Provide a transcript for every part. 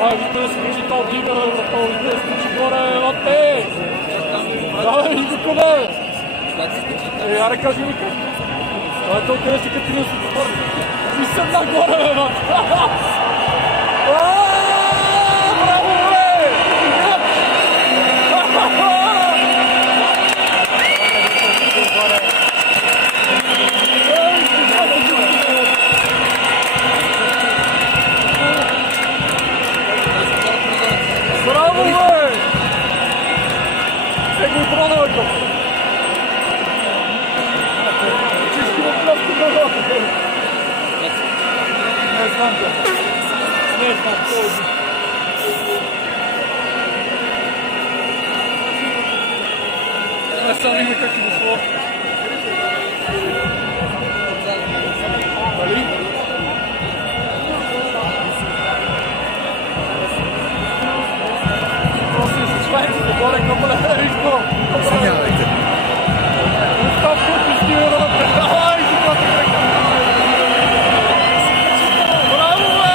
Вижте, скочи това дига, вижте, скочи горе, лапе! Давай, иди тук, бе! Аре, кажи ми как. Това е толкова си като ти и съм нагоре, бе, мат! Браво, бе! Браво, бе! Сега го тронал, бе! Чешки му плъвки на рота, бе! Не знам, бе! Не знам, този! Не само има как си го слова. Дали? Просто се случвайте, да горе към леве, вижко! Извинявайте. Оставко ти стига да напред. Ай, живота кръка! Браво, бе!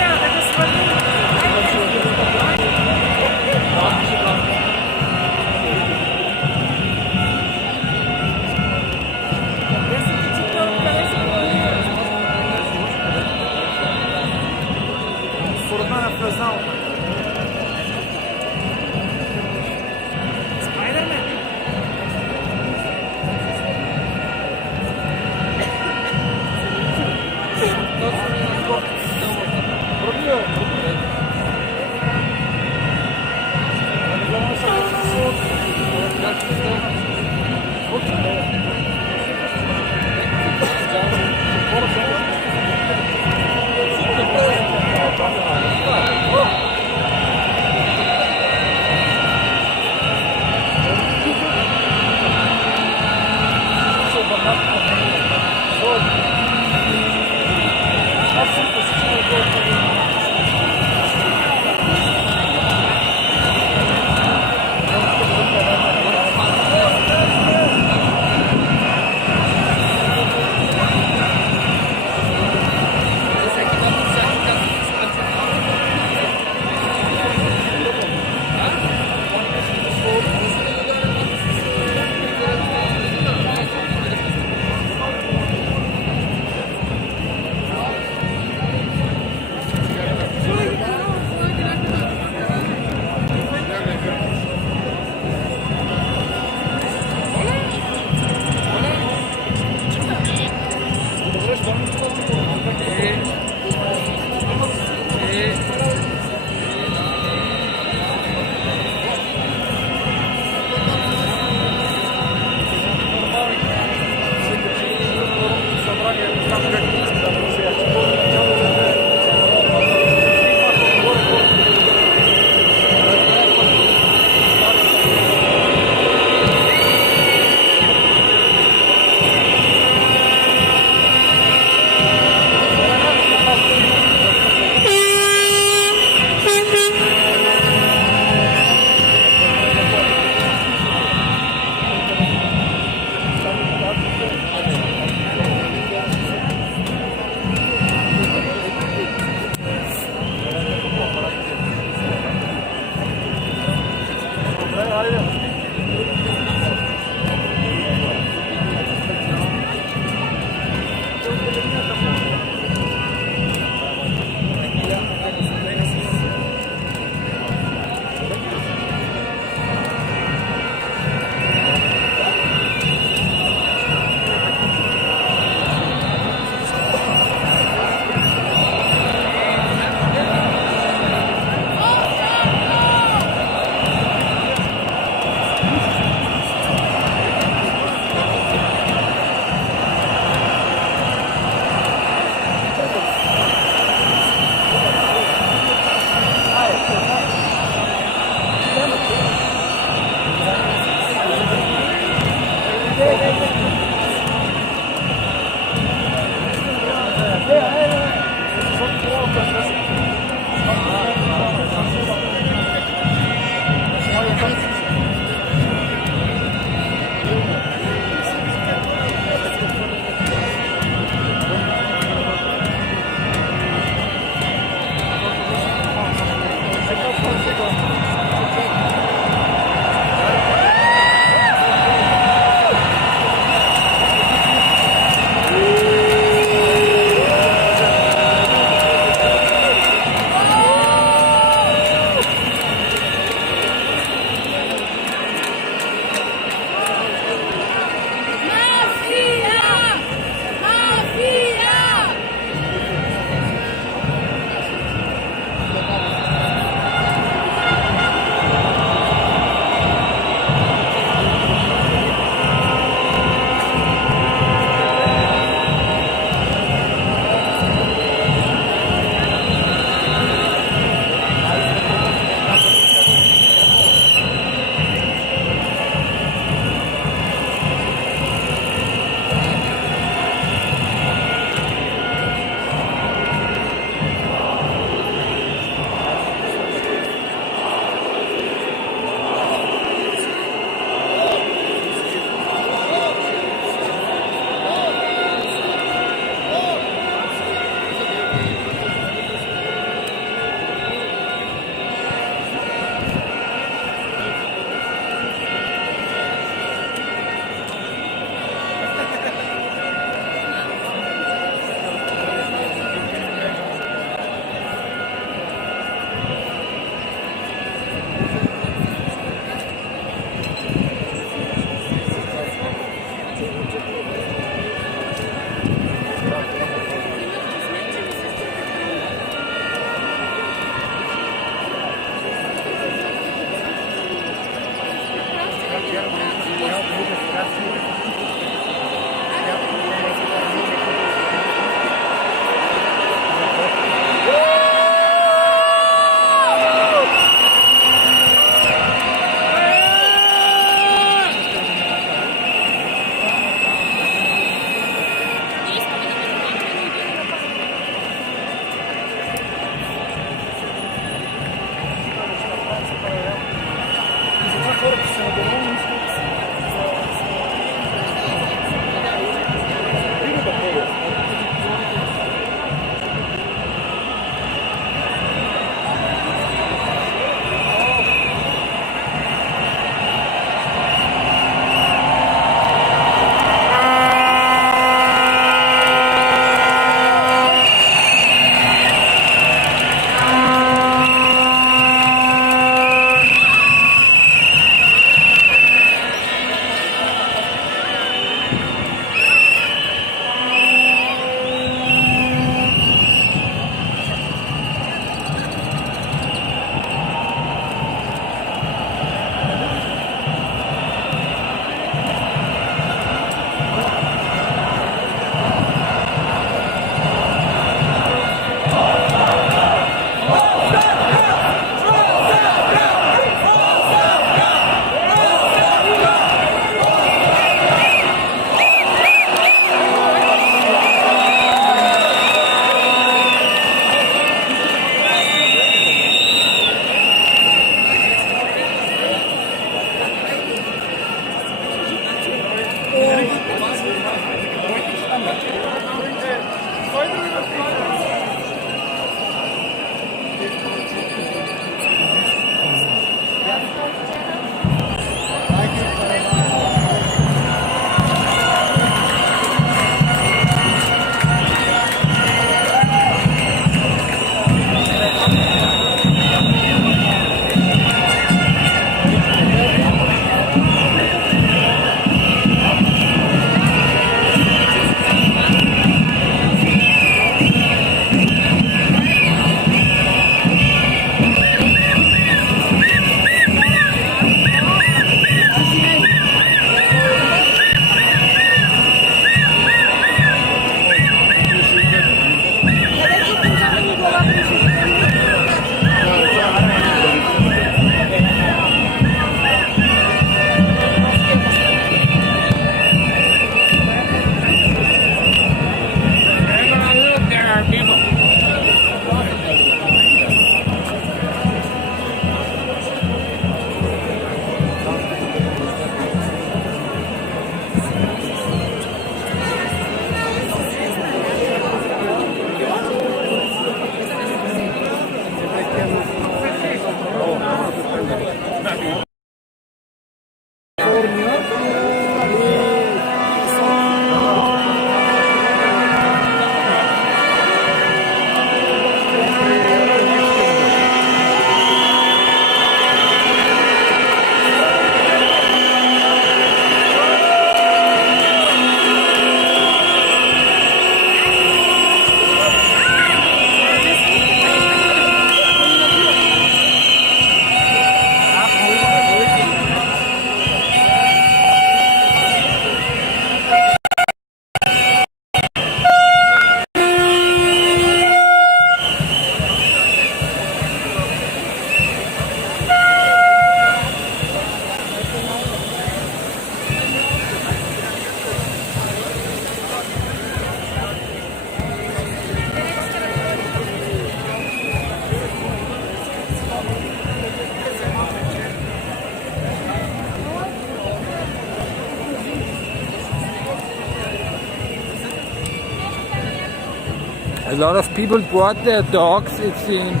A lot of people brought their dogs, it seems.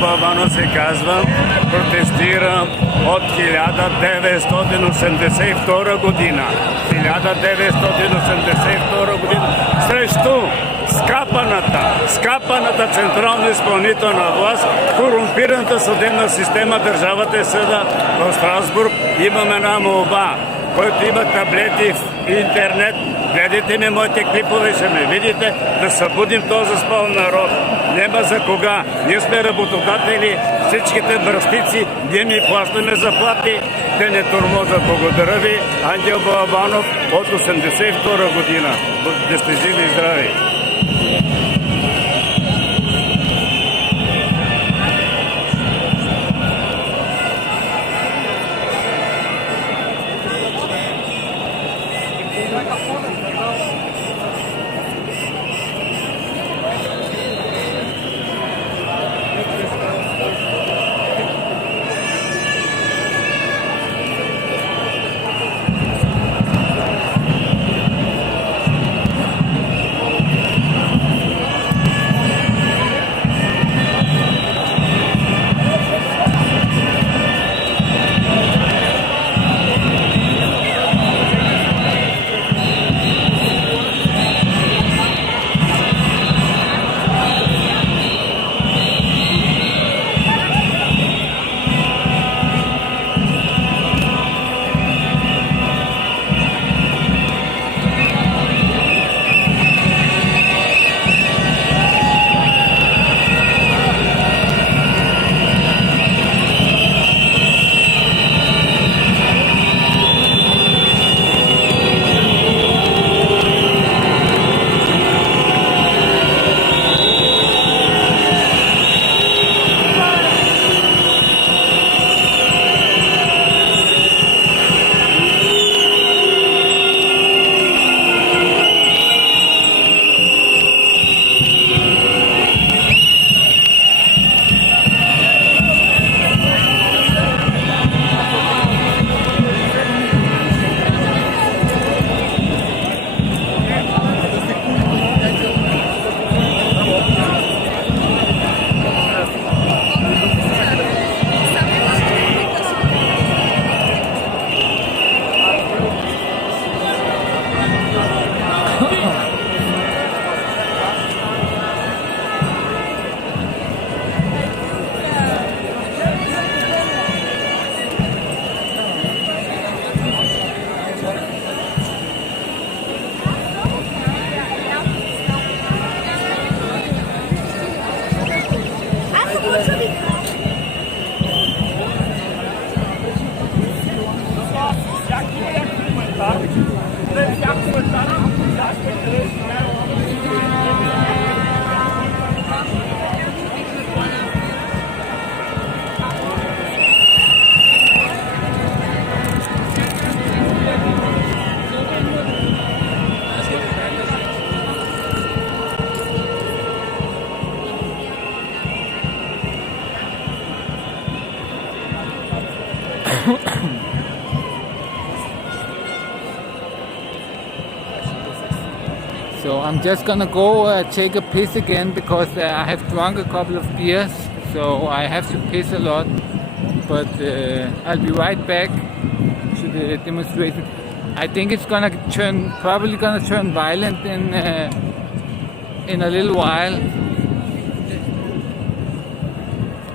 Балабанов се казвам, протестирам от 1982 година. 1982 година срещу скапаната централна изпълнителна власт, корумпираната съдебна система, държавата е съда в Страсбург. Имам една молба, който има таблети в интернет, гледайте ми моите клипове, ще ме видите, да събудим този заспал народ. Нема за кога. Ние сме работодатели, всичките връстици, ние ми плащаме заплати, те не тормозят. Благодаря ви, Ангел Балабанов от 1982 година. Да сте живи и здрави! I'm just gonna go take a piss again because I have drunk a couple of beers, so I have to piss a lot. But I'll be right back to the demonstration. I think it's probably gonna turn violent in a little while.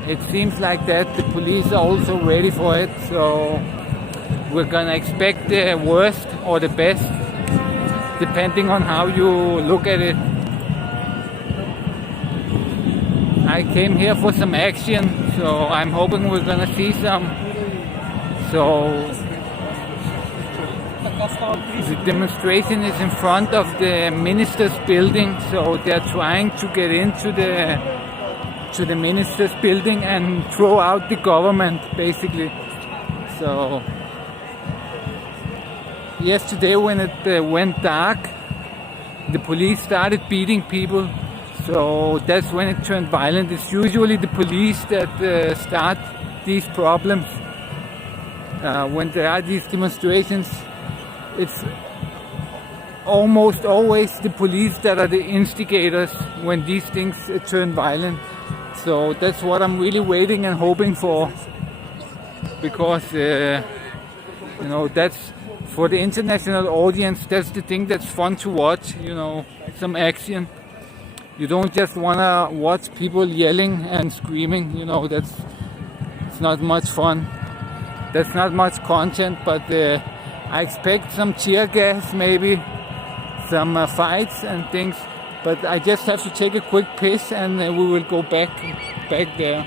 It seems like that the police are also ready for it, so we're gonna expect the worst or the best, depending on how you look at it. I came here for some action, so I'm hoping we're gonna see some. So the demonstration is in front of the minister's building, so they're trying to get into the minister's building and throw out the government, basically. So yesterday when it went dark, the police started beating people, so that's when it turned violent. It's usually the police that start these problems. When there are these demonstrations, it's almost always the police that are the instigators when these things turn violent. So that's what I'm really waiting and hoping for, because that's for the international audience. That's the thing that's fun to watch, some action. You don't just wanna watch people yelling and screaming, it's not much fun. That's not much content, but I expect some tear gas, maybe some fights and things. But I just have to take a quick piss and we will go back there.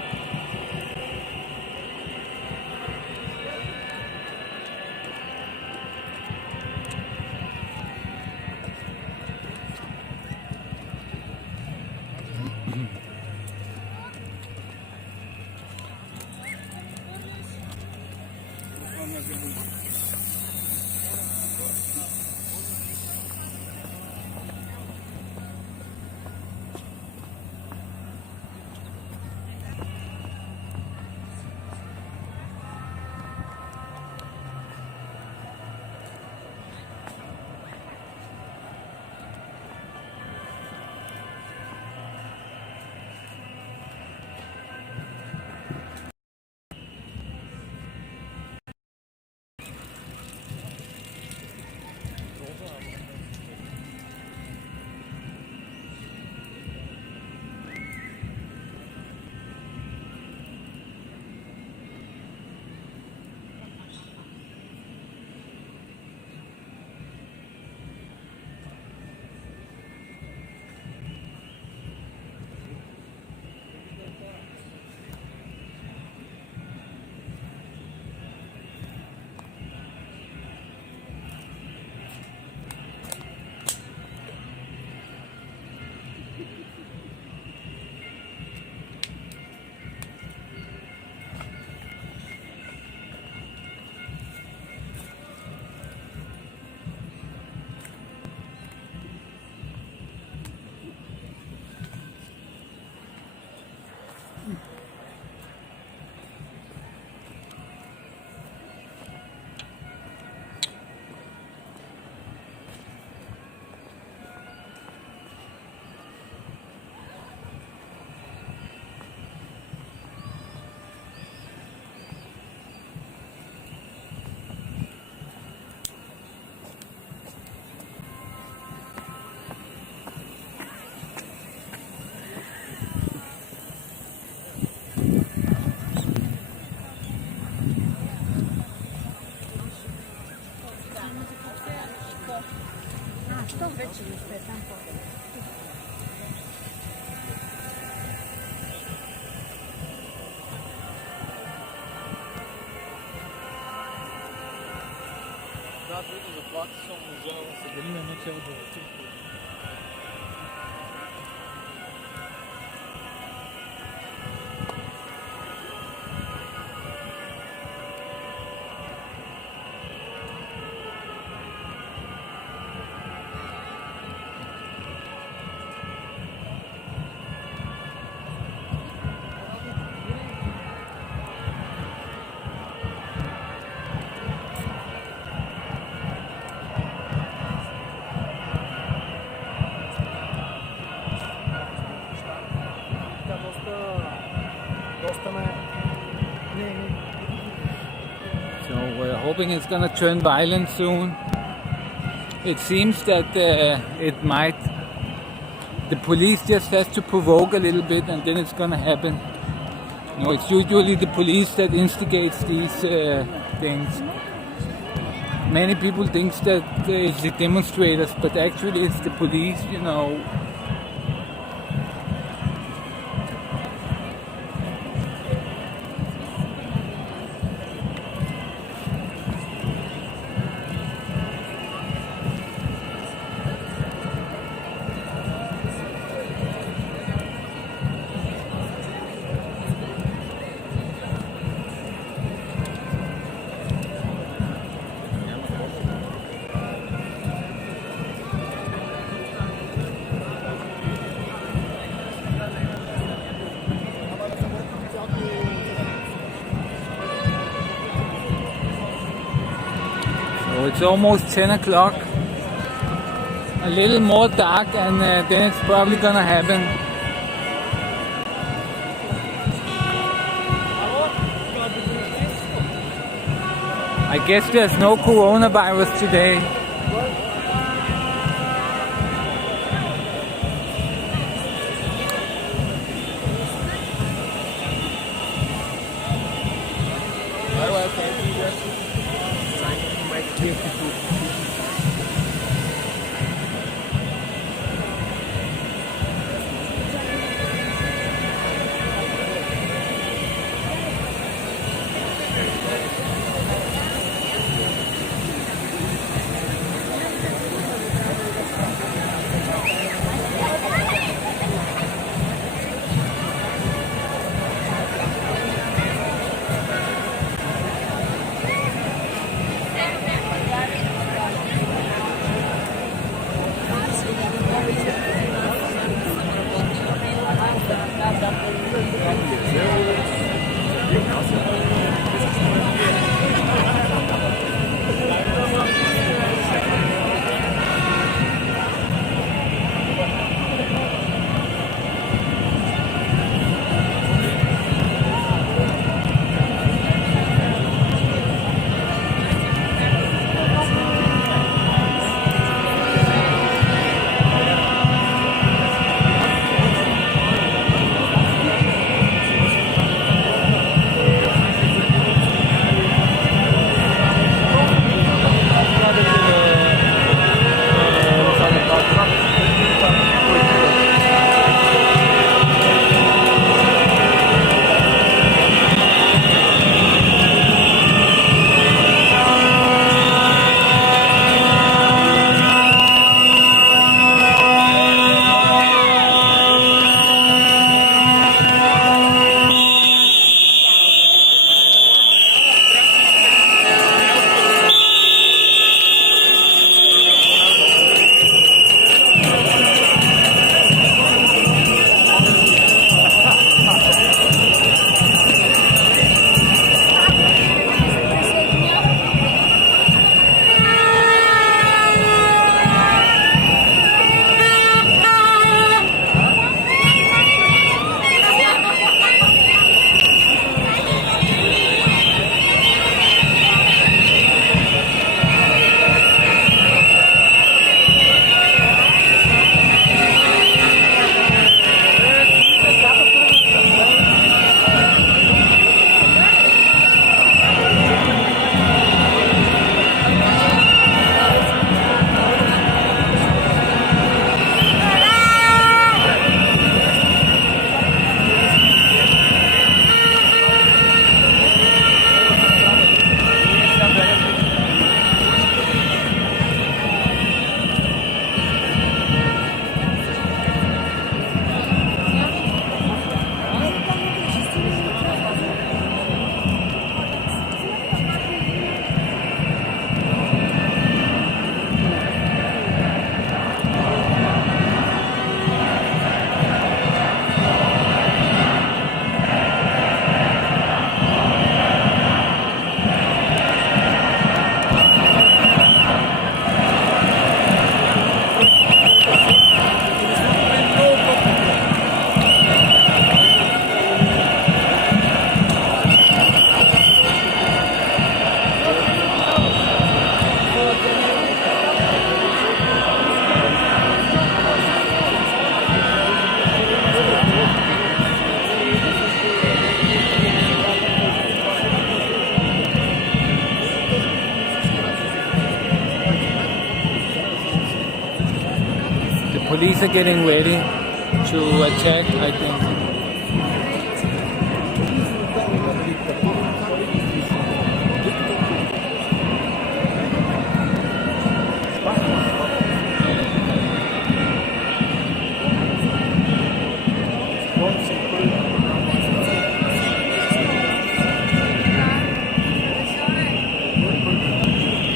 So we're hoping it's gonna turn violent soon. It seems that it might. The police just has to provoke a little bit and then it's gonna happen. You know, it's usually the police that instigates these things. Many people think that it's the demonstrators, but actually it's the police, you know. So it's almost 10 o'clock. A little more dark and then it's probably gonna happen. I guess there's no coronavirus today. are getting ready to attack, I think.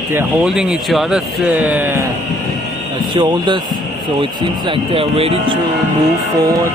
They're holding each other's shoulders, so it seems like they're ready to move forward.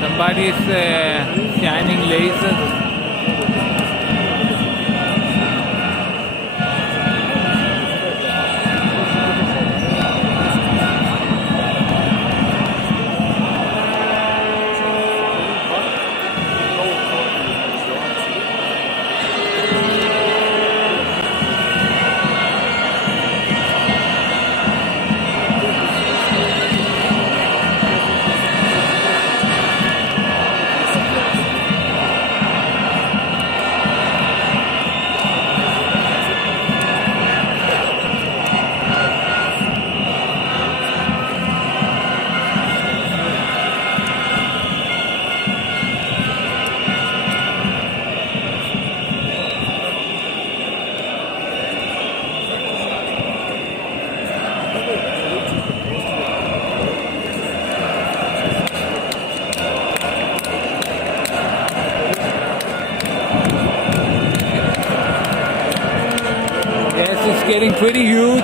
Somebody's shining lasers. It's getting pretty huge.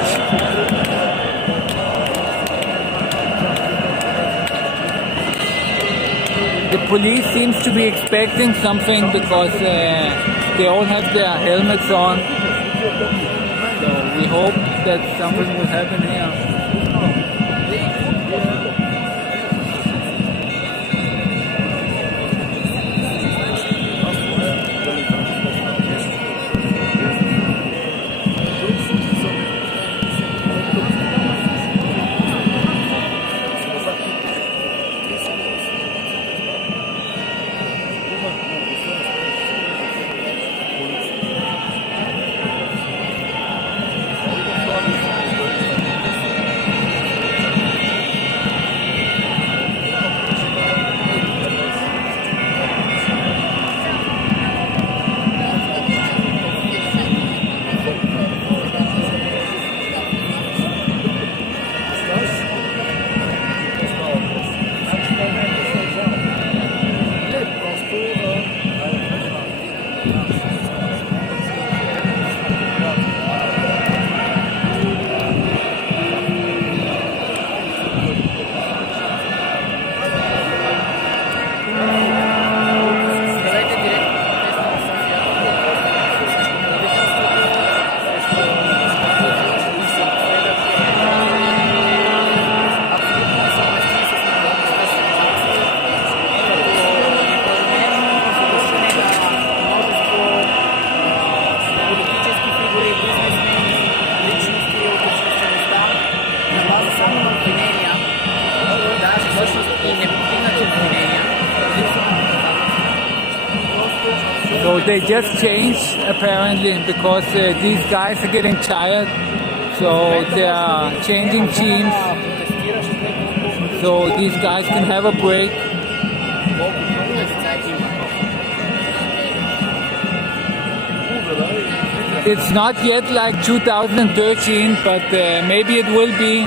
police seems to be expecting something because they all have their helmets on. So we hope that something will happen here. So they just changed apparently because these guys are getting tired. So they are changing teams. So these guys can have a break. It's not yet like 2013, but maybe it will be.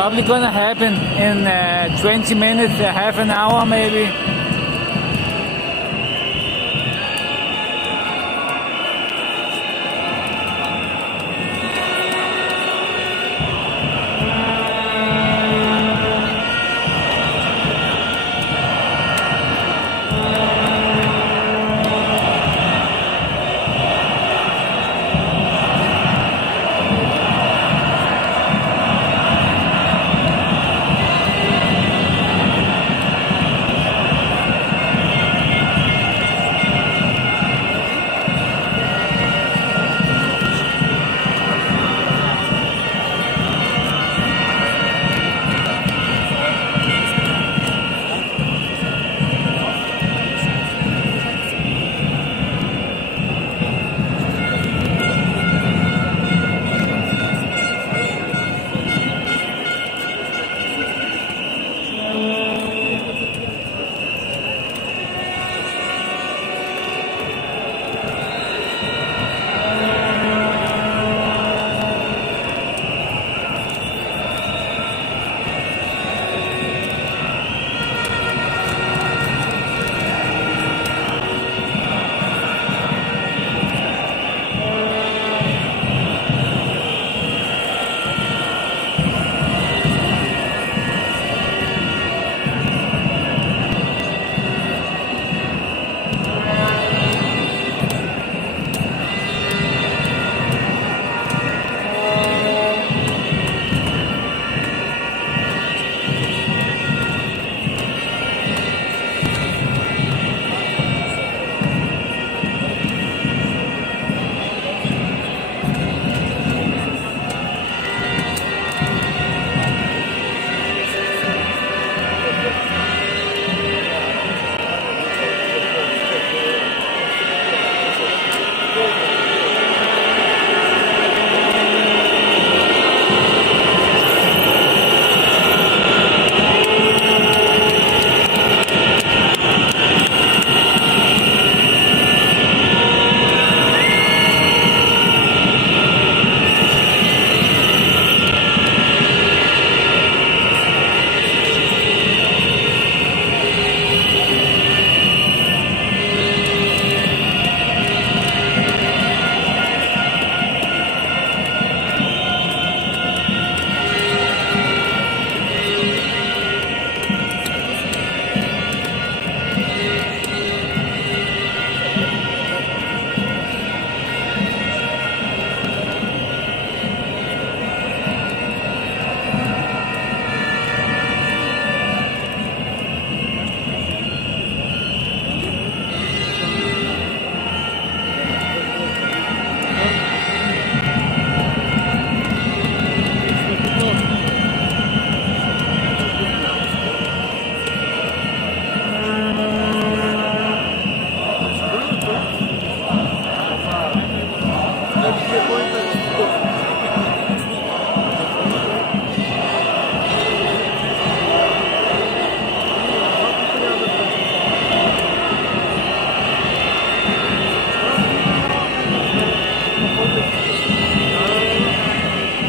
probably gonna happen in 20 minutes, half an hour maybe.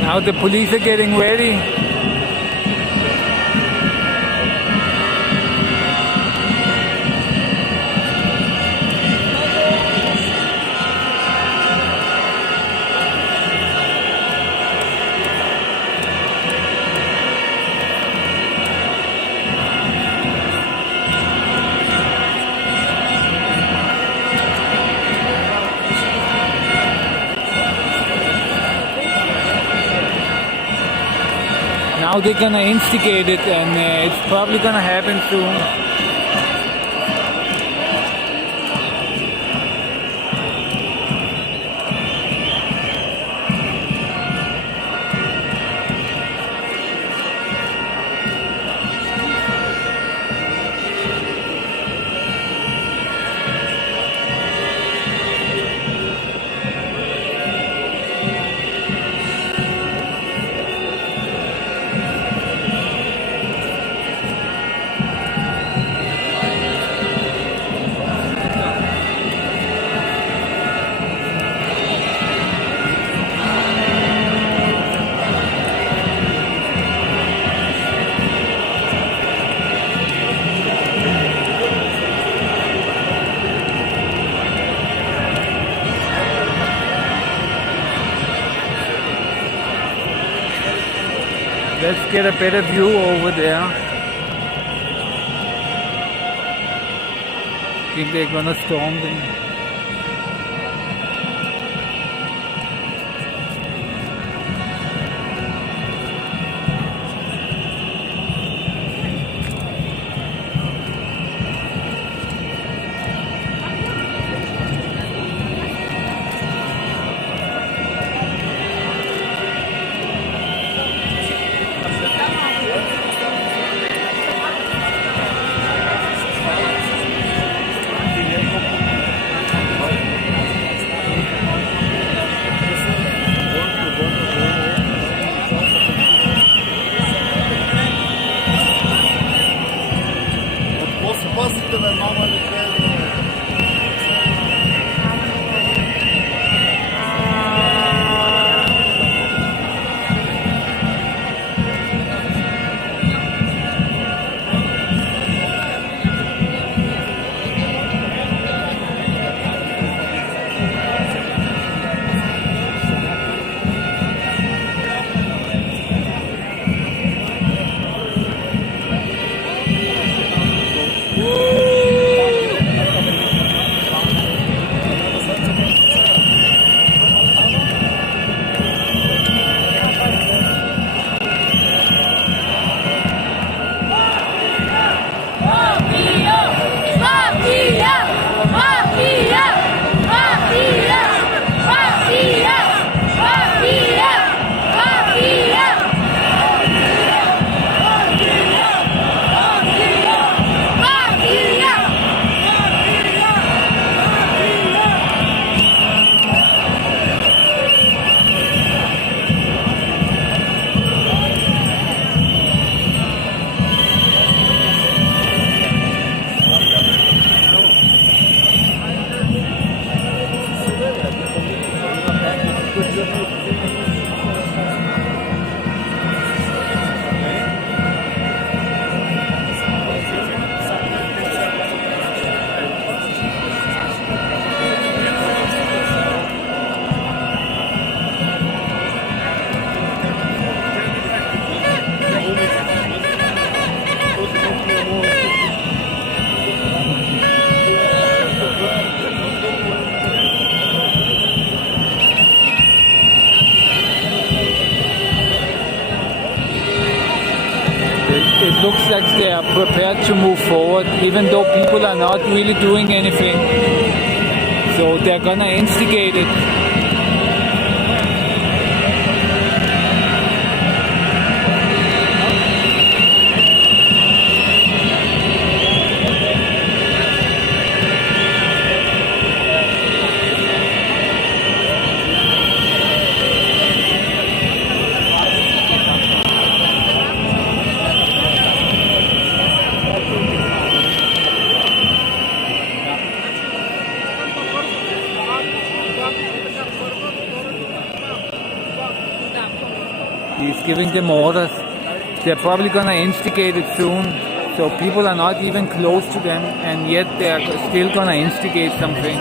Now the police are getting ready. Now they're gonna instigate it, and it's probably gonna happen soon. Let's get a better view over there. Think they're gonna storm them. It looks like they are prepared to move forward, even though people are not really doing anything. So they're gonna instigate it. He's giving them orders. They're probably gonna instigate it soon. So people are not even close to them, and yet they're still gonna instigate something.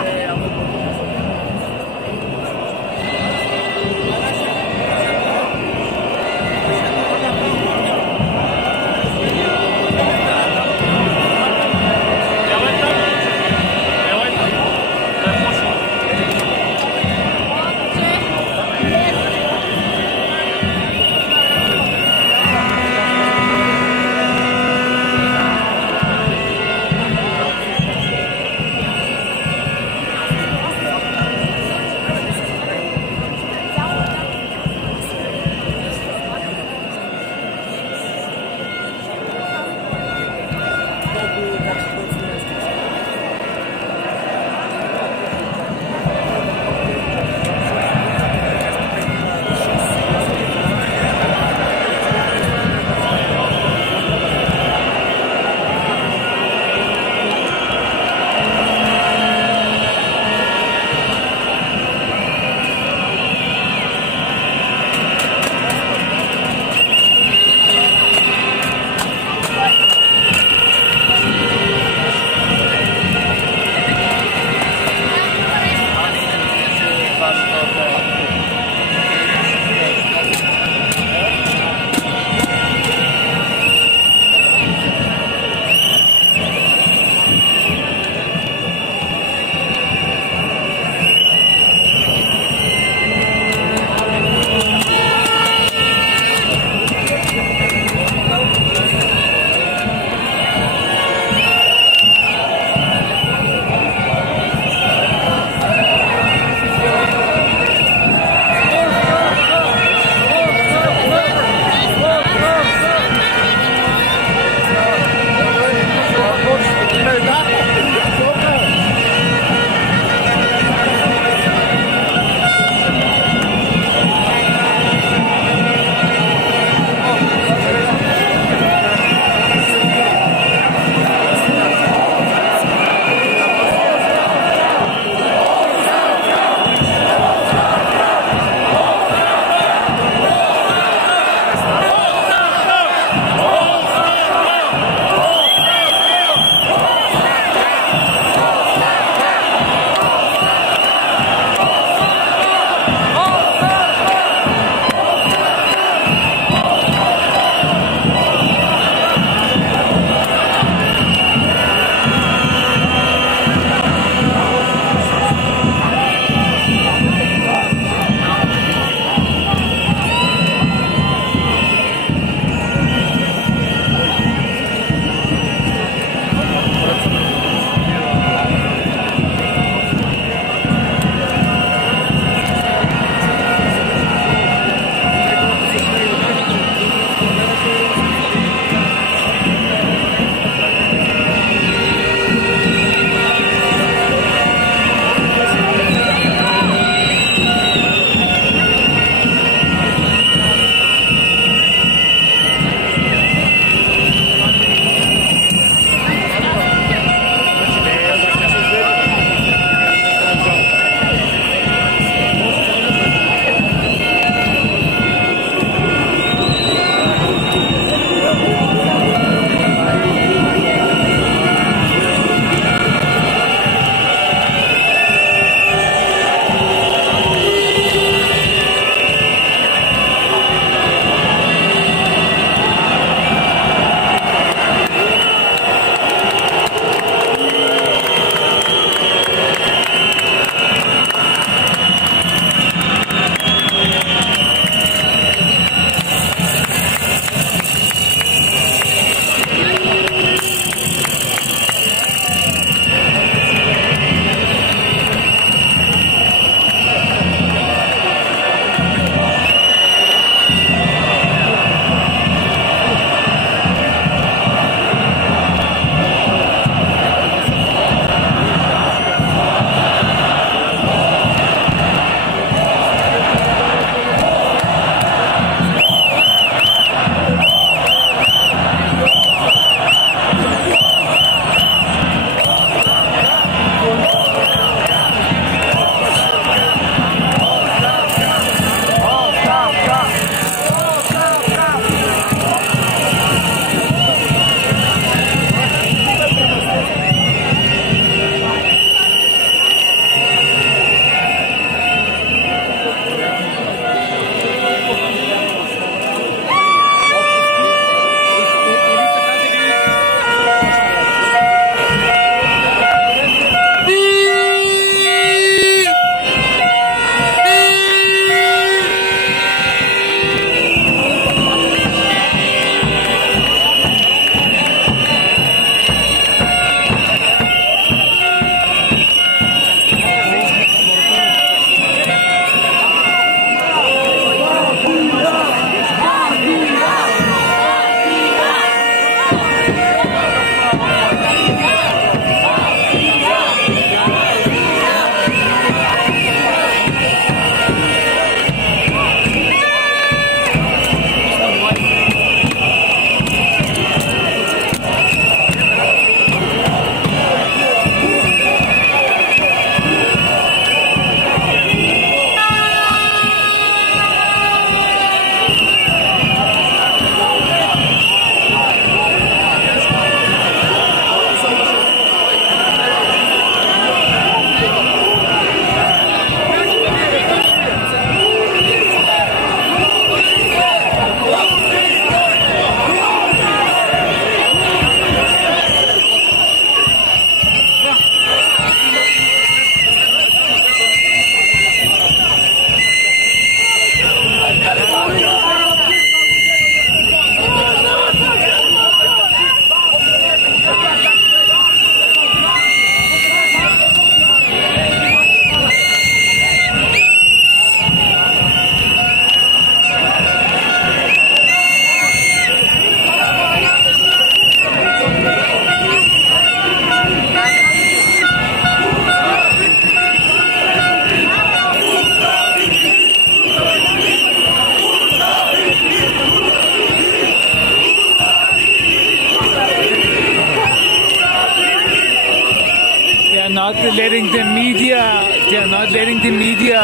letting the media. They are not letting the media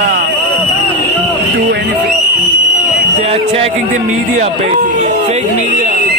do anything. They are attacking the media, basically. Fake media.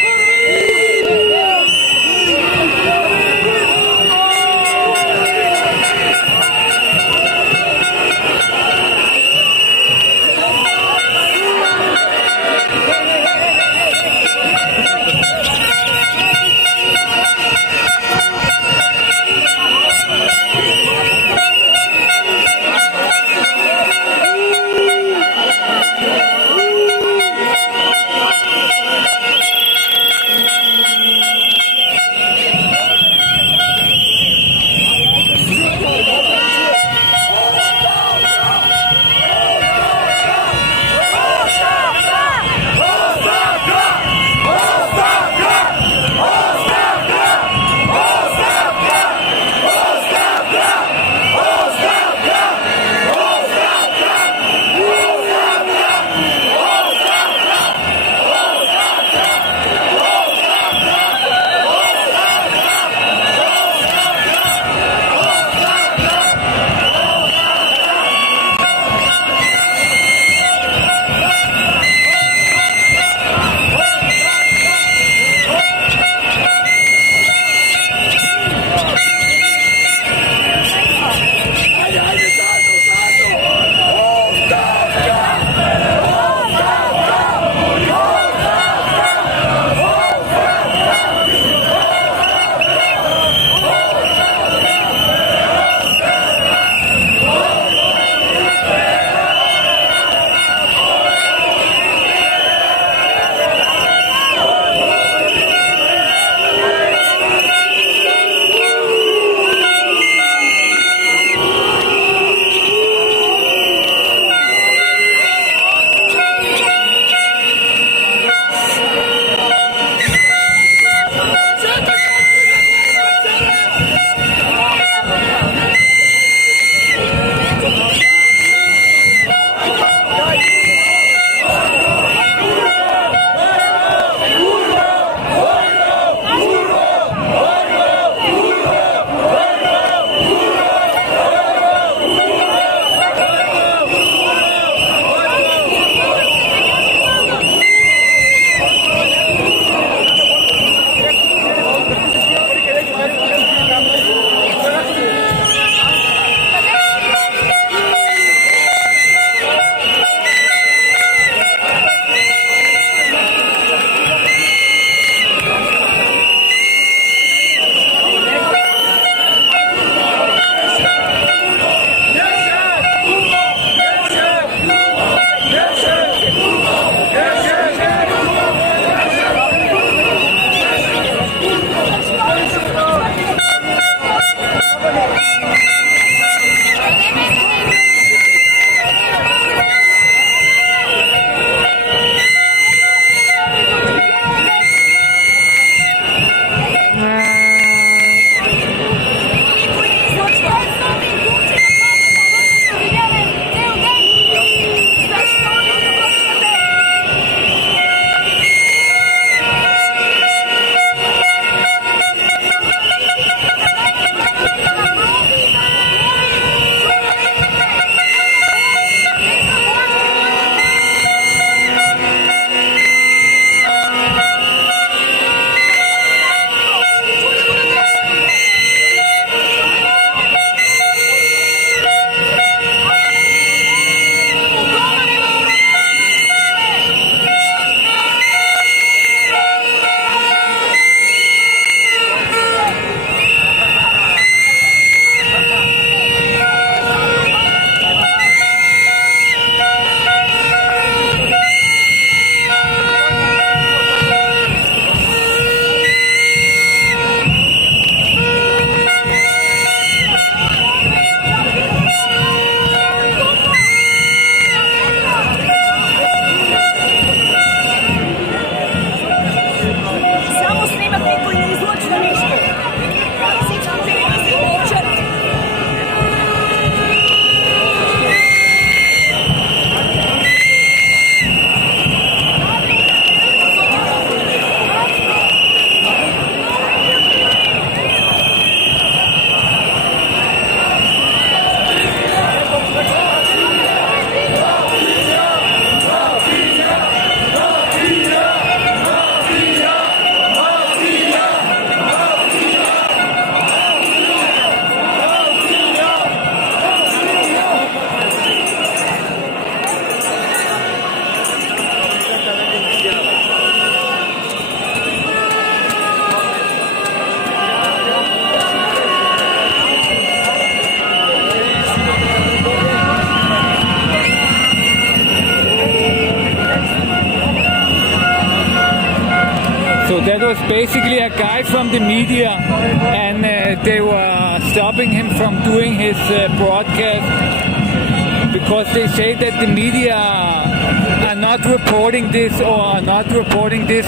basically a guy from the media, and they were stopping him from doing his broadcast because they say that the media are not reporting this or are not reporting this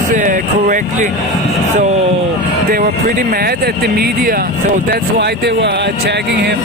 correctly. So they were pretty mad at the media, so that's why they were attacking him.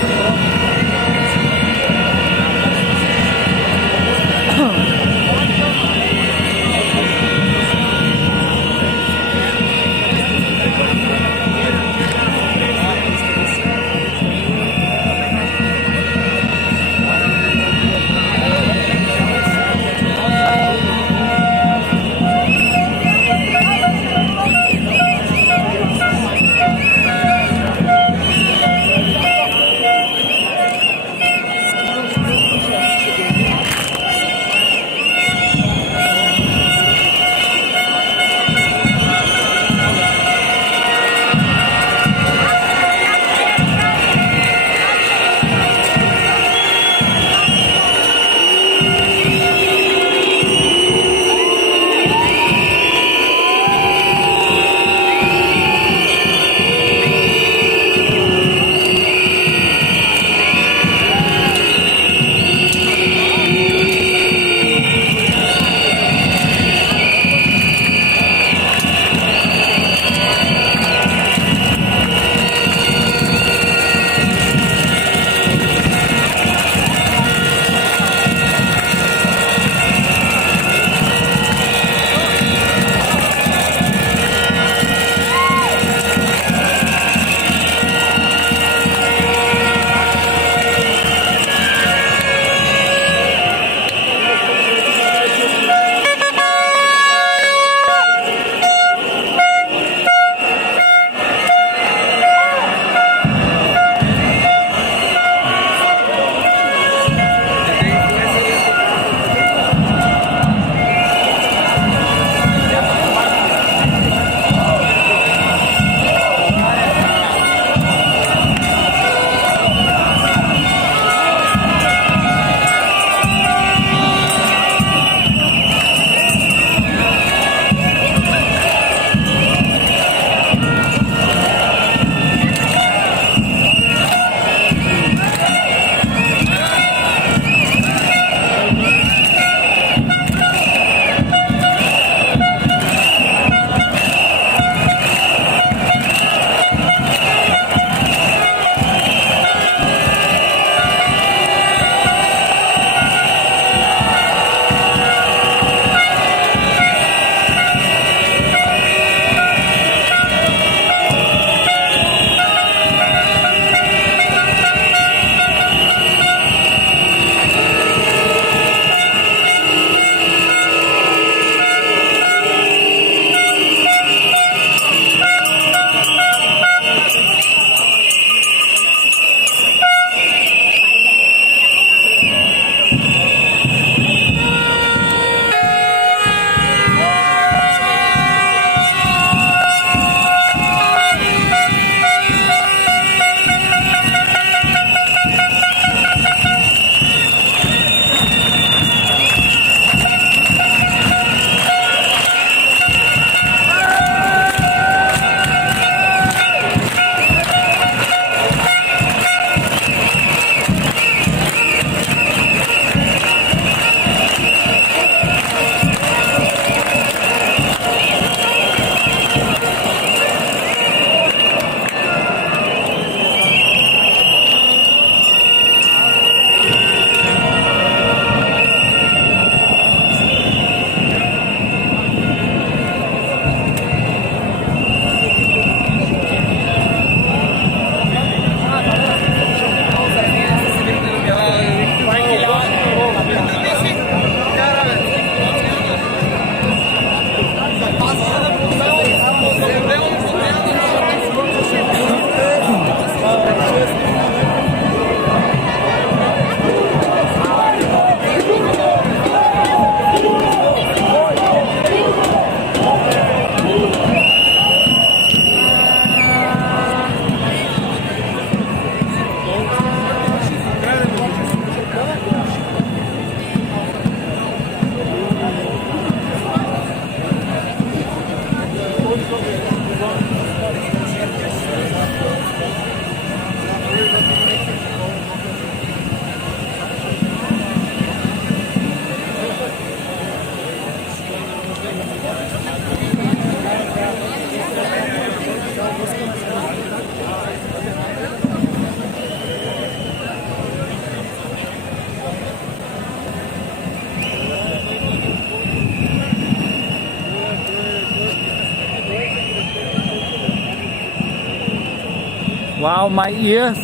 Wow, my ears.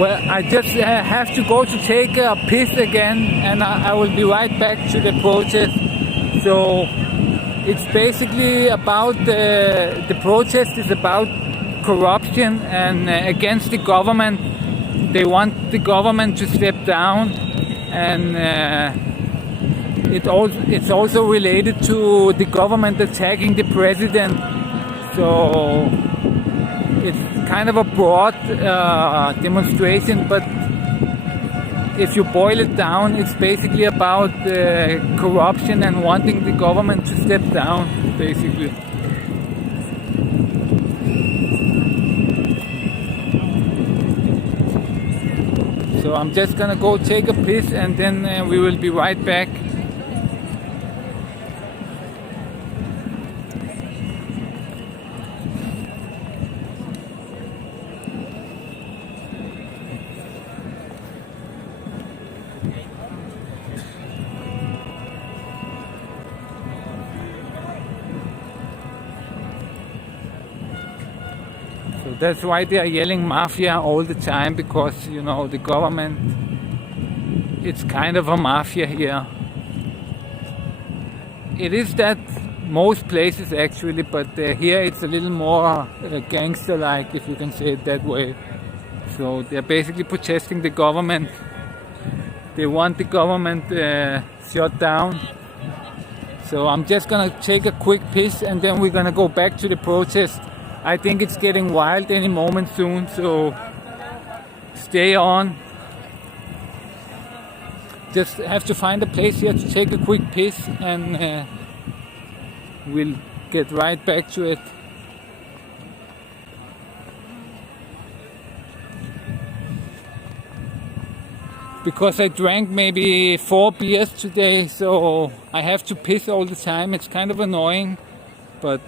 Well, I just have to go to take a piss again, and I will be right back to the protest. So it's basically about the protest is about corruption and against the government. They want the government to step down, and it's also related to the government attacking the president. So it's kind of a broad demonstration, but if you boil it down, it's basically about corruption and wanting the government to step down, basically. So I'm just gonna go take a piss, and then we will be right back. So that's why they are yelling mafia all the time, because you know the government, it's kind of a mafia here. It is that most places actually, but here it's a little more gangster-like, if you can say it that way. So they're basically protesting the government. They want the government shut down. So I'm just gonna take a quick piss, and then we're gonna go back to the protest. I think it's getting wild any moment soon, so stay on. Just have to find a place here to take a quick piss, and we'll get right back to it. Because I drank maybe 4 beers today, so I have to piss all the time. It's kind of annoying, but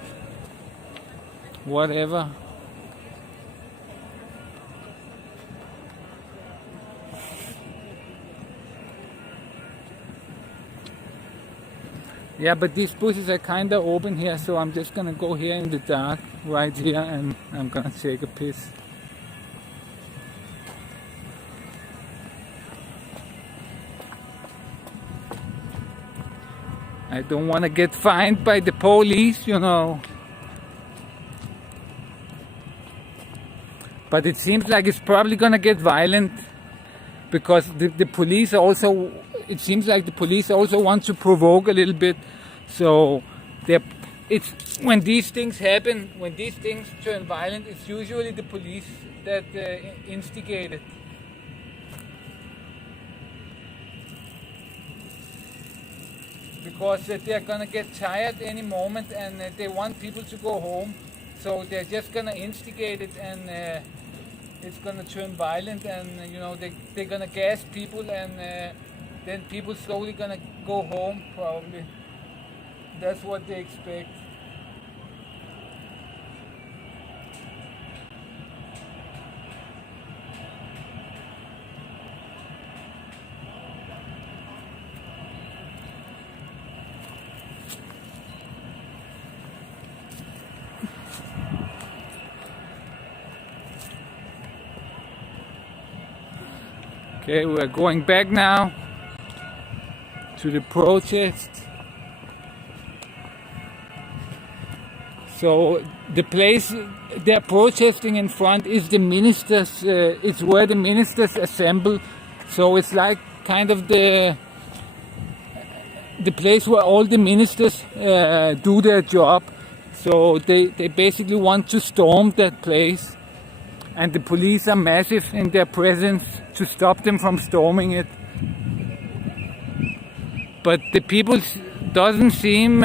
whatever. Yeah, but these bushes are kind of open here, so I'm just gonna go here in the dark right here, and I'm gonna take a piss. I don't want to get fined by the police, you know. But it seems like it's probably gonna get violent, because the police also, it seems like the police also want to provoke a little bit. So it's when these things happen, when these things turn violent, it's usually the police that instigate it. Because they're gonna get tired any moment, and they want people to go home. So they're just gonna instigate it, and it's gonna turn violent, and you know they're gonna gas people, and then people slowly gonna go home probably. That's what they expect. Okay, we're going back now to the protest. So the place they're protesting in front is the ministers. It's where the ministers assemble. So it's like kind of the place where all the ministers do their job. So they basically want to storm that place. And the police are massive in their presence to stop them from storming it. But the people doesn't seem,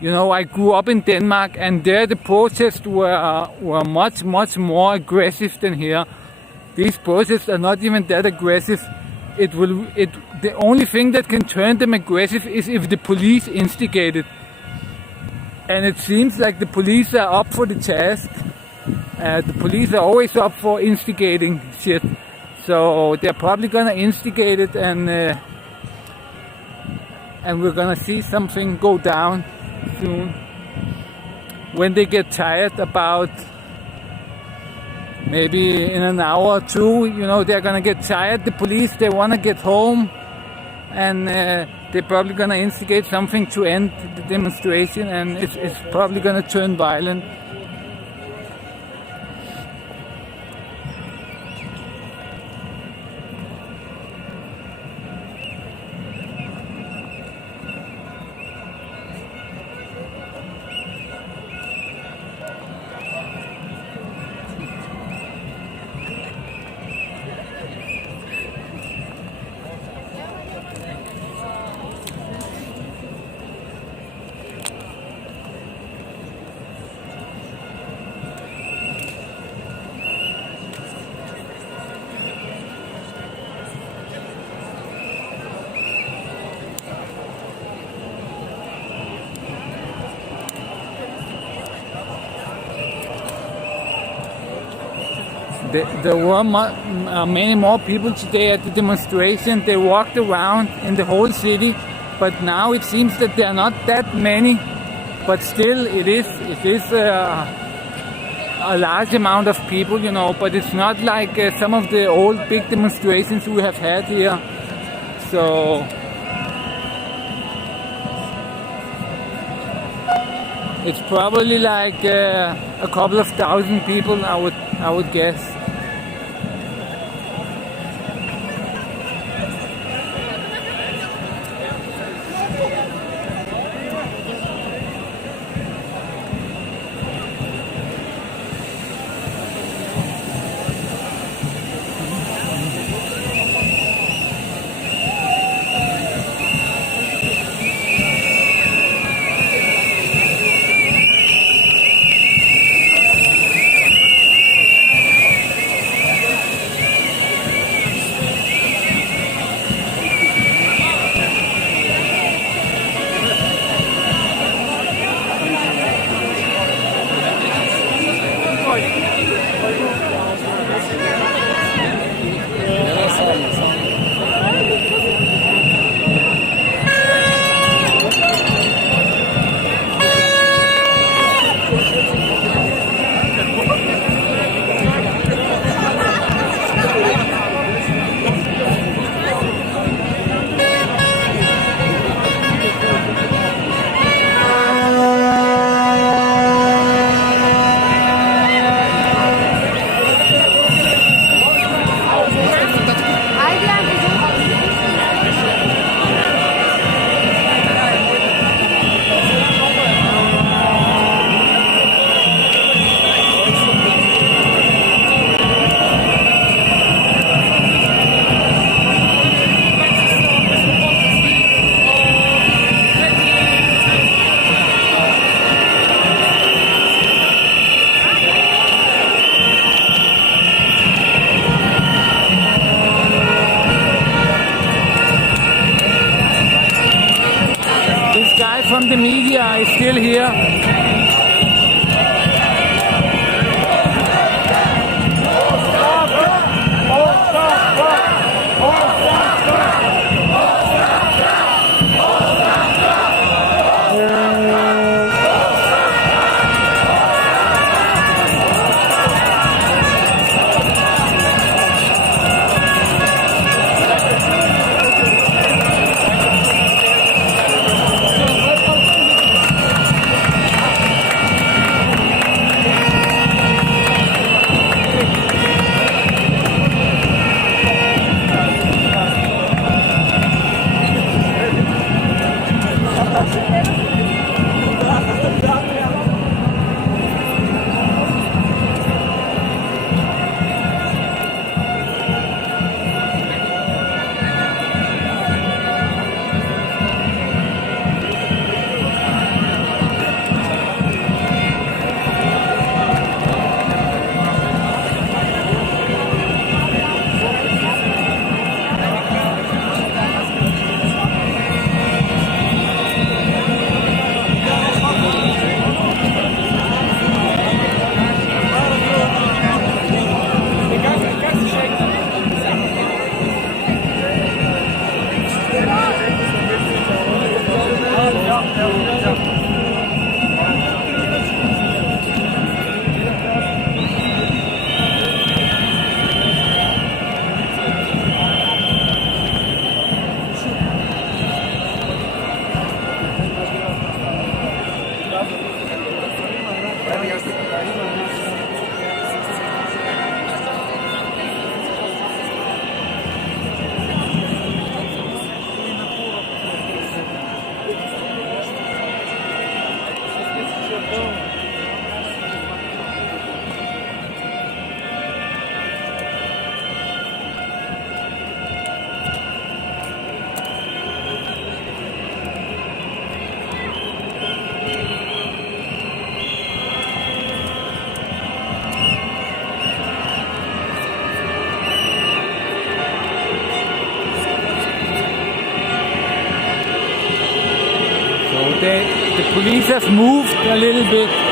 you know, I grew up in Denmark, and there the protests were much more aggressive than here. These protests are not even that aggressive. The only thing that can turn them aggressive is if the police instigate it. And it seems like the police are up for the task. The police are always up for instigating shit, so they're probably gonna instigate it, and we're gonna see something go down soon when they get tired about maybe in an hour or two, they're gonna get tired. The police, they wanna get home, and they're probably gonna instigate something to end the demonstration, and it's probably gonna turn violent. There were many more people today at the demonstration. They walked around in the whole city, but now it seems that there are not that many. But still, it is a large amount of people, But it's not like some of the old big demonstrations we have had here. So it's probably like a couple of thousand people, I would guess. From the media is still here. police has moved a little bit.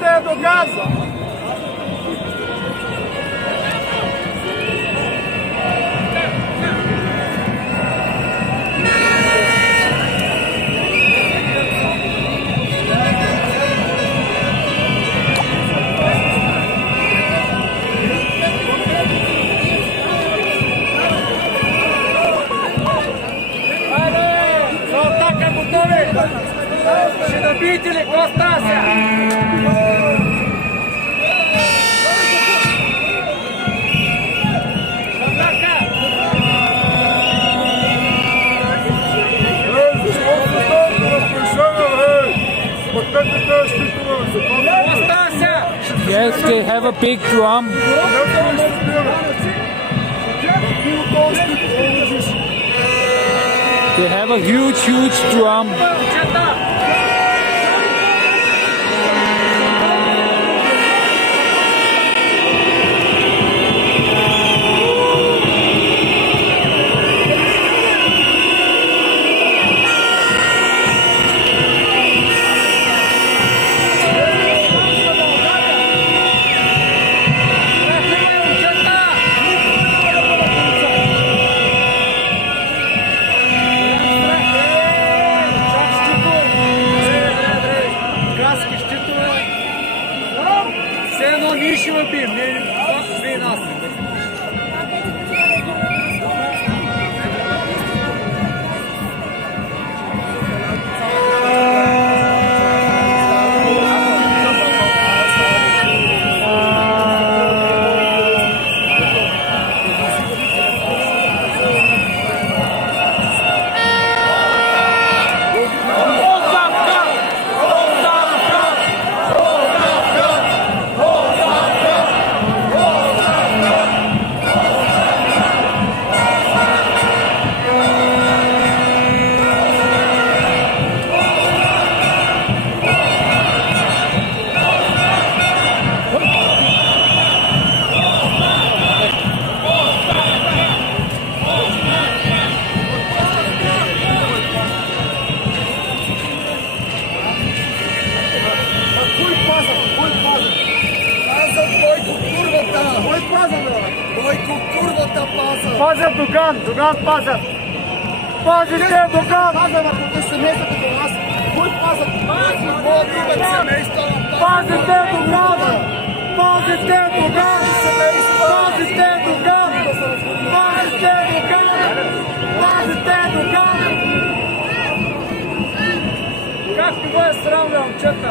Пазите до газа! Ще набиете ли коста сега? Yes, they have a big drum. They have a huge drum. Пазят Доган, Доган пазят! Пазите Доган! Пазят върху семейството до нас! Кой пазят? Пазите Доган! Пазите Доган! Пазите Доган! Пазите Доган! Пазите Доган! Как това е срамно, момчета?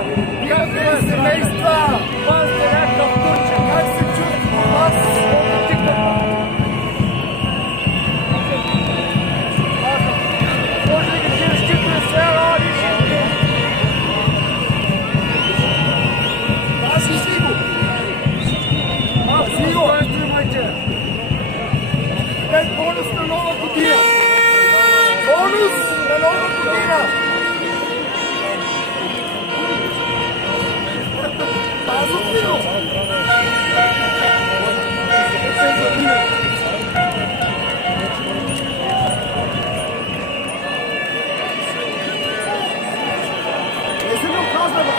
Как това е семейства? Пазите някакъв турче! Как се чувства вас? Бонус на нова година! Бонус на нова година! Пазят ли го? Не се ми оказва да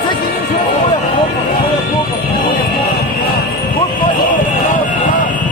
всеки един живот моя хлопа, моя хлопа, моя хлопа. Кой пазят?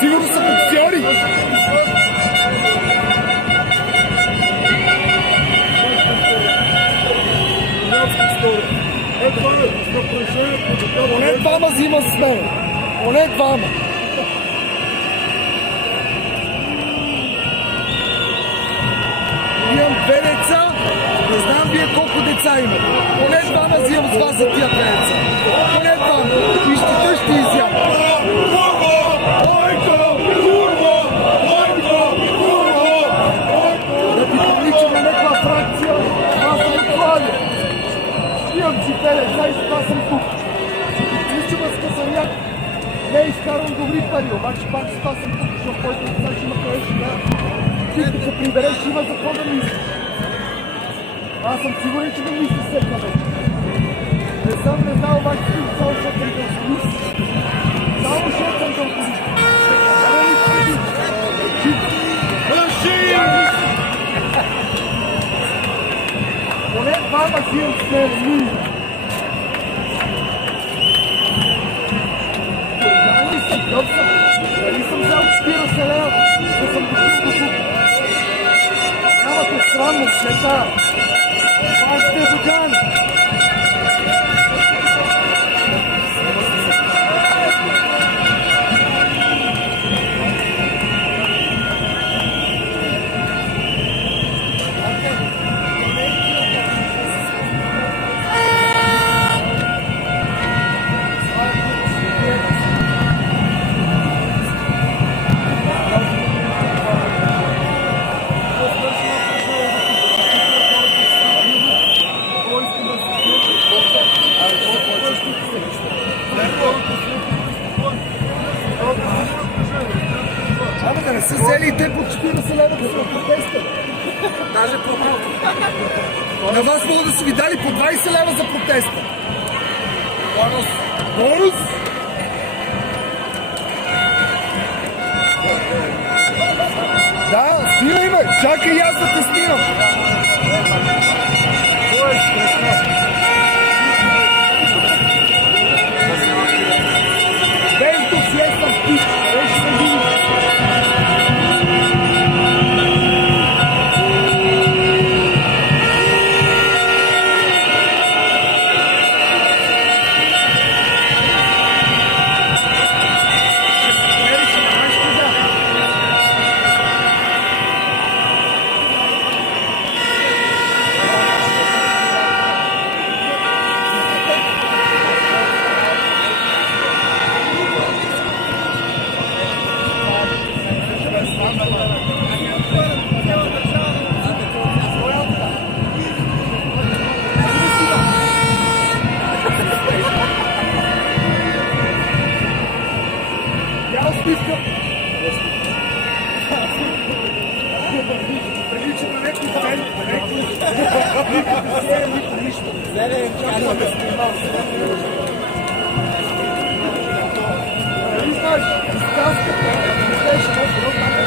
Сигурно са боксери! Ето, Поне двама взима с мен. Поне двама. Имам две деца. Не знам вие колко деца имате. Поне двама взимам с вас за тия две деца. Поне двама. И ще изям. Да ти прилича на някаква фракция, аз съм от Славия. Имам си две деца и това съм тук. Ще ме скъсаняк. Не изкарвам добри пари, обаче пак с това съм тук, защото който деца ще има къде ще да. Ти като се прибереш, ще има за какво да мислиш. Аз съм сигурен, че да мисли всека вече. Не знал, обаче си цяло, защото съм дължист. Само защото съм дължист. Поне двама взимам с мен, минимум. Дали съм взел 40 лева, да съм дошъл до тук. Нямате срамно, света. Това сте догани. Да не са взели и те по 40 лева да са на протеста. Даже по-малко. На вас могат да са ви дали по 20 лева за протеста. Бонус. Бонус? Да, снимай ме. Чакай аз да те снимам. Без тук си съм птич. Беше ме видиш. Прилича на някой ден, на някой нищо. Чакам да снимам. Нали знаеш, изказката, не беше на друг начин.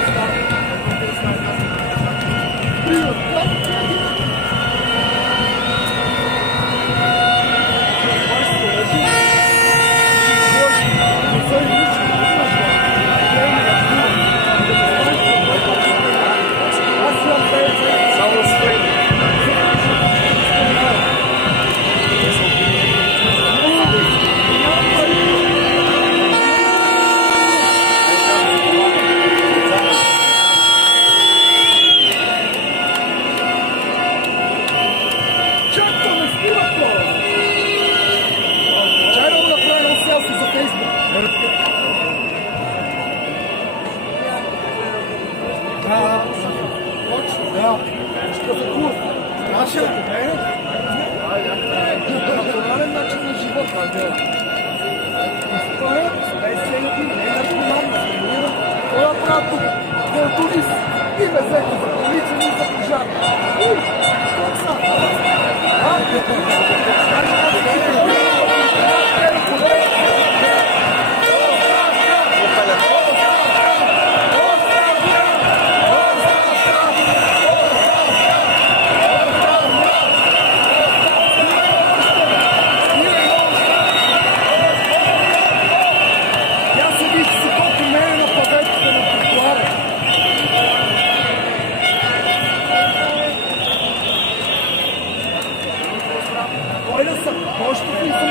Национален начин на живот. Стоят, без сенки, не на команда. Това правят тук. Културист и везете за полиция и за пожар. Olha só, gosto de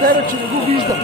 Естествено, че не го виждам.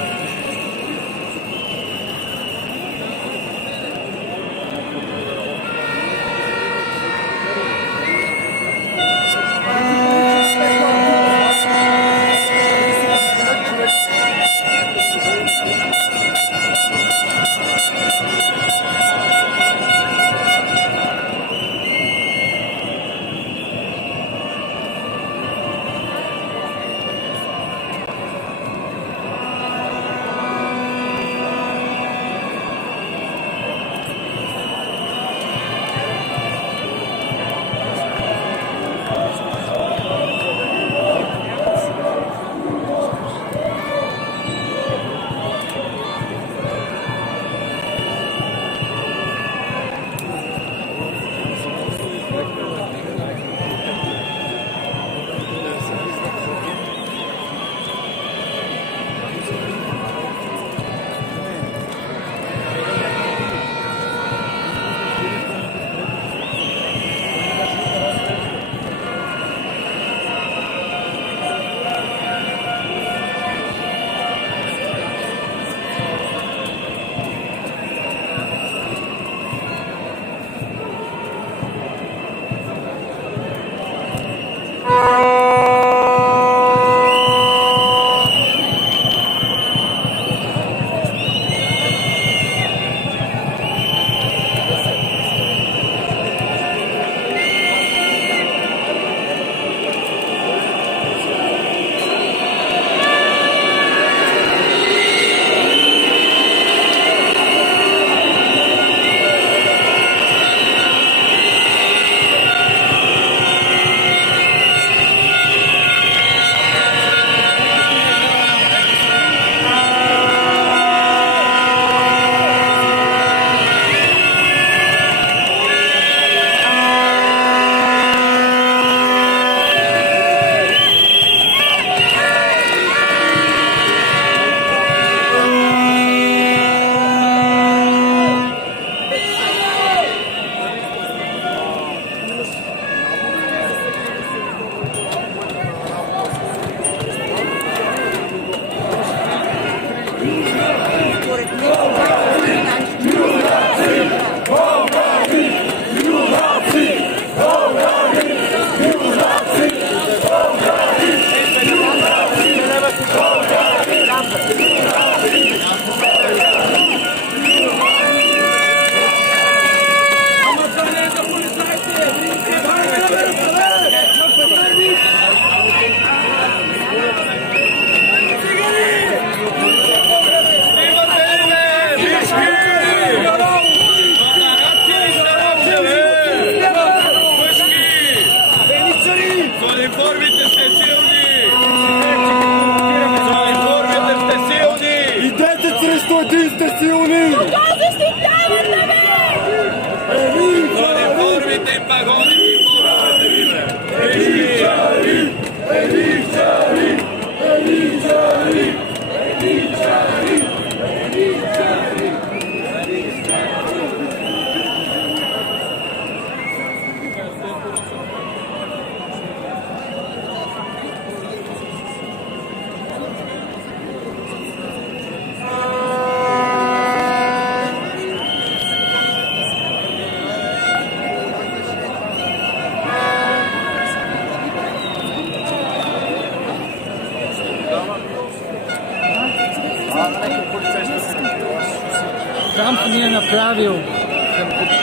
Там ми е направил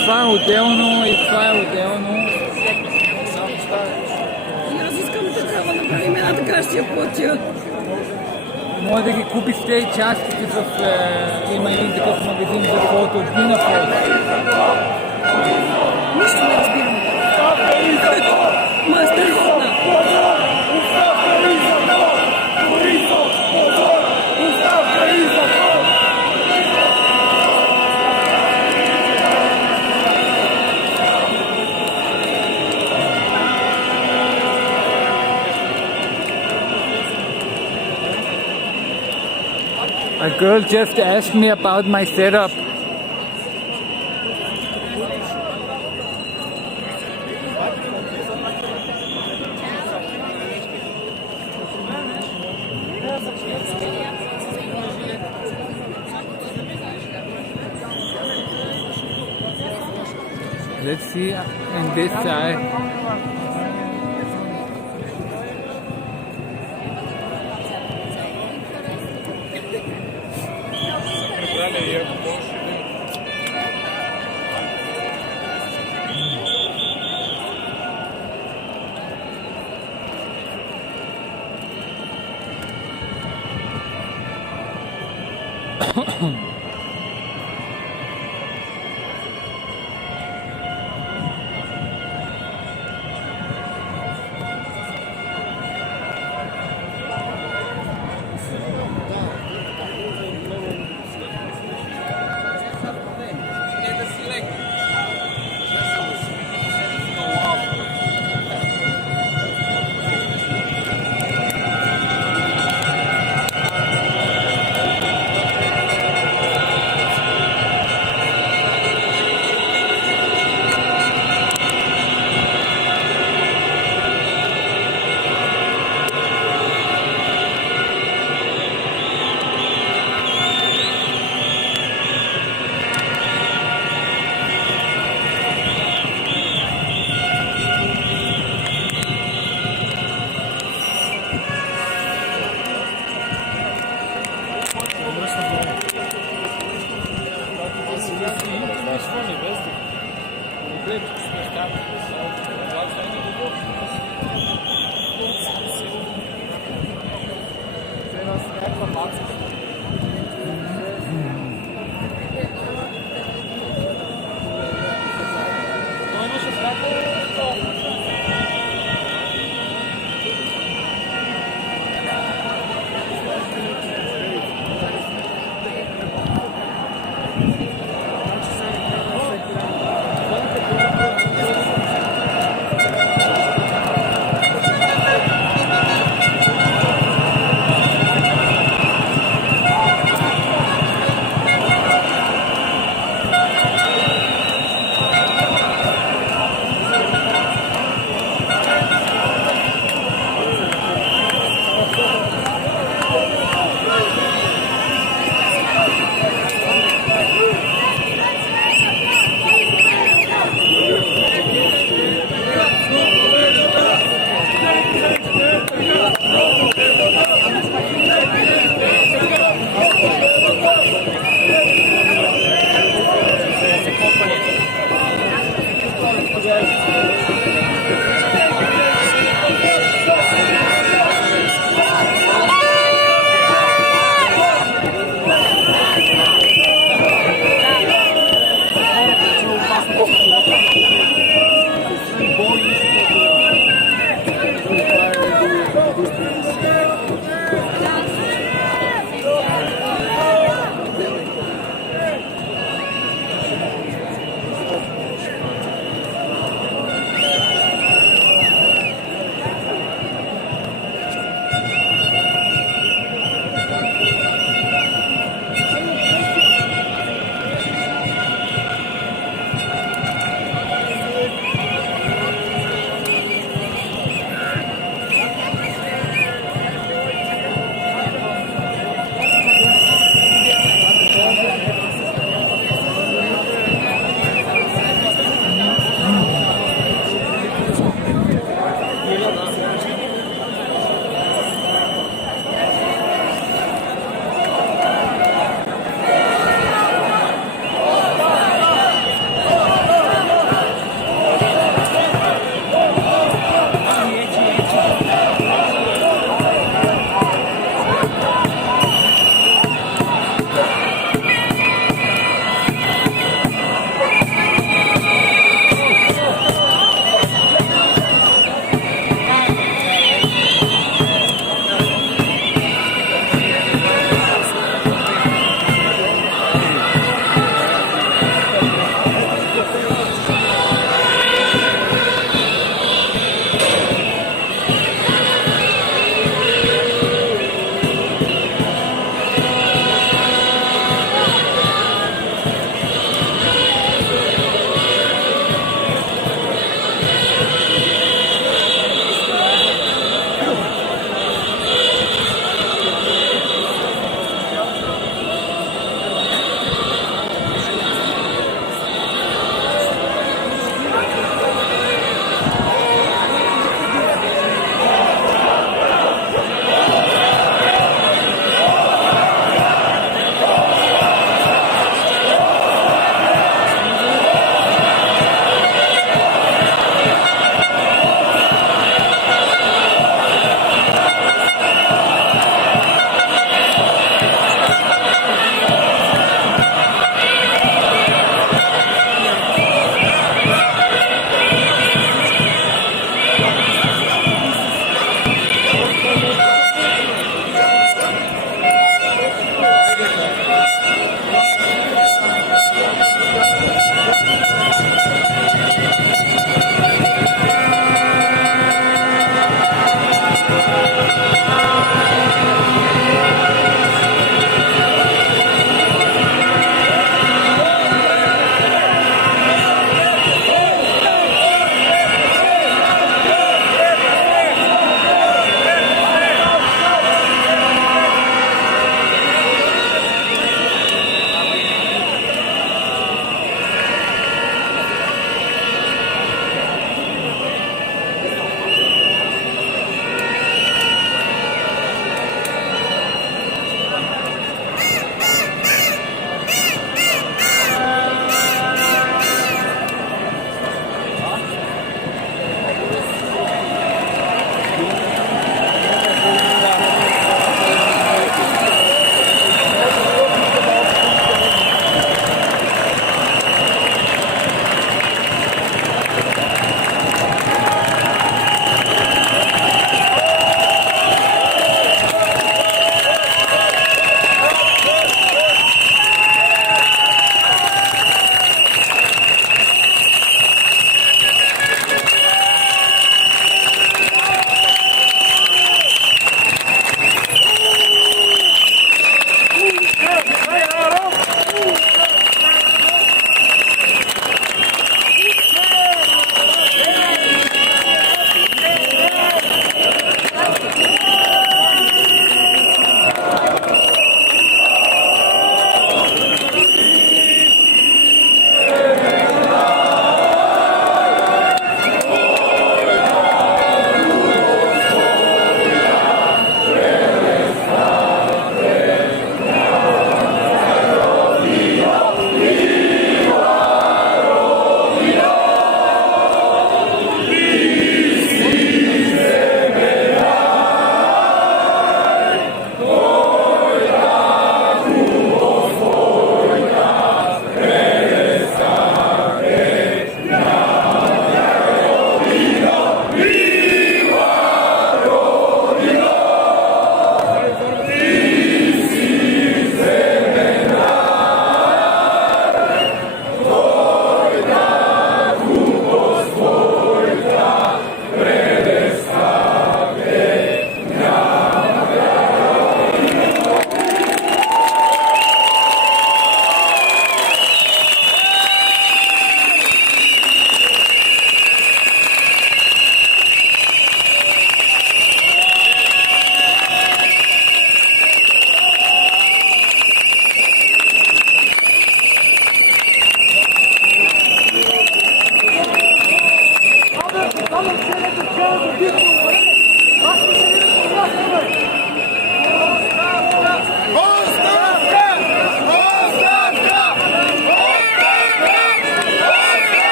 това е отделно и това е отделно. Аз искам такава, направим една така, ще я платя. Може да ги купиш тези частите в... има един такъв магазин за фото, Дина фото. Нищо не разбирам. Мастер Хода. A girl just asked me about my setup. Let's see in this side.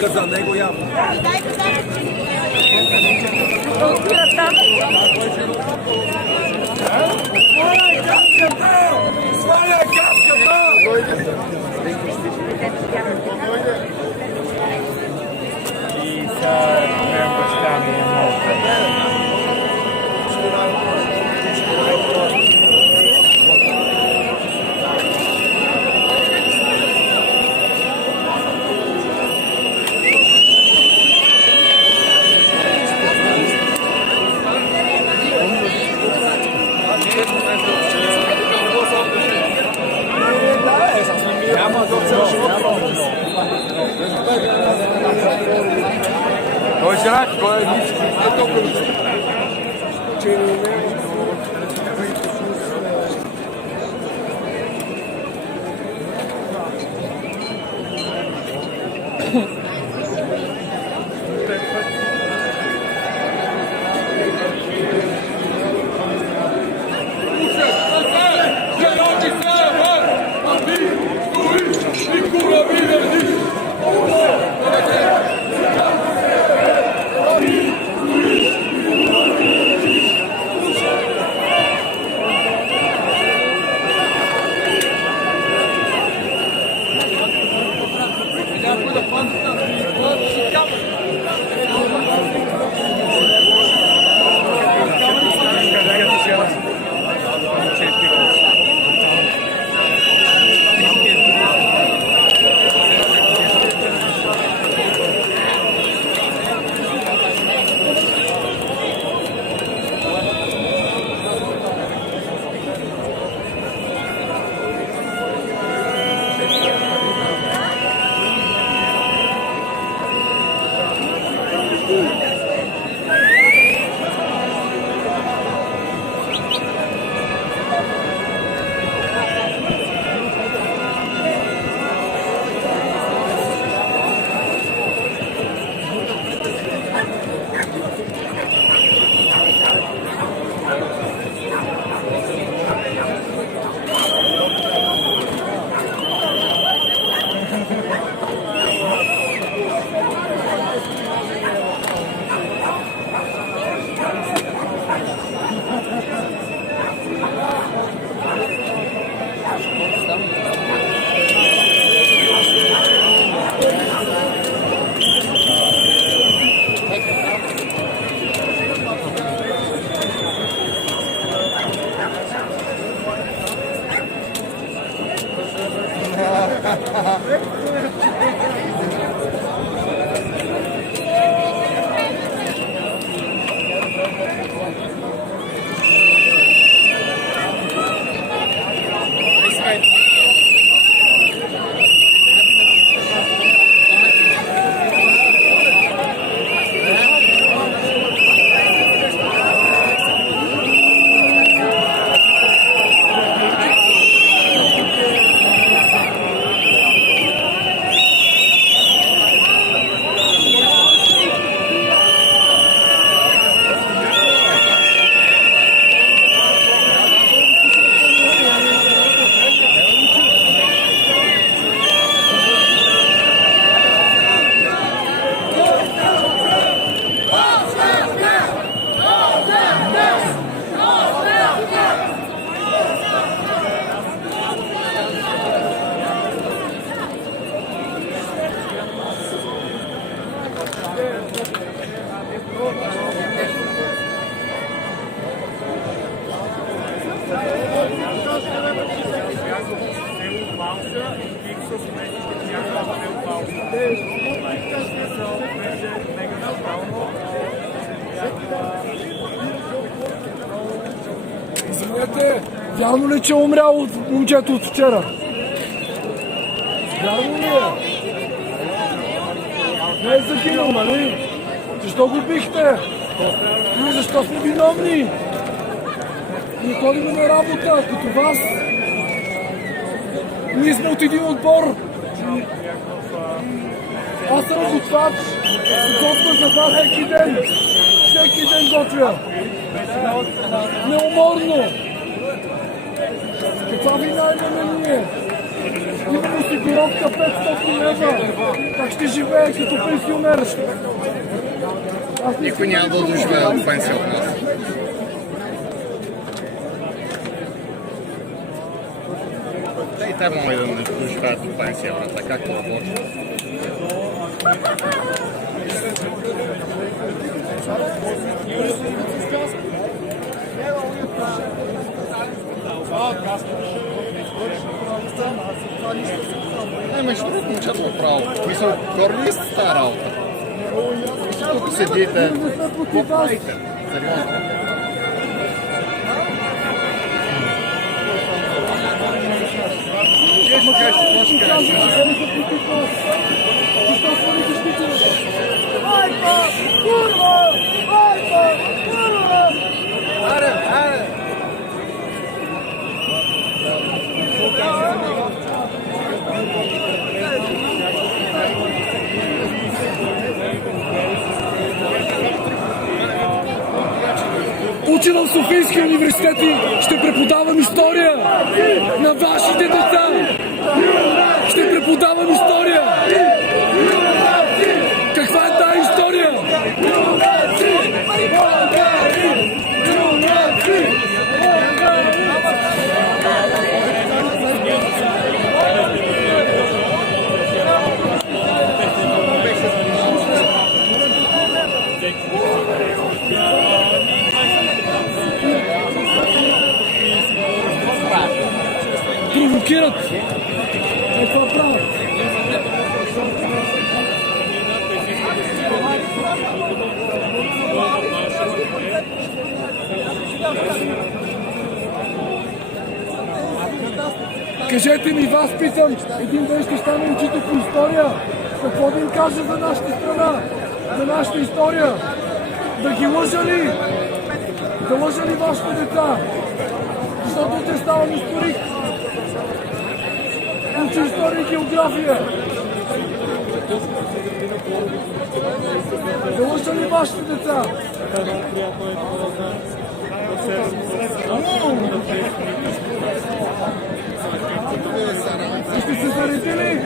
Биtka за него явно. Сваляй капката! Извинете, вярно ли, че е умрял от момчето от вчера? Вярно ли е? Не е загинал, нали? Защо го бихте? И защо сме виновни? Ние ходим на работа, като вас. Ние сме от един отбор. Аз съм готвач. Готвя за вас всеки ден. Всеки ден готвя. Неуморно. Каква вина имаме ние? Има осигуровка 500 лева. Как ще живее като пенсионер? Никой няма да доживее от пенсия от нас. И те могат да не доживеят от пенсия, брата, както работи. Между другото, момчето е право. Мисля, горни ли сте тази работа? Тук седите. Какво правите? Сериозно. Ще кажеш, какво ще кажеш? Айде, курва! Айде, курва! Аре, аре! Учена в Софийския университет и ще преподавам история на вашите деца. Ще преподавам история. Каква е тази история? Провокират. Какво правят? Кажете ми, вас питам, един ден ще стане учител по история. Какво да им кажа за нашата страна, за нашата история? Да ги лъжа ли? Да лъжа ли вашите деца? Защото утре ставам историк. Учи история и география. Да лъжа ли вашите деца? Ще се зареди ли?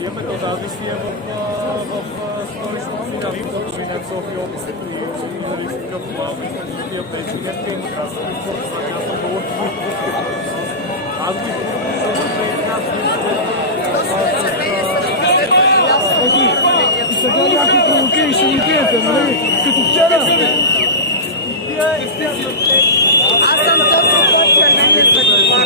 Имаме различия в столичната в София описът и такъв и аптечи. Днеска има краса. Аз съм много аз би и сега някой провокира и ще ни биете, нали? Като вчера. Аз съм точно червения светофар.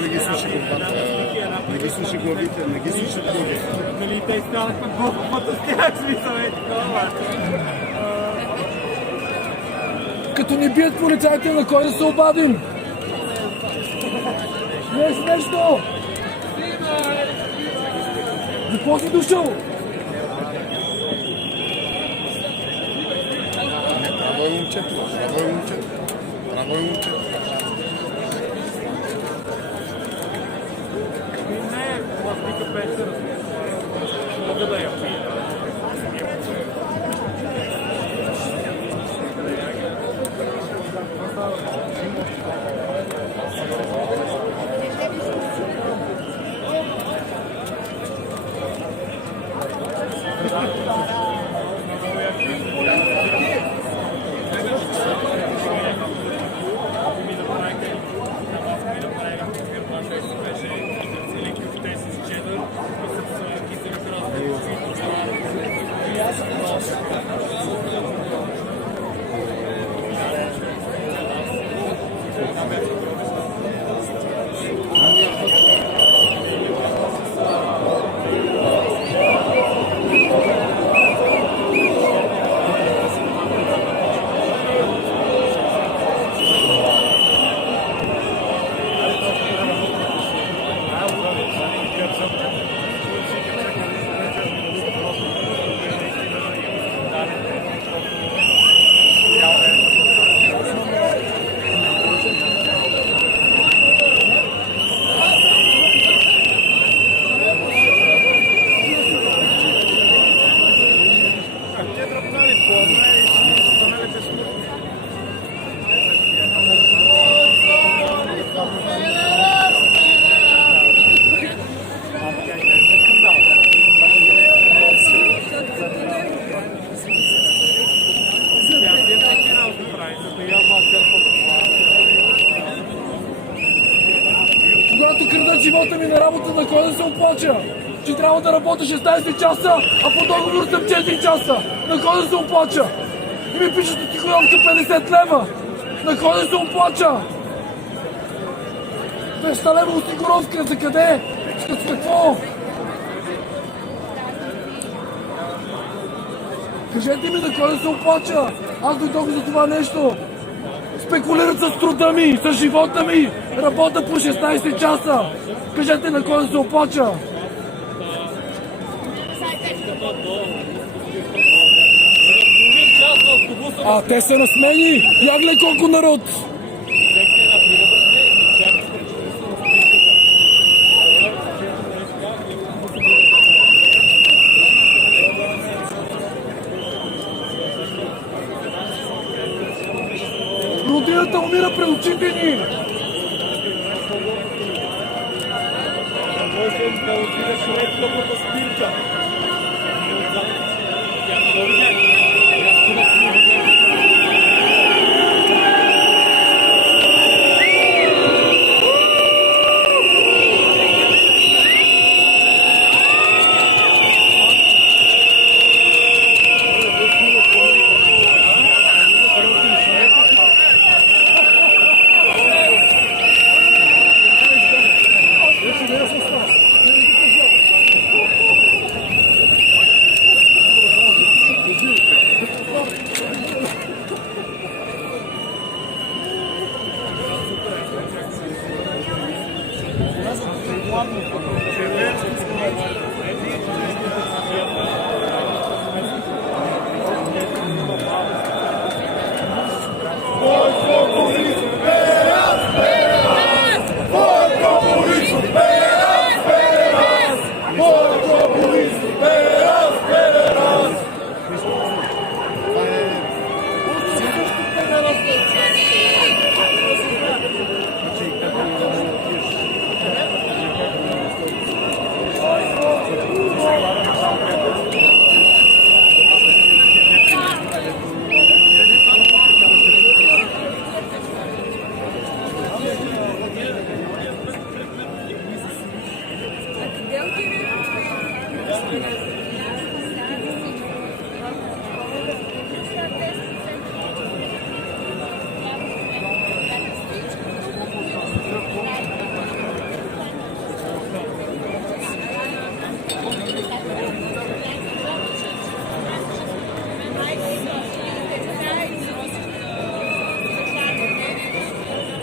Не ги слуши главата, не ги слуши главите, не ги слуши главите. Нали, те станахме по-пъта с тях, смисъл е такова. Като ни бият полицайите, на кой да се обадим? Не е смешно! За какво си дошъл? момчето. Браво е момчето. Браво е момчето. Не, това вика Петър. Мога да я пия. Когато крадат живота ми на работа, на кой да се оплача? Че трябва да работя 16 часа, а по договор съм 4 часа. На кой да се оплача? И ми пишат осигуровка 50 лева. На кой да се оплача? 200 лева осигуровка, за къде? С какво? Кажете ми на кой да се оплача? Аз дойдох за това нещо. Спекулират с труда ми, с живота ми. Работя по 16 часа. Кажете на кой да се оплача. А те са на смени. Я гледай колко народ. Родината умира пред очите ни. Да отидеш в лекторната спирка.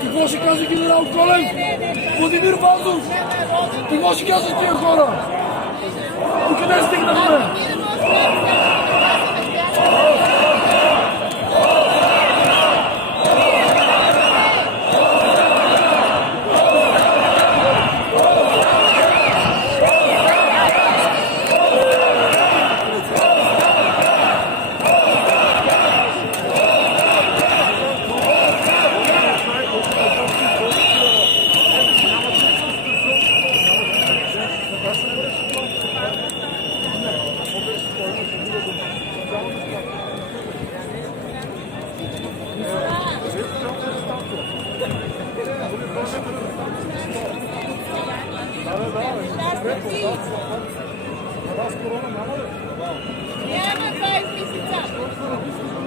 Какво ще каже генерал Колев? Владимир Вазов? Какво ще кажат тия хора? И къде стигнахме? Няма 20 месеца.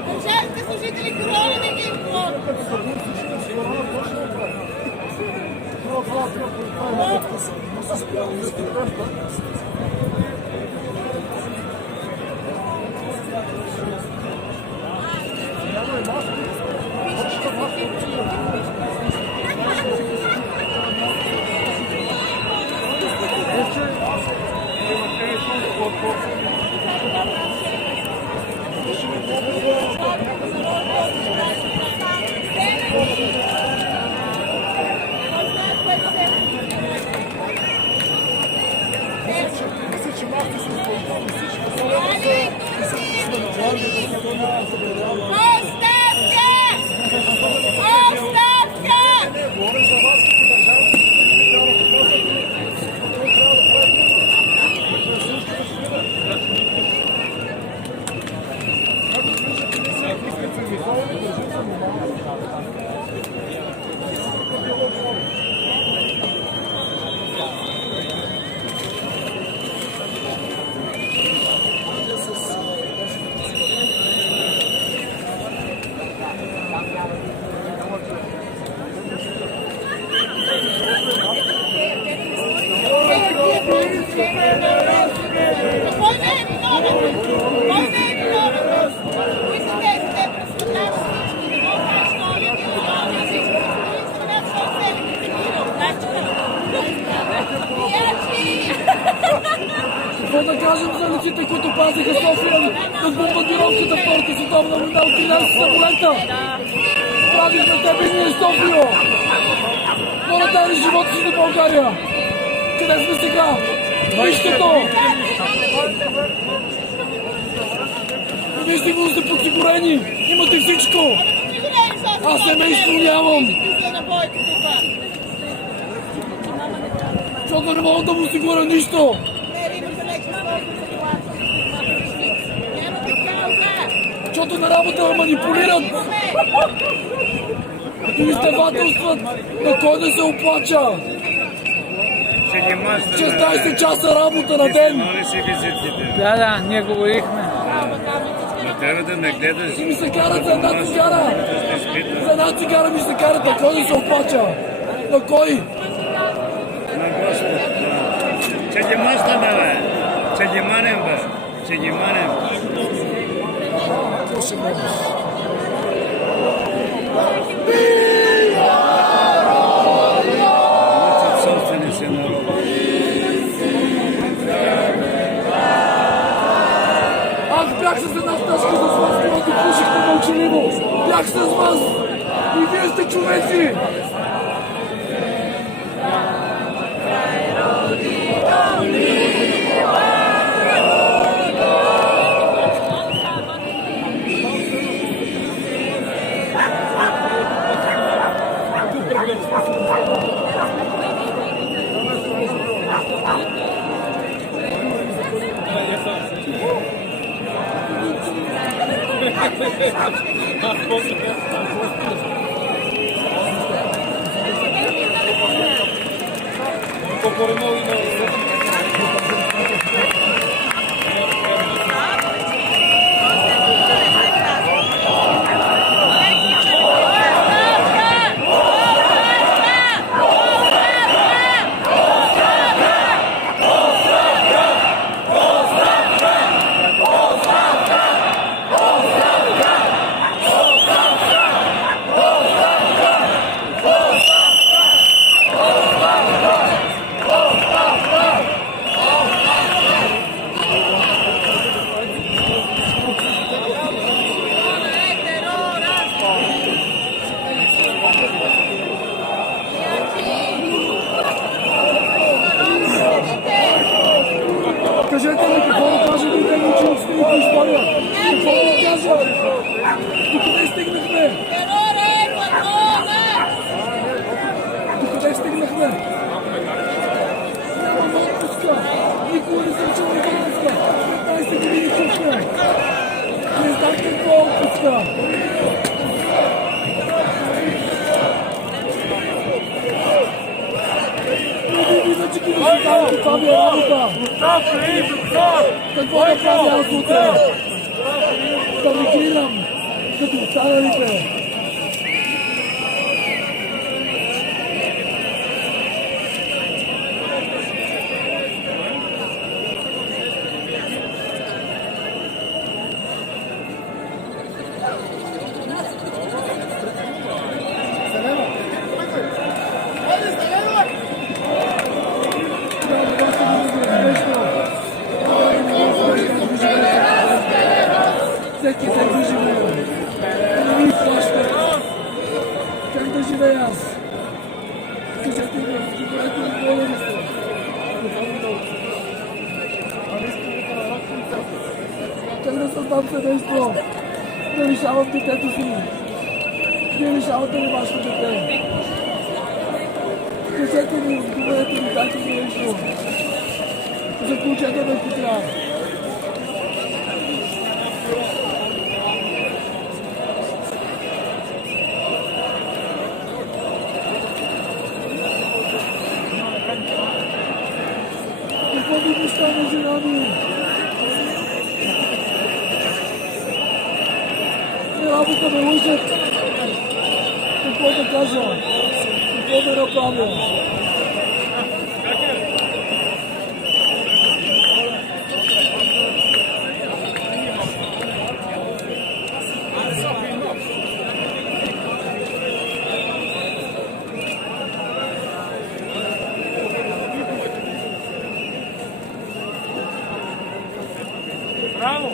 Държавните служители корона не ги имплодят. Какво да кажем за лиците, които пазиха София от бомбардировката в Втората световна война от 13 самолета? Правихме тебе и ние София! Хора дали живота си на България! Къде сме сега? Нищото! Вижте го, сте подсигурени! Имате всичко! Аз семейство нямам! Защото не мога да му осигуря нищо! Защото на работа ме манипулират! Като издевателстват, на кой да се оплача? 16 часа работа на ден! Да, ние говорихме. Трябва да ме гледаш. И ми се карат за една цигара! За една цигара ми се карат, на кой да се оплача? На кой? На Господ. Че ги мъснаме, бе! Че ги манем, бе! Че ги манем! Мъчат собствени си народи. Аз бях с една стъжка с вас, когато пушихте мълчаливо! Бях с вас! И вие сте човеци! Какво да правя аз утре? Да мигрирам като останалите. Всеки ден да живея. Не ми плаща. Как да живея аз? Кажете ми, говорете ми, моля ли сте? Как да създам семейство? Да лишавам детето си. Вие лишавате ли вашето дете? Кажете ми, отговорете ми, дайте ми нещо. Заключете ме, ако трябва. Какво ми стане, жена ми? И работа ме лъжат. Какво да кажа? Какво да направя? Браво!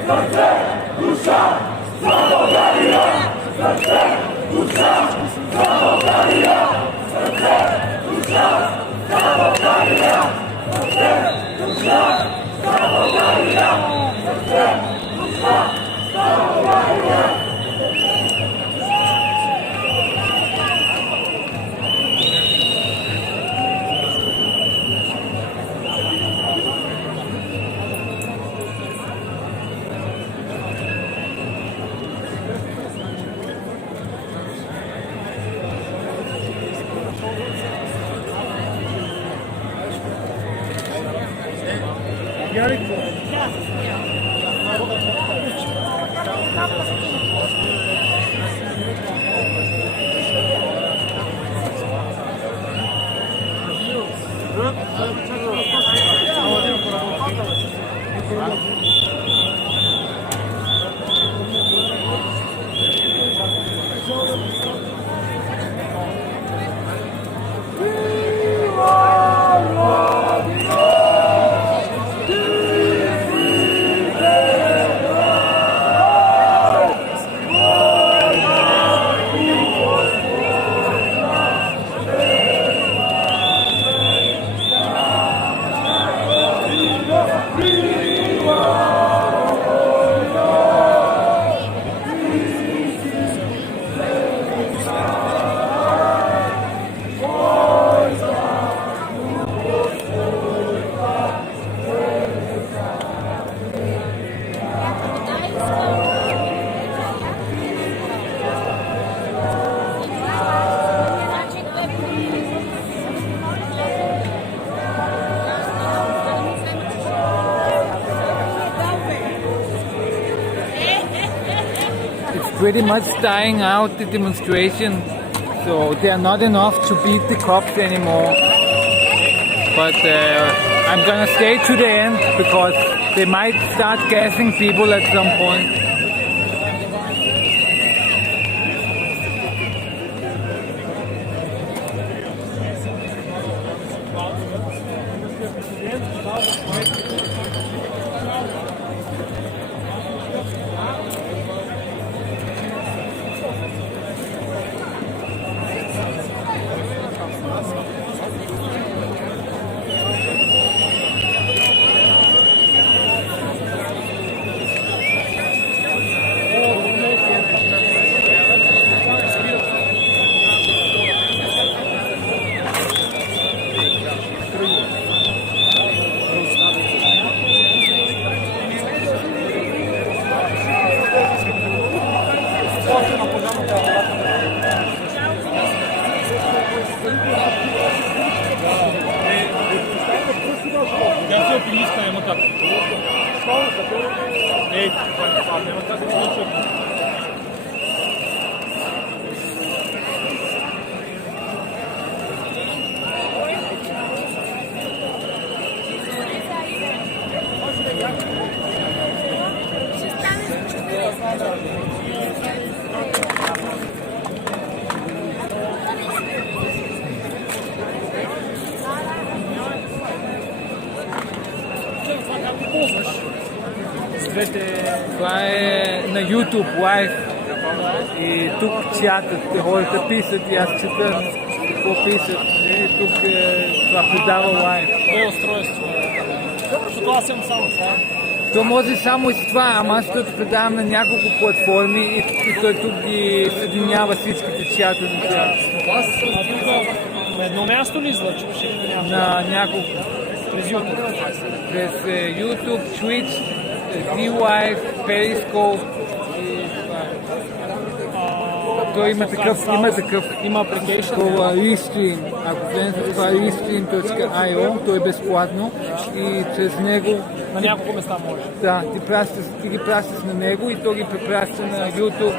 Srce, dusza, za Bulgarię! Srce, Pretty much dying out, the demonstration, so they are not enough to beat the cops anymore. But I'm gonna stay to the end because they might start gassing people at some point. Това е на YouTube Live и тук чатат, хората писат и аз чета какво писат. И тук това предава лайв. Кое устройство? Защото аз имам само това. То може само и с това, ама аз тук предавам на няколко платформи и той тук ги съединява всичките чата на тях. На едно място ли излъчваш или на На няколко. През YouTube? През YouTube, Twitch, D-Live, Periscope и това. Той има такъв, Има application. такова Restream. Ако влезете в това restream.io, той е безплатно и чрез него На няколко места може. да, ти ги пращаш на него и той ги препраща на YouTube,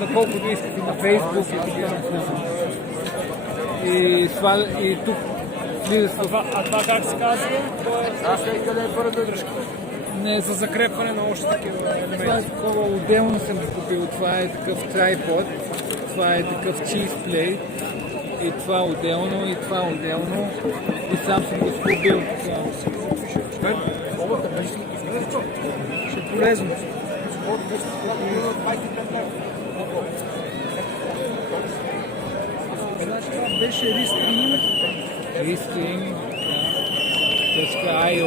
на колкото искате, на Facebook и така. И тук влизаш в... А това как се казва? Къде е първата дръжка? Не, за закрепване на още такива Това е елементи. такова, отделно съм го купил. Това е такъв трайпод, това е такъв чизплейт и това отделно, и това отделно. И сам съм го купил. Ще е полезно. Беше ристрим. Ристрим. Тескайо.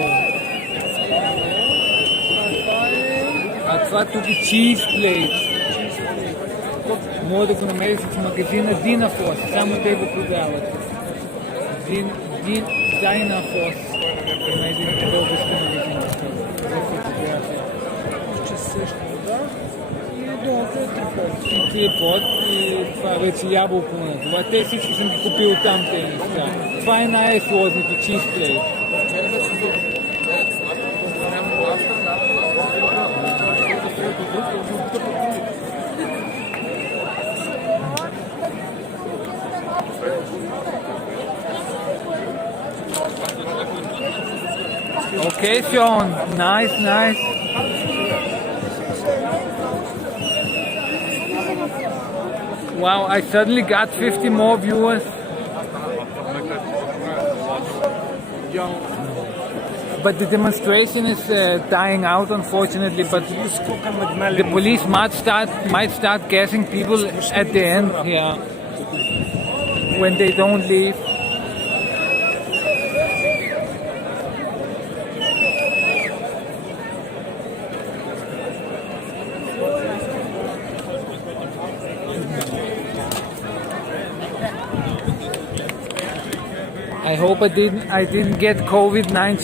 А това тук е cheese plate. Може да го намериш в магазина Динафос. Само те го продават. Динафос. Има един български магазин за фотография. Че също, да. И долу е трипод. И трипод, и това вече ябълко на това. Те всички съм ги купил там тези неща. Това е най-сложното cheese plate. Okay, Sean. Nice, nice. Wow, I suddenly got 50 more viewers. But the demonstration is dying out, unfortunately. But the police might start gassing people at the end here when they don't leave. I hope I didn't get COVID-19.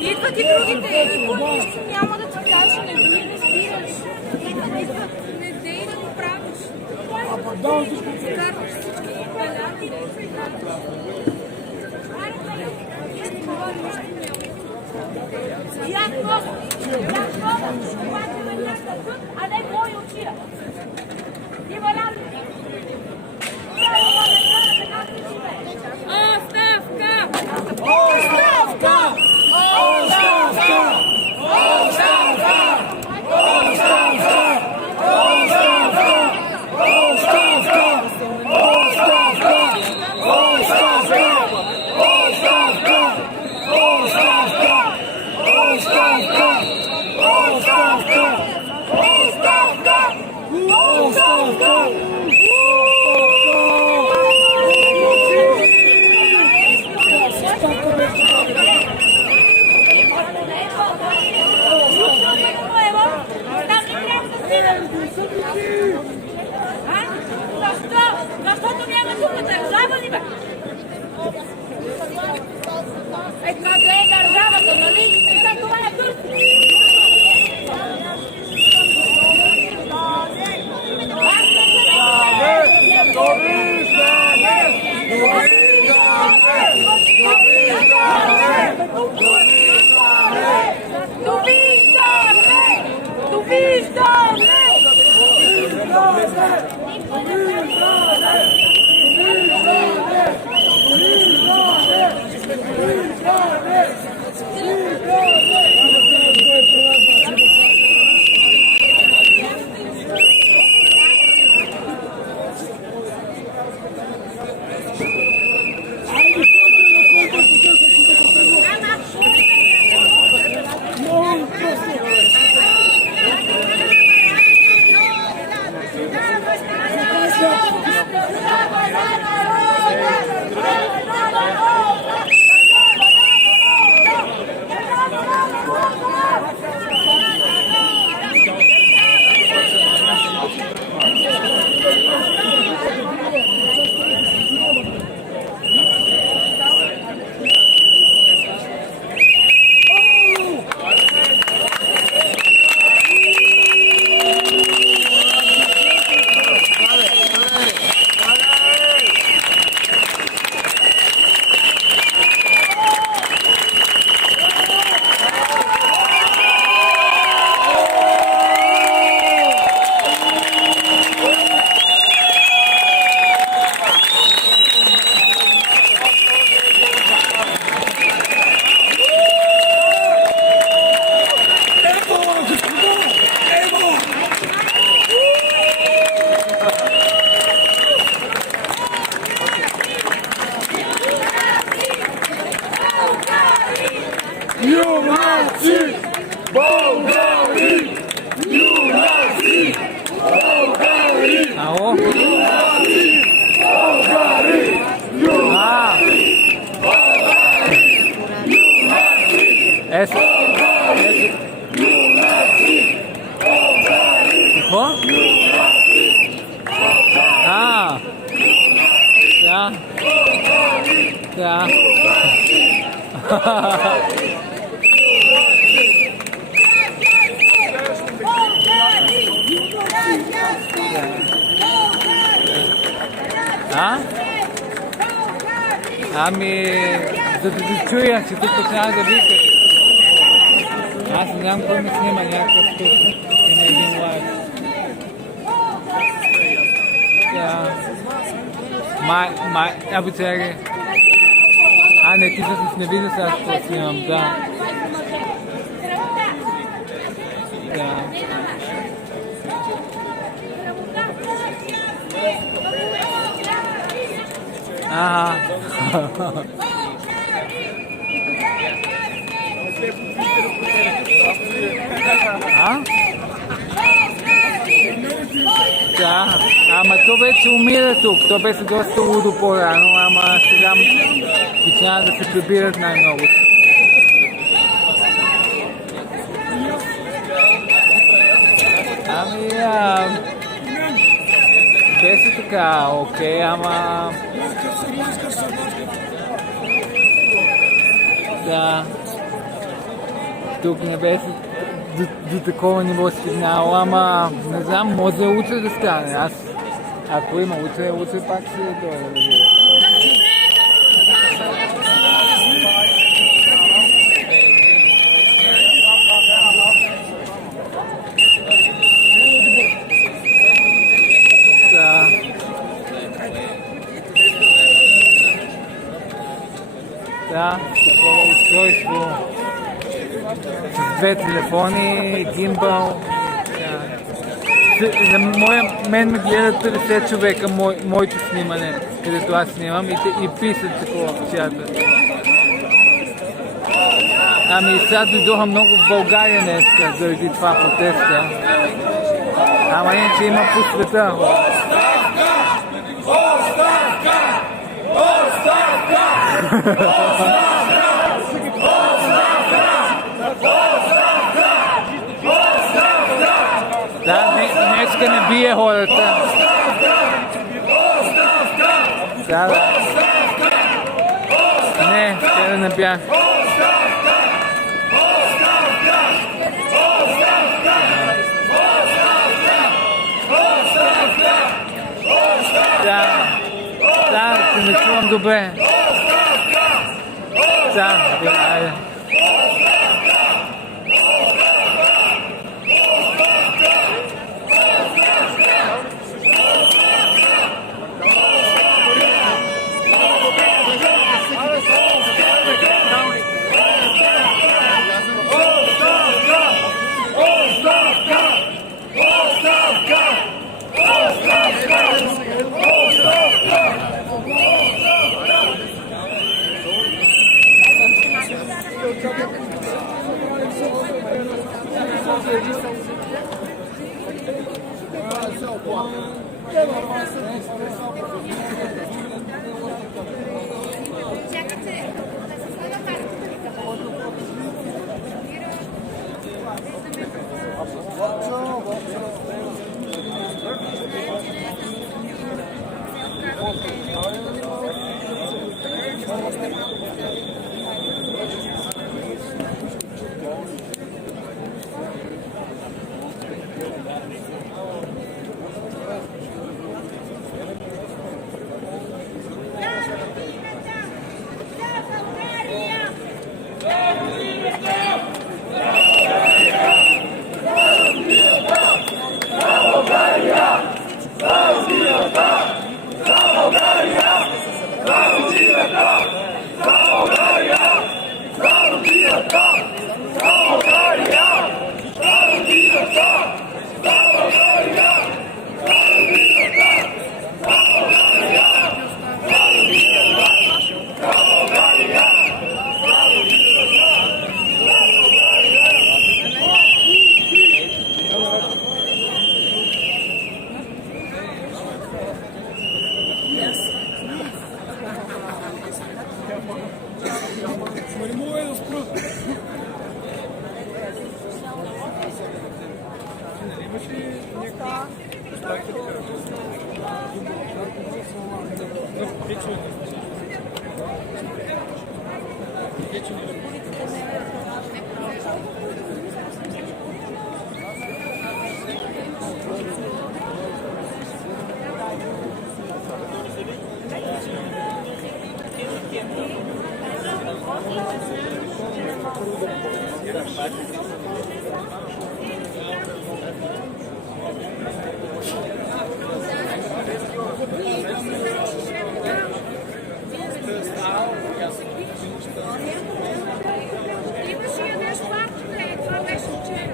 Идват и другите, нищо няма да ти кажа, не дори не спираш. Идват, не дей да го правиш. Вкарваш всички баляни. А не мои очия. И баляни. Оставка! Оставка! Защото няма тук държава ли бе? Това е държавата, нали? И след това е Турция. Да. Да. А? Ами, за да те чуя, че тук почнава да викат. Аз не знам кой ме снима някакъв тук. Има един лайк. Да. Абе чакай. Не, ти всъщност не вижда сега какво снимам, да. Да. Ага. Да, ама то вече умира тук. То беше доста лудо по-рано, ама сега починава да се прибират най-много. Ами, беше така, окей, ама... Да. Тук не беше до такова ниво сигнал, ама не знам, може утре да стане. Аз, ако има утре пак ще дойда да видя. Да, такова устройство. Две телефони, гимбал. За мен ме гледат 50 човека моето снимане, където аз снимам и писат такова в чата. Ами сега дойдоха много в България днеска заради това протеста. Ама иначе има по света. Да, днеска не бие хората. Да. Не, вчера не бях. Да, се не чувам добре. Да, айде. Sofia! Имаше и нещо папче, това беше вчера.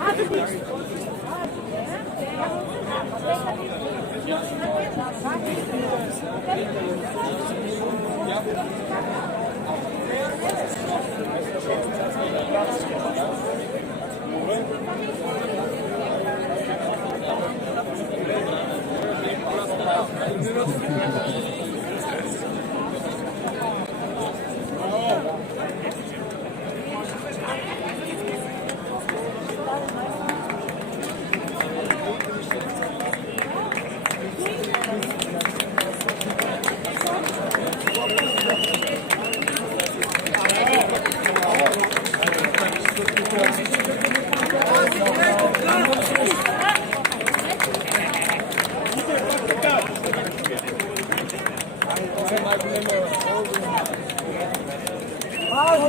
Аз съм ти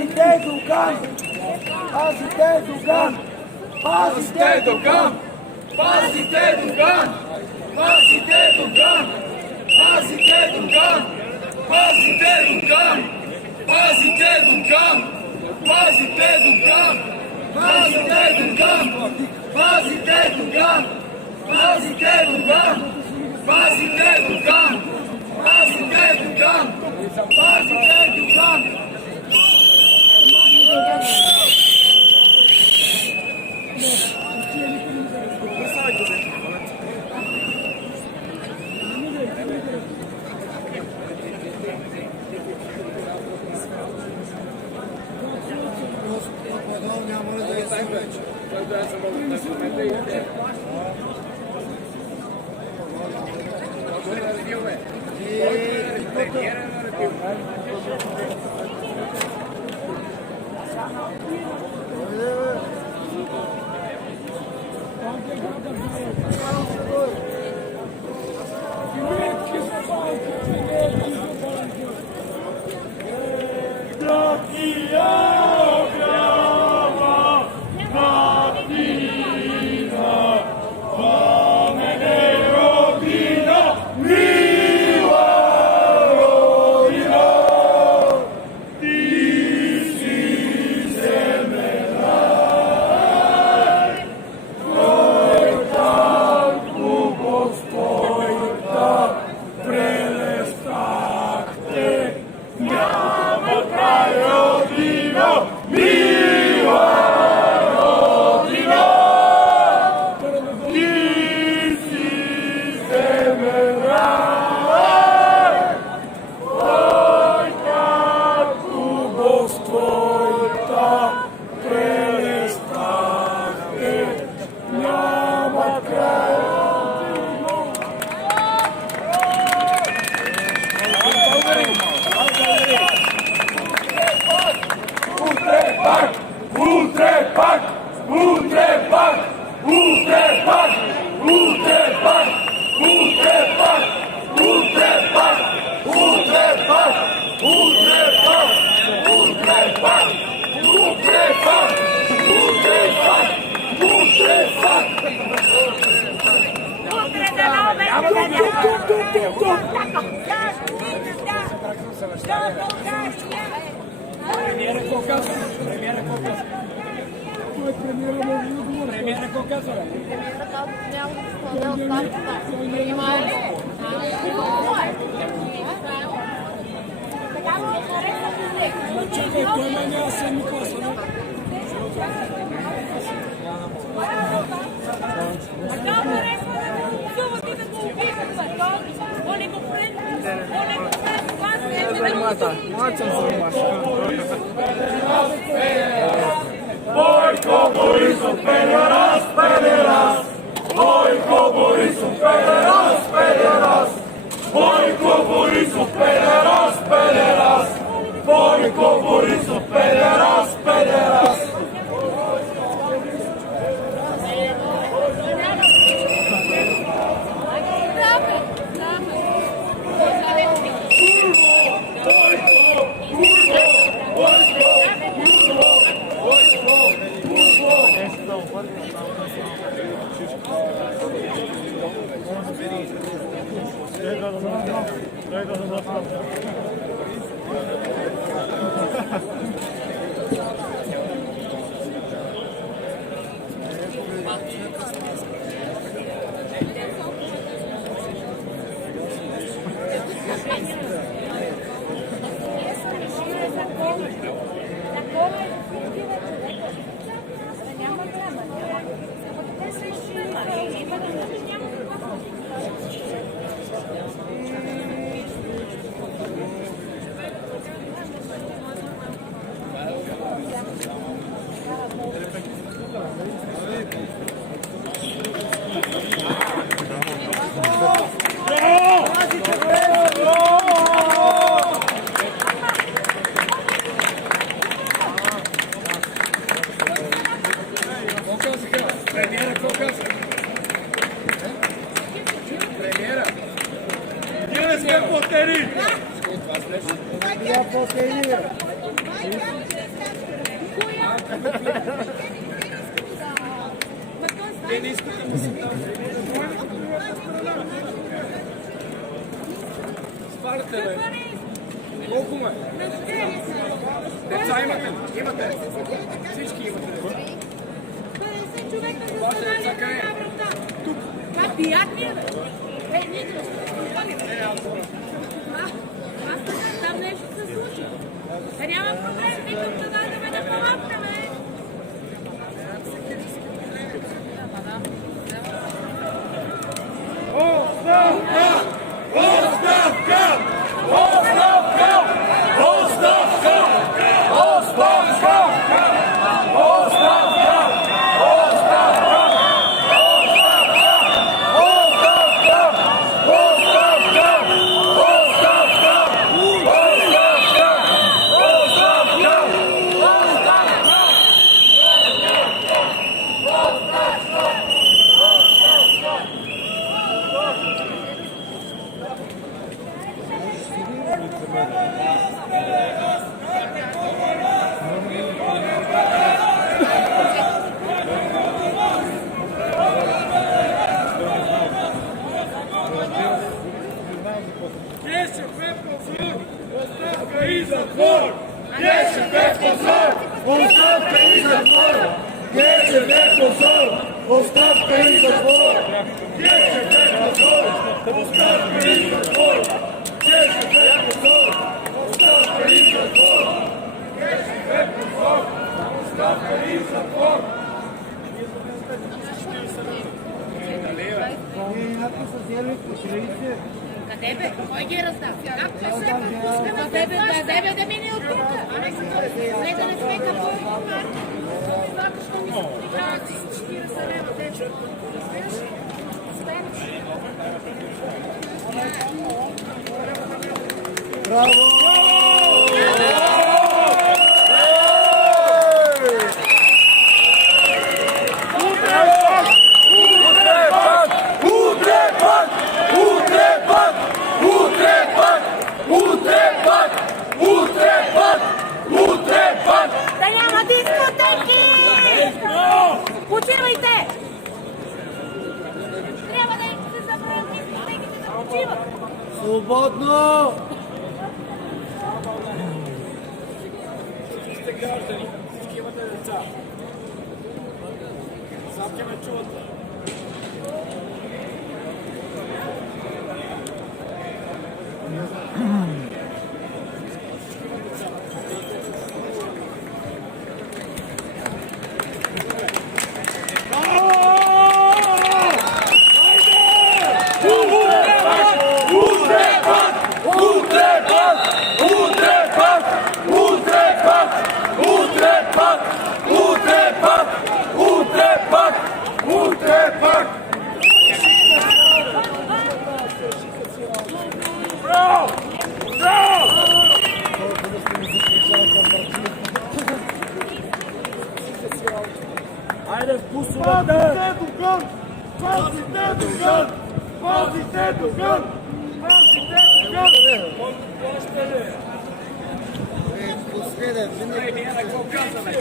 Pazite, Dugan! Pazite, Dugan! Pazite, Dugan! Pazite, Dugan! Pazite, Dugan! Pazite, Dugan! Pazite, Dugan! Pazite, Dugan! Pazite, Dugan! Pazite, Dugan! Pazite, Dugan! Pazite, Dugan! Pazite, Dugan! Pazite, Dugan! Pazite, Dugan! Boy, como hizo pederas, pederas. Boy, Колко му е? Деца имате ли? Имате. Всички имате. 50 човека за събрание на врата. Тук. Това пияк ли е, бе? Ние да аз там нещо се случи. Да няма проблем, викам да дадем да помогне, бе. Оставка! Оставка! Оставка! Оставка! Оставка! Оставка! Къде бе? Кой ги раздава? Как се пропускаме? Къде бе да мине от тук? Не да не сме като марки. Защо ми се подиграват с 40 лева вече? Разбираш ли? Браво! Да няма дискотеки! Почивайте! Трябва да се забравят дискотеките да почиват! Свободно! Всички сте граждани, всички имате деца. Сам ме чувате. Айде вкусно да Пазите духът! Пазите духът! Пазите духът! Пазите духът! ние на какво казваме?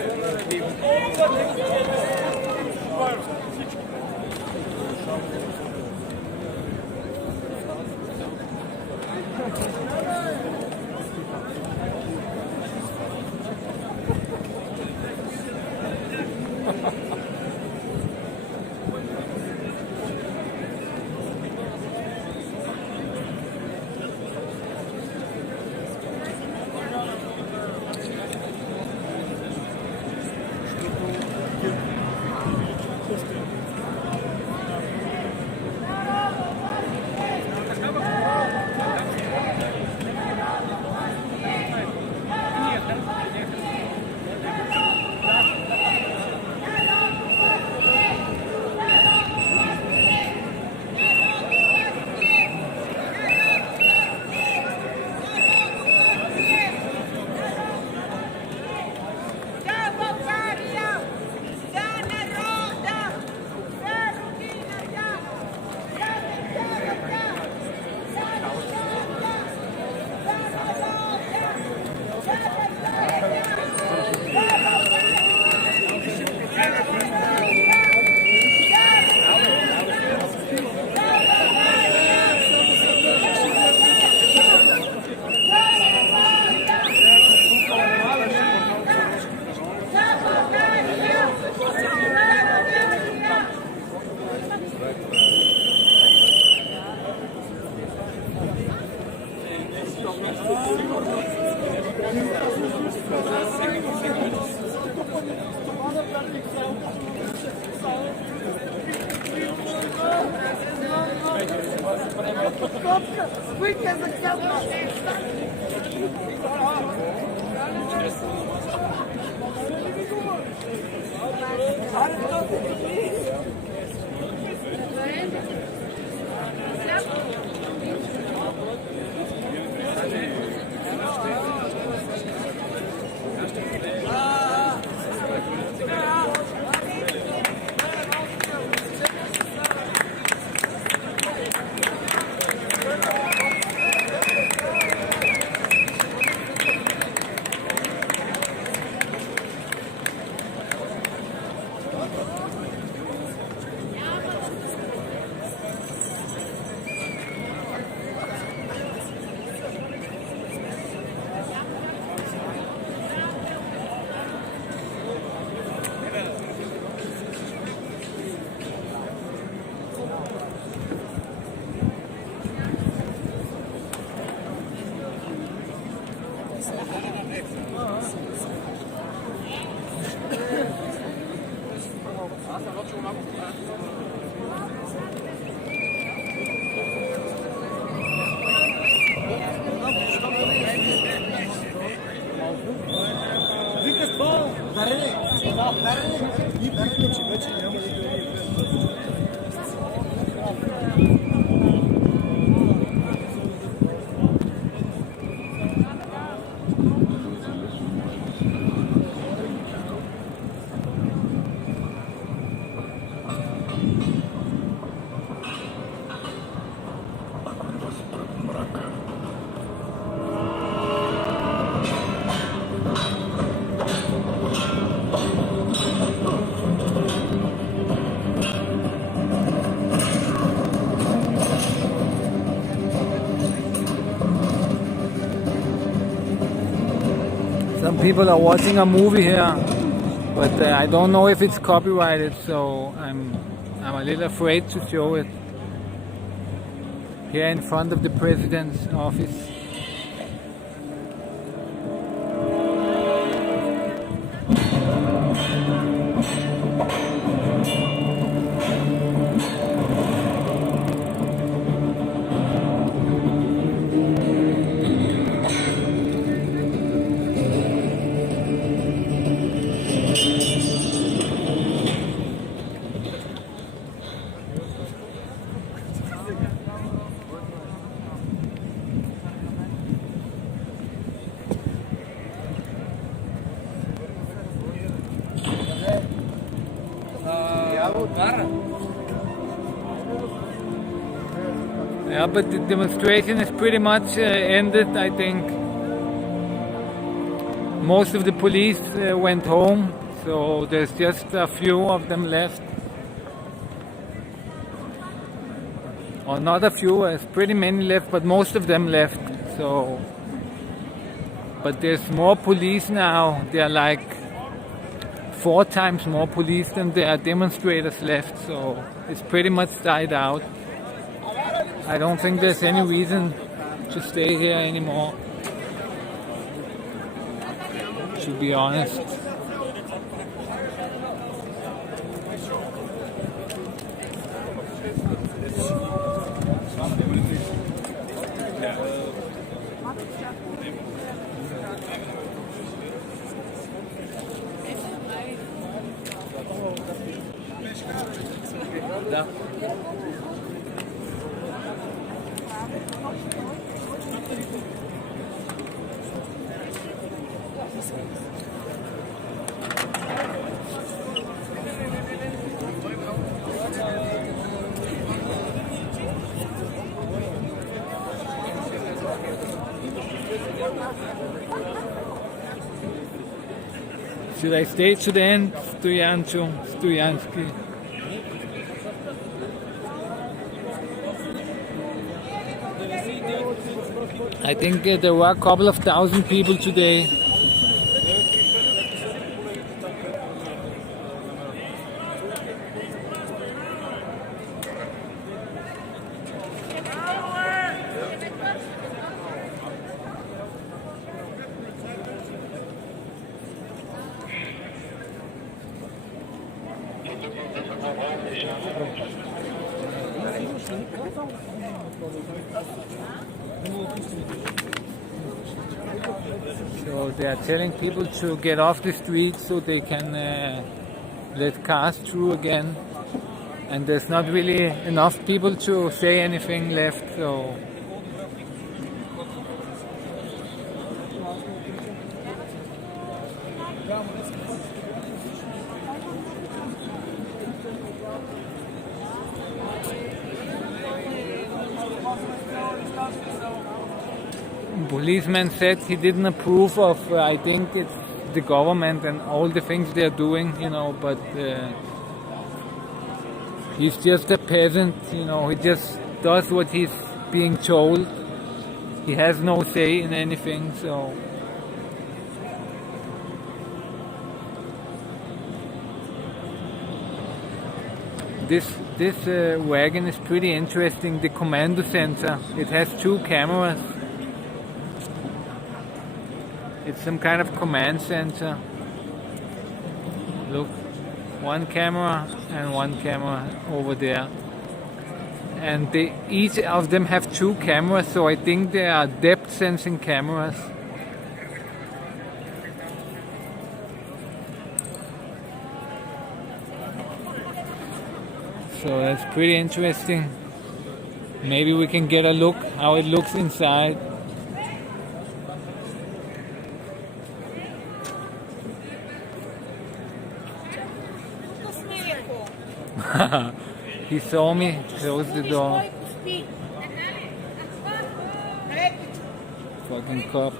Some people are watching a movie here, but I don't know if it's copyrighted, so I'm a little afraid to show it here in front of the president's office. Yeah, but the demonstration is pretty much ended, I think. Most of the police went home, so there's just a few of them left. or not a few, there's pretty many left, but most of them left. So, but there's more police now. There are like 4 times more police than there are demonstrators left. So it's pretty much died out. I don't think there's any reason to stay here anymore, to be honest. Should I stay to the end? Stoyansky. I think there were a couple of thousand people today. So they are telling people to get off the street so they can let cars through again. And there's not really enough people to say anything left. So policeman said he didn't approve of, I think it's the government and all the things they're doing, but he's just a peasant, he just does what he's being told. He has no say in anything, so. This wagon is pretty interesting, the commando center. It has 2 cameras. It's some kind of command center. Look, 1 camera and 1 camera over there. And each of them have 2 cameras, so I think they are depth sensing cameras. So that's pretty interesting. Maybe we can get a look how it looks inside. He saw me close the door. Fucking cop.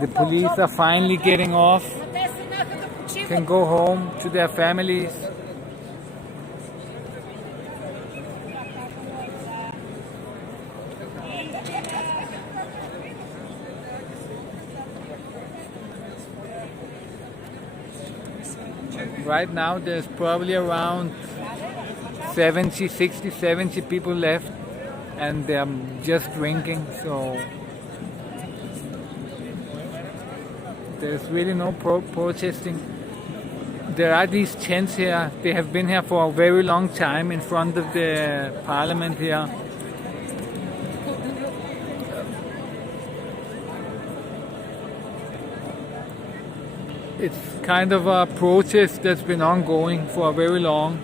The police are finally getting off, can go home to their families. Right now there's probably around 70 people left, and they're just drinking, so there's really no protesting. There are these tents here. They have been here for a very long time in front of the parliament here. It's kind of a protest that's been ongoing for very long.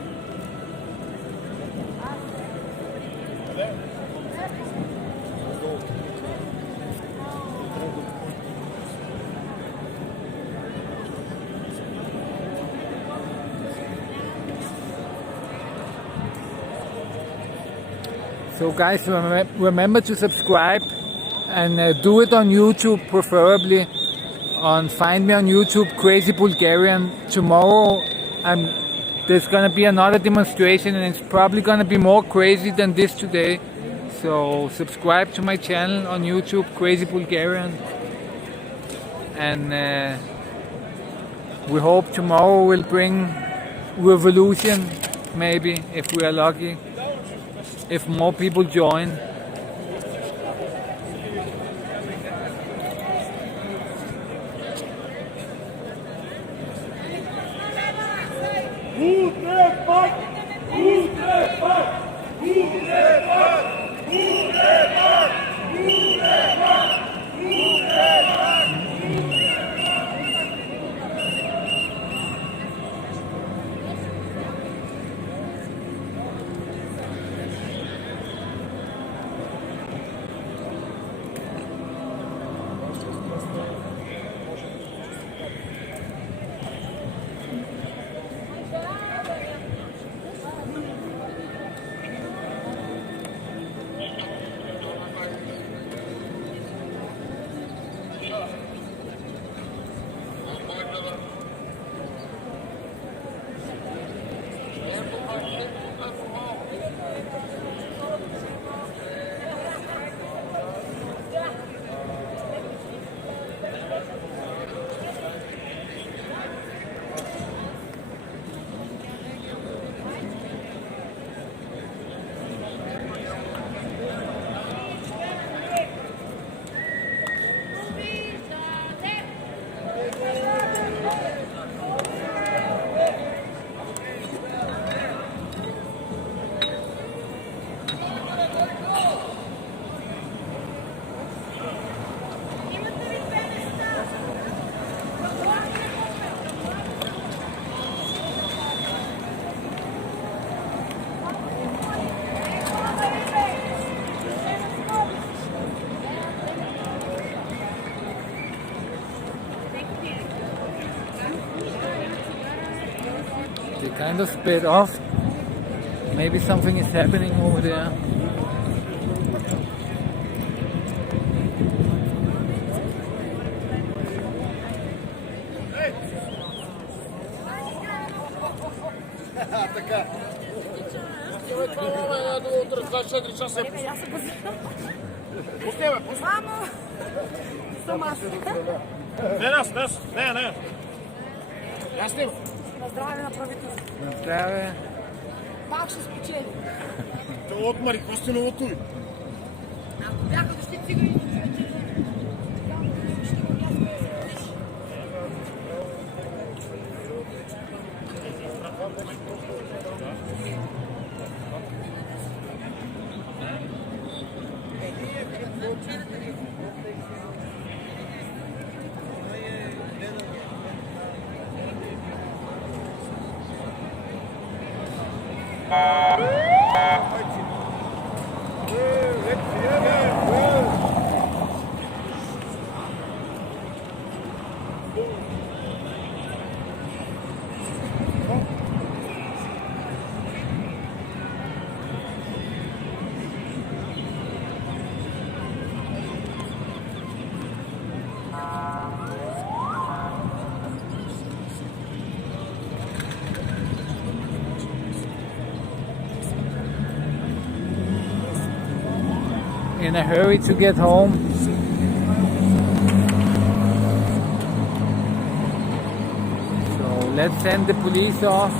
So guys, remember to subscribe and do it on YouTube preferably. Find me on YouTube, Crazy Bulgarian. Tomorrow there's gonna be another demonstration and it's probably gonna be more crazy than this today. So subscribe to my channel on YouTube, Crazy Bulgarian. And we hope tomorrow will bring revolution, maybe, if we are lucky. If more people join. They kind of sped off. Maybe something is happening over there. Не. На здраве на правителството. На здраве. Пак ще спечели. От Мари Костинова туй. Ако бяха дошли циганите, човече, in a hurry to get home. So let's send the police off.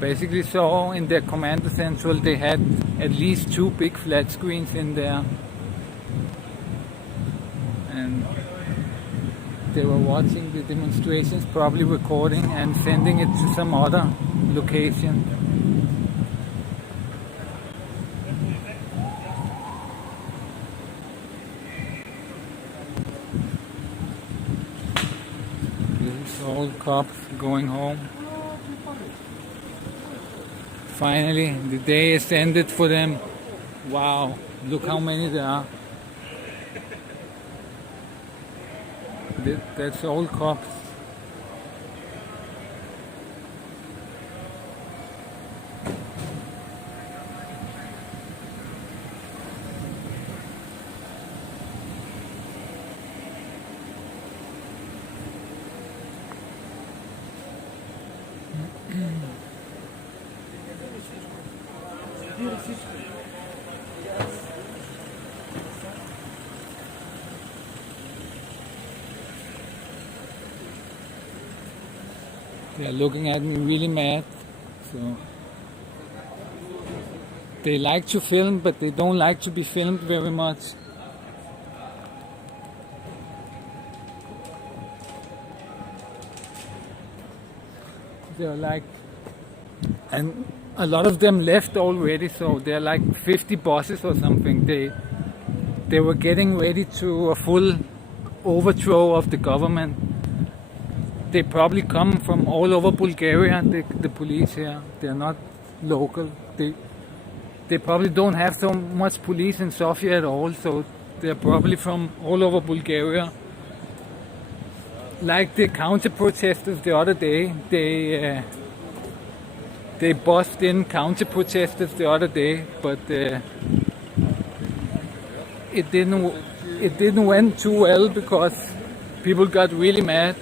basically saw in their command central they had at least 2 big flat screens in there, and they were watching the demonstrations, probably recording and sending it to some other location. This is all cops going home. Finally, the day is ended for them. Wow, look how many there are. That's all cops. They're looking at me really mad. So they like to film, but they don't like to be filmed very much. They're like, and a lot of them left already, so they're like 50 buses or something. They were getting ready to a full overthrow of the government. They probably come from all over Bulgaria, the police here. They're not local. They probably don't have so much police in Sofia at all, so they're probably from all over Bulgaria. Like the counter-protesters the other day, they bussed in counter-protesters the other day, but it didn't went too well because people got really mad.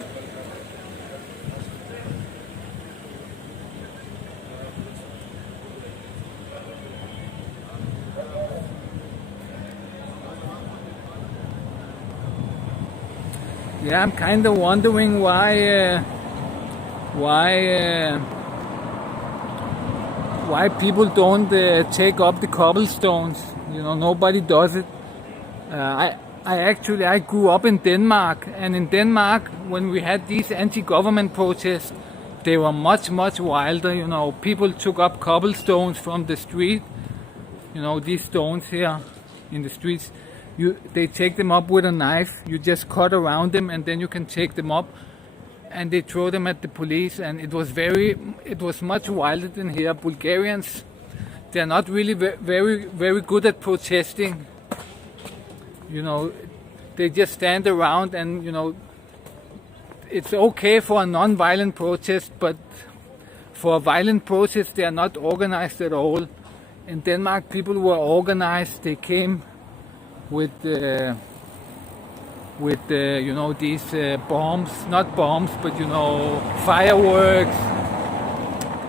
Yeah, I'm kind of wondering why people don't take up the cobblestones. You know, nobody does it. I grew up in Denmark, and in Denmark, when we had these anti-government protests, they were much wilder. You know, people took up cobblestones from the street. You know, these stones here in the streets. They take them up with a knife. You just cut around them, and then you can take them up, and they throw them at the police. And it was much wilder than here. Bulgarians, they're not really very good at protesting. You know, they just stand around, and you know, it's okay for a non-violent protest, but for a violent protest, they are not organized at all. In Denmark, people were organized. They came with you know, these bombs, not bombs, but you know, fireworks.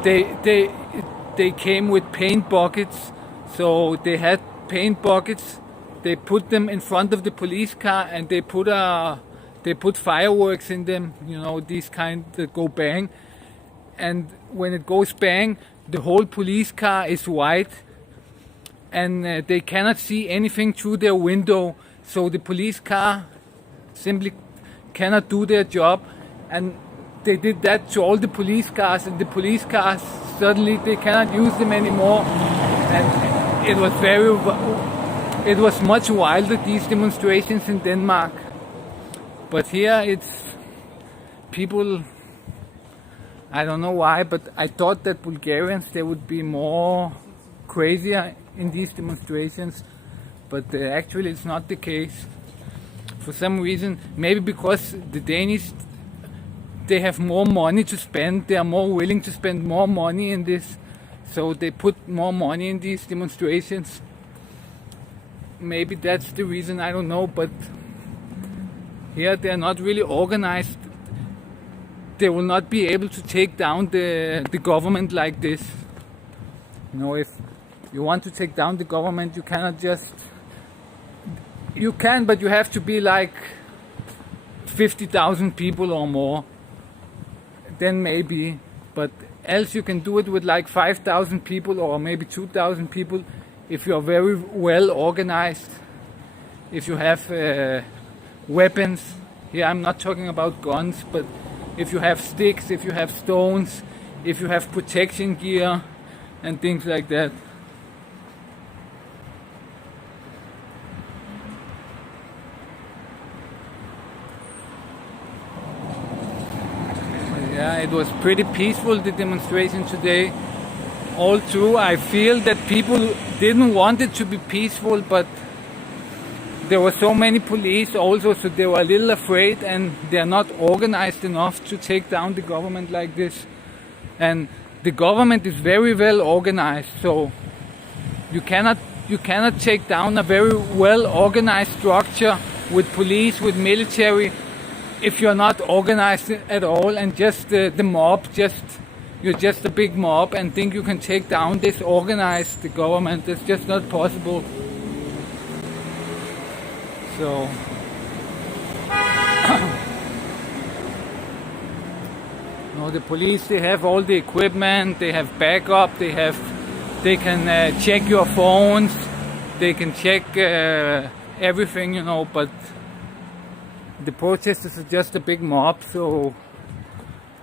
They came with paint buckets, so they had paint buckets. They put them in front of the police car, and they put fireworks in them. You know, these kind that go bang, and when it goes bang, the whole police car is white. And they cannot see anything through their window, so the police car simply cannot do their job. And they did that to all the police cars, and the police cars suddenly they cannot use them anymore. And it was much wilder, these demonstrations in Denmark. But here it's people, I don't know why, but I thought that Bulgarians, they would be more crazier in these demonstrations, but actually it's not the case. For some reason, maybe because the Danish, they have more money to spend, they are more willing to spend more money in this, so they put more money in these demonstrations. Maybe that's the reason, I don't know, but here they are not really organized. They will not be able to take down the government like this. You know, if you want to take down the government, you cannot just... You can, but you have to be like 50,000 people or more. Then maybe. But else you can do it with like 5,000 people or maybe 2,000 people if you're very well organized, if you have weapons. Here I'm not talking about guns, but if you have sticks, if you have stones, if you have protection gear and things like that. Yeah, it was pretty peaceful, the demonstration today. All true, I feel that people didn't want it to be peaceful, but there were so many police also, so they were a little afraid, and they are not organized enough to take down the government like this. And the government is very well organized, so you cannot take down a very well organized structure with police, with military, if you're not organized at all, and just the mob, you're just a big mob and think you can take down this organized government. It's just not possible. So no, the police, they have all the equipment, they have backup, they can check your phones, they can check everything, you know, but the protesters are just a big mob, so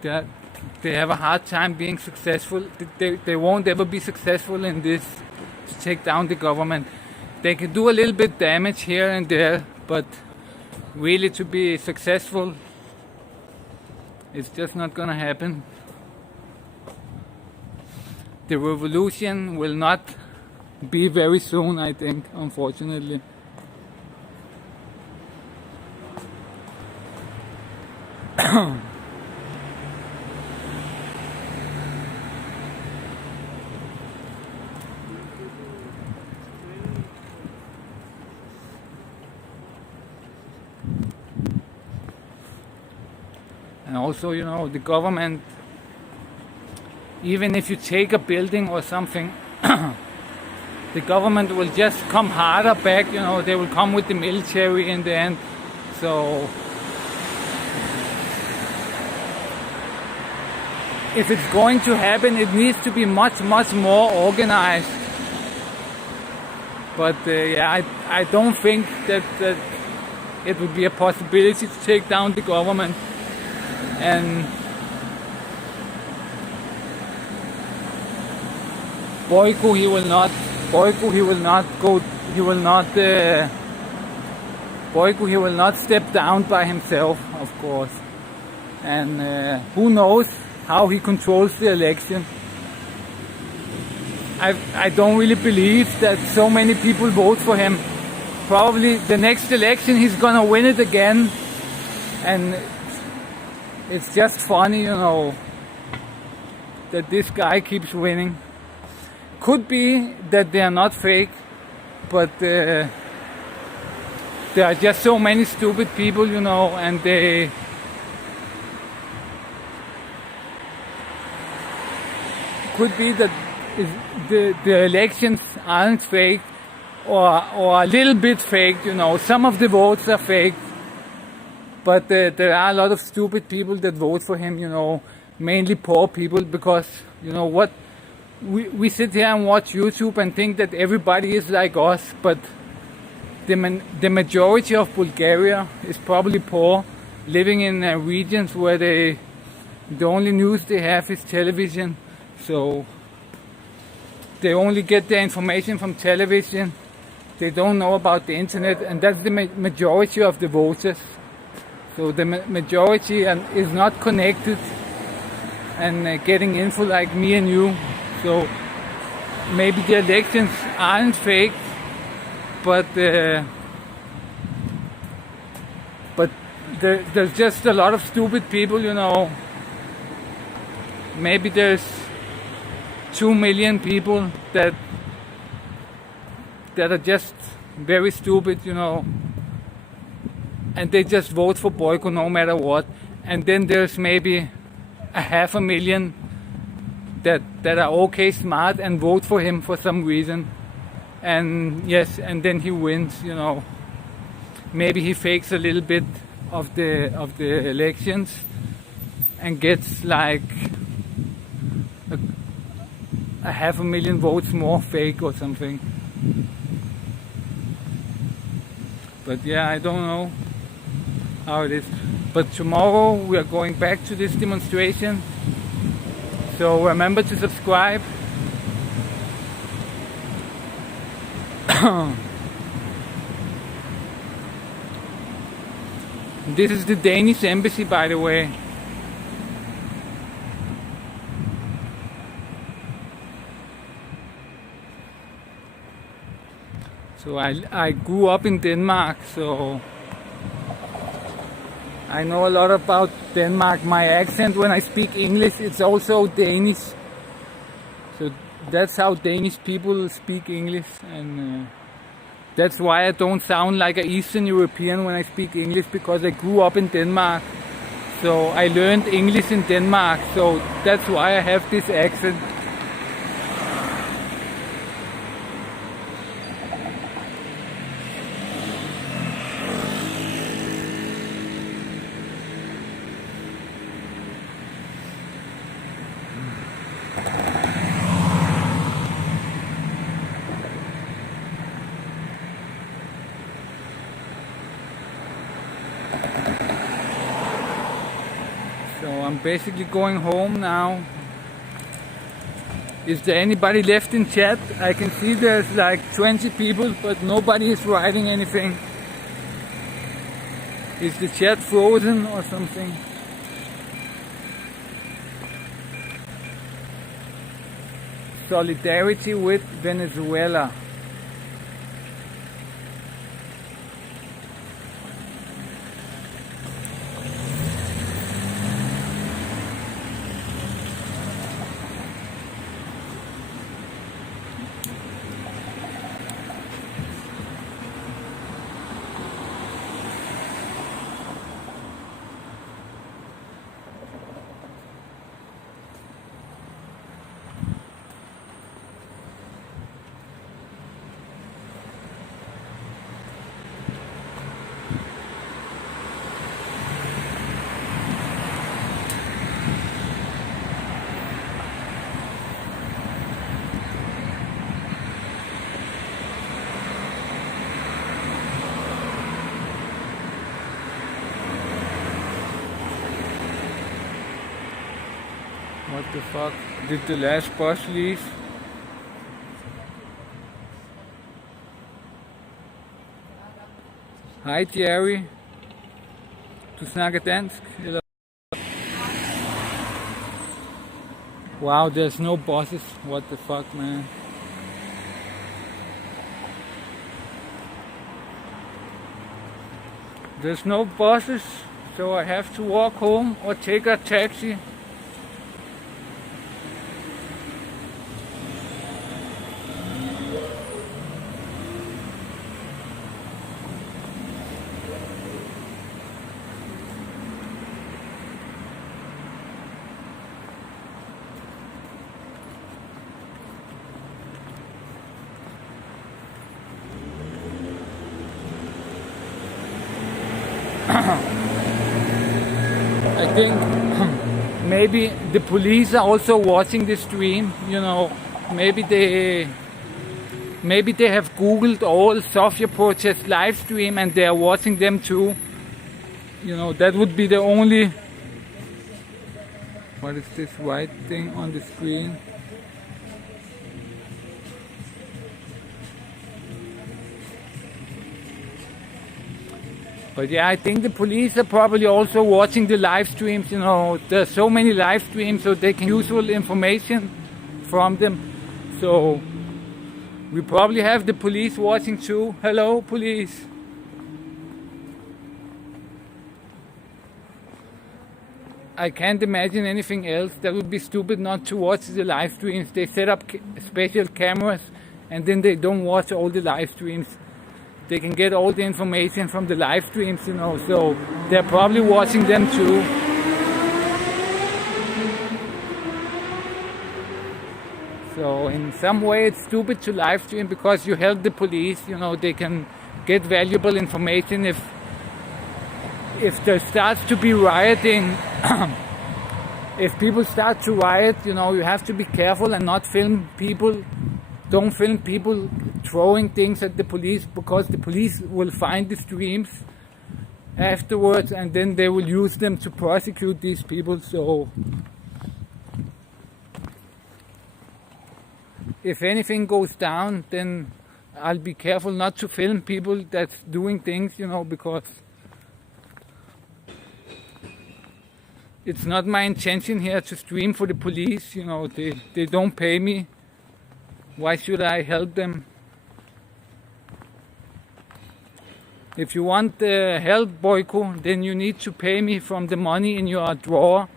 they have a hard time being successful. They won't ever be successful in this, to take down the government. They can do a little bit damage here and there, but really to be successful, it's just not gonna happen. The revolution will not be very soon, I think, unfortunately. And also, you know, the government, even if you take a building or something, the government will just come harder back, you know, they will come with the military in the end. So if it's going to happen, it needs to be much more organized. But yeah, I don't think that it would be a possibility to take down the government. And Boyko, he will not step down by himself, of course. And who knows how he controls the election. I don't really believe that so many people vote for him. Probably the next election he's gonna win it again, and it's just funny, you know, that this guy keeps winning. Could be that they are not fake, but there are just so many stupid people, you know, and they could be that the elections aren't fake, or a little bit fake, you know. Some of the votes are fake, but there are a lot of stupid people that vote for him, you know, mainly poor people, because, you know what, we sit here and watch YouTube and think that everybody is like us, but the majority of Bulgaria is probably poor, living in regions where the only news they have is television, so they only get their information from television. They don't know about the internet, and that's the majority of the voters. So the majority is not connected and getting info like me and you. So maybe the elections aren't fake, but there's just a lot of stupid people, you know. Maybe there's 2 million people that are just very stupid, you know, and they just vote for Boyko no matter what. And then there's maybe 500,000 that are okay smart and vote for him for some reason, and yes, and then he wins, you know. Maybe he fakes a little bit of the elections and gets like a 500,000 votes more fake or something. But yeah, I don't know how it is. But tomorrow we are going back to this demonstration. So remember to subscribe. This is the Danish embassy, by the way. So I grew up in Denmark, so I know a lot about Denmark. My accent when I speak English, it's also Danish. So that's how Danish people speak English, and that's why I don't sound like an Eastern European when I speak English, because I grew up in Denmark. So I learned English in Denmark, so that's why I have this accent. So I'm basically going home now. Is there anybody left in chat? I can see there's like 20 people, but nobody is writing anything. Is the chat frozen or something? Solidarity with Venezuela. What the fuck? Did the last bus leave? Hi Jerry. Du snakker dansk, eller? Wow, there's no buses. What the fuck, man? There's no buses, so I have to walk home or take a taxi. I think maybe the police are also watching the stream, you know, maybe they have googled all Sofia protest live stream and they are watching them too. You know, that would be the only... What is this white thing on the screen? But yeah, I think the police are probably also watching the live streams, you know, there's so many live streams so they can use useful information from them. So we probably have the police watching too. Hello, police. I can't imagine anything else. That would be stupid not to watch the live streams. They set up special cameras and then they don't watch all the live streams. They can get all the information from the live streams, you know, so they're probably watching them too. So in some way it's stupid to live stream because you help the police, you know, they can get valuable information if there starts to be rioting if people start to riot, you know, you have to be careful and not film people. Don't film people throwing things at the police, because the police will find the streams afterwards and then they will use them to prosecute these people. So if anything goes down, then I'll be careful not to film people that's doing things, you know, because it's not my intention here to stream for the police. You know, they don't pay me. Why should I help them? If you want help, Boyko, then you need to pay me from the money in your drawer,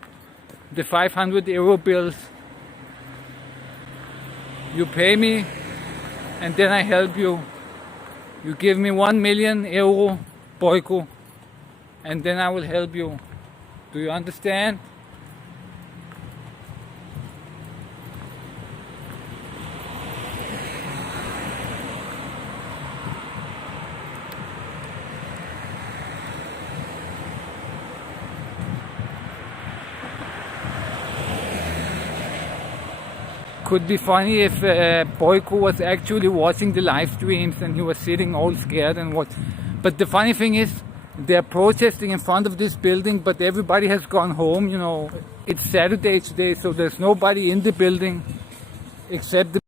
the 500 euro bills. You pay me and then I help you. You give me 1 million euro, Boyko, and then I will help you. Do you understand? Could be funny if Boyko was actually watching the live streams and he was sitting all scared and what. But the funny thing is, they're protesting in front of this building, but everybody has gone home. You know, it's Saturday today, so there's nobody in the building except the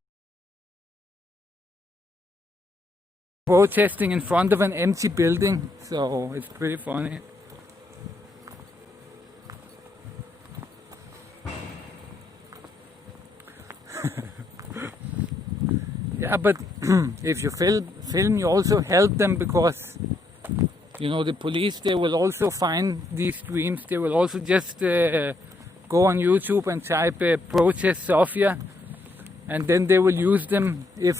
protesting in front of an empty building. So it's pretty funny. Yeah, but if you film, you also help them, because you know the police, they will also find these streams. They will also just go on YouTube and type protest Sofia, and then they will use them if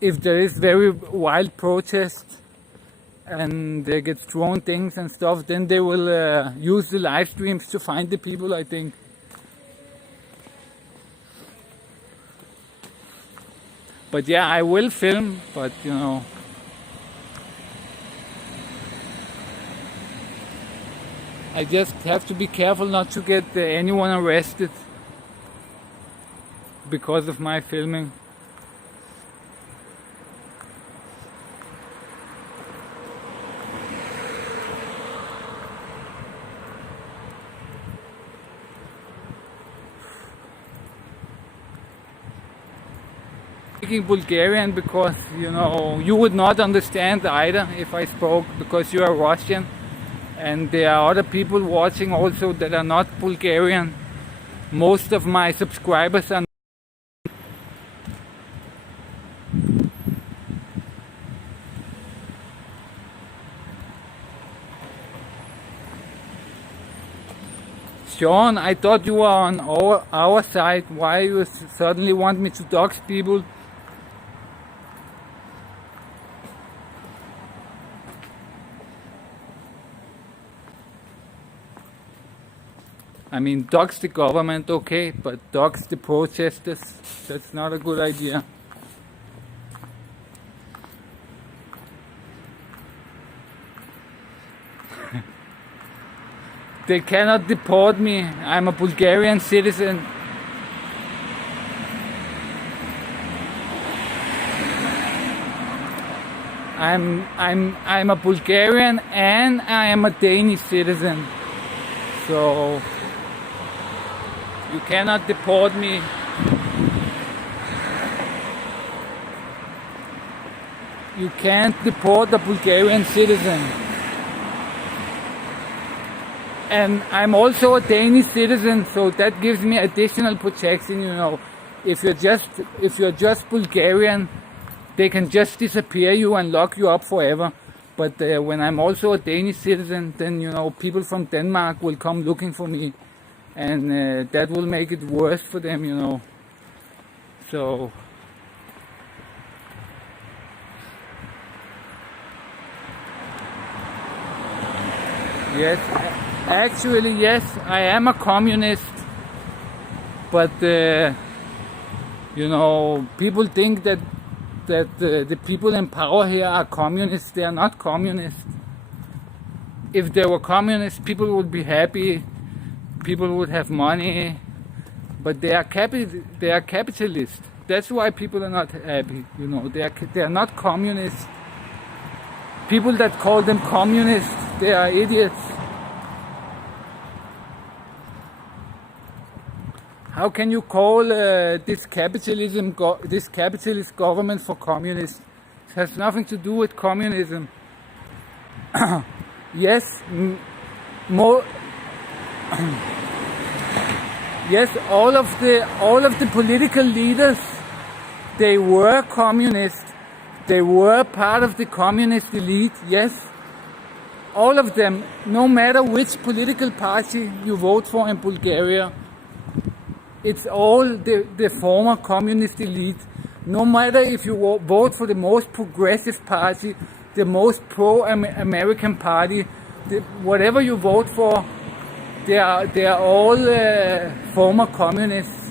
there is very wild protest and they get thrown things and stuff. Then they will use the live streams to find the people, I think. But yeah, I will film, but you know, I just have to be careful not to get anyone arrested because of my filming. Speaking Bulgarian because, you know, you would not understand either if I spoke, because you are Russian, and there are other people watching also that are not Bulgarian. Most of my subscribers are Sean, I thought you were on our side. Why you suddenly want me to dox people? I mean, dox the government, okay, but dox the protesters, that's not a good idea. They cannot deport me. I'm a Bulgarian citizen. I'm a Bulgarian and I am a Danish citizen. So you cannot deport me. You can't deport a Bulgarian citizen. And I'm also a Danish citizen, so that gives me additional protection, you know. If you're just Bulgarian, they can just disappear you and lock you up forever. But when I'm also a Danish citizen, then, you know, people from Denmark will come looking for me, and that will make it worse for them, you know. So yes, actually yes, I am a communist, but you know, people think that the people in power here are communists. They are not communists. If they were communists, people would be happy people would have money, but they are capitalists. That's why people are not happy. You know, they are not communists. People that call them communists, they are idiots. How can you call this capitalist government for communist? It has nothing to do with communism. Yes, yes, all of the political leaders, they were communists. They were part of the communist elite. Yes, all of them. No matter which political party you vote for in Bulgaria, it's all the former communist elite. No matter if you vote for the most progressive party, the most pro-American party, whatever you vote for, they are all former communists.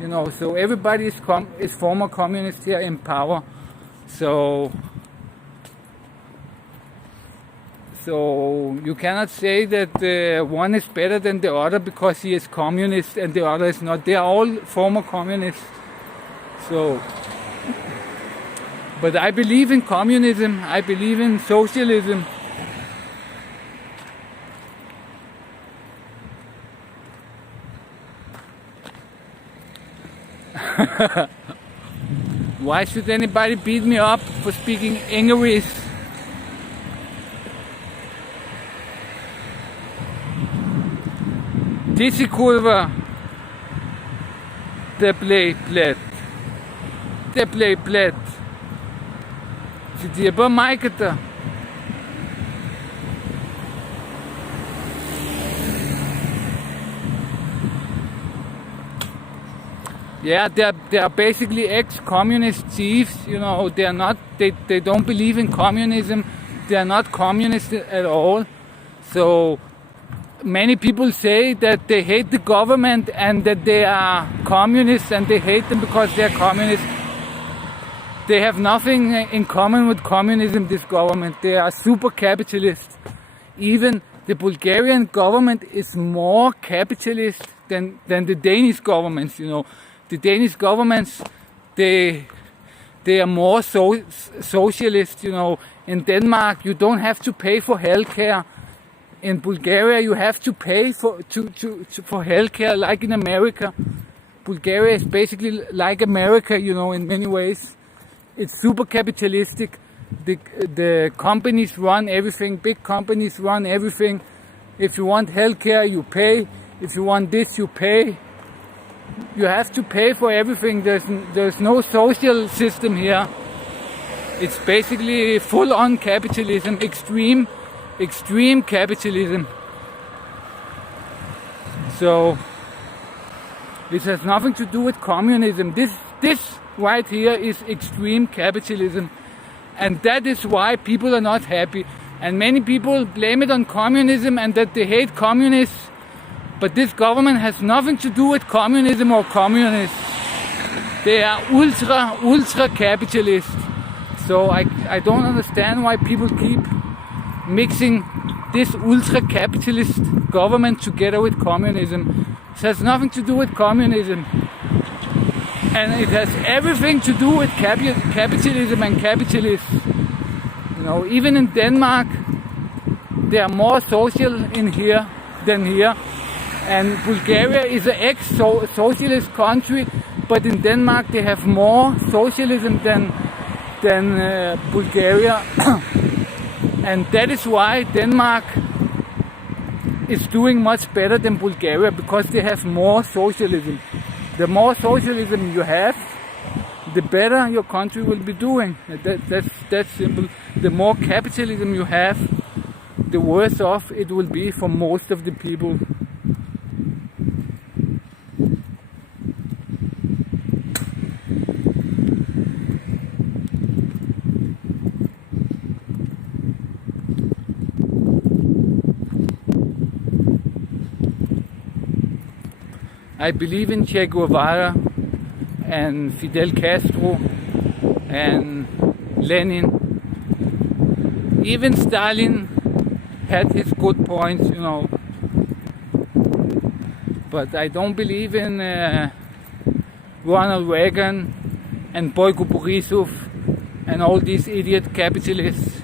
You know, so everybody is former communist here in power. So you cannot say that one is better than the other because he is communist and the other is not. They are all former communists. So, but I believe in communism. I believe in socialism. Why should anybody beat me up for speaking English? Ти курва, теплей плед. Теплей плед. Си ти еба майката. Yeah, they are basically ex-communist thieves. You know, they are not. They don't believe in communism. They are not communist at all. So many people say that they hate the government and that they are communists and they hate them because they are communists. They have nothing in common with communism. This government. They are super capitalists. Even the Bulgarian government is more capitalist than the Danish governments. You know. The Danish governments, they are more socialist, you know. In Denmark, you don't have to pay for healthcare. In Bulgaria, you have to pay for healthcare, like in America. Bulgaria is basically like America, you know, in many ways. It's super capitalistic. The companies run everything. Big companies run everything. If you want healthcare, you pay. If you want this, you pay. You have to pay for everything. There's no social system here. It's basically full-on capitalism, extreme capitalism. So this has nothing to do with communism. This right here is extreme capitalism, and that is why people are not happy. And many people blame it on communism and that they hate communists. But this government has nothing to do with communism or communists. They are ultra capitalist. So I don't understand why people keep mixing this ultra capitalist government together with communism. It has nothing to do with communism. And it has everything to do with capitalism and capitalists. You know, even in Denmark, they are more social in here than here. And Bulgaria is an ex-socialist country, but in Denmark they have more socialism than Bulgaria. And that is why Denmark is doing much better than Bulgaria, because they have more socialism. The more socialism you have, the better your country will be doing. That's simple. The more capitalism you have, the worse off it will be for most of the people. I believe in Che Guevara and Fidel Castro and Lenin. Even Stalin had his good points, you know. But I don't believe in Ronald Reagan and Boyko Borisov and all these idiot capitalists.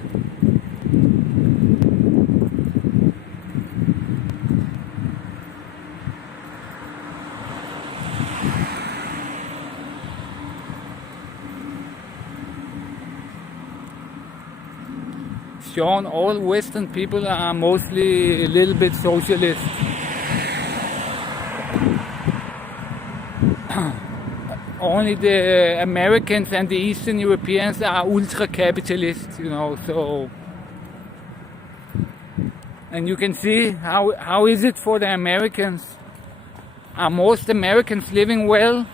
Sean, all Western people are mostly a little bit socialist. Only the Americans and the Eastern Europeans are ultra-capitalist, you know, so... And you can see how is it for the Americans? Are most Americans living well?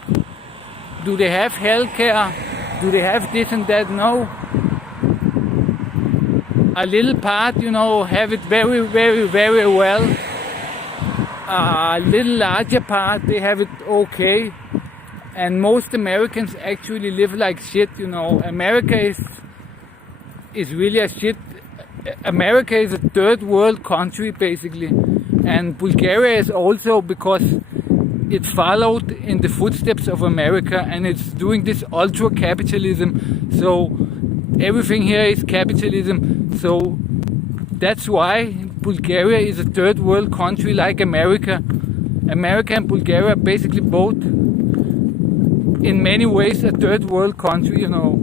Do they have health care? Do they have this and that? No. A little part, you know, have it very, very, very well. A little larger part, they have it okay. And most Americans actually live like shit, you know. America is really a shit. America is a third world country, basically. And Bulgaria is also, because it followed in the footsteps of America, and it's doing this ultra capitalism. So everything here is capitalism. So that's why Bulgaria is a third world country like America. America and Bulgaria are basically both, in many ways, a third world country, you know.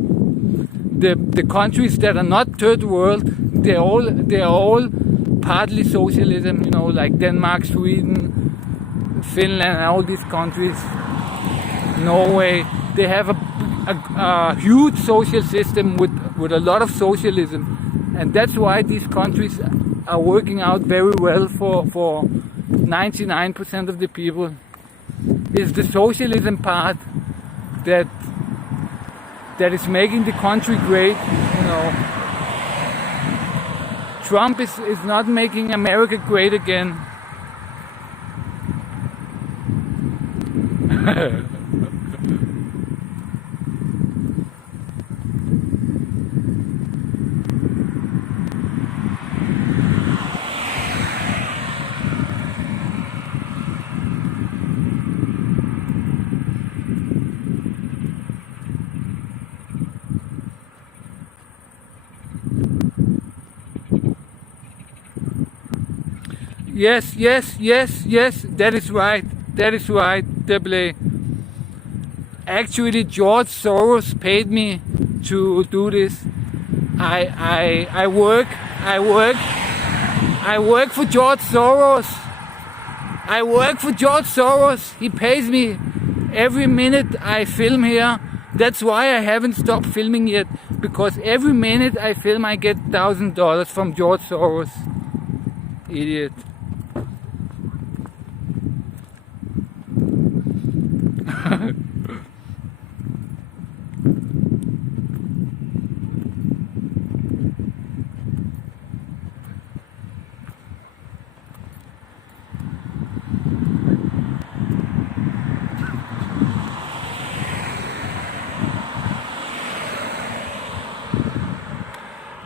The countries that are not third world, they're all partly socialism, you know, like Denmark, Sweden, Finland, and all these countries, Norway. They have a huge social system with a lot of socialism, and that's why these countries are working out very well for 99% of the people. It's the socialism part that is making the country great, you know. Trump is not making America great again. Yes, that is right, Deblay. Actually, George Soros paid me to do this. I work for George Soros. I work for George Soros. He pays me every minute I film here. That's why I haven't stopped filming yet, because every minute I film I get $1,000 from George Soros. Idiot.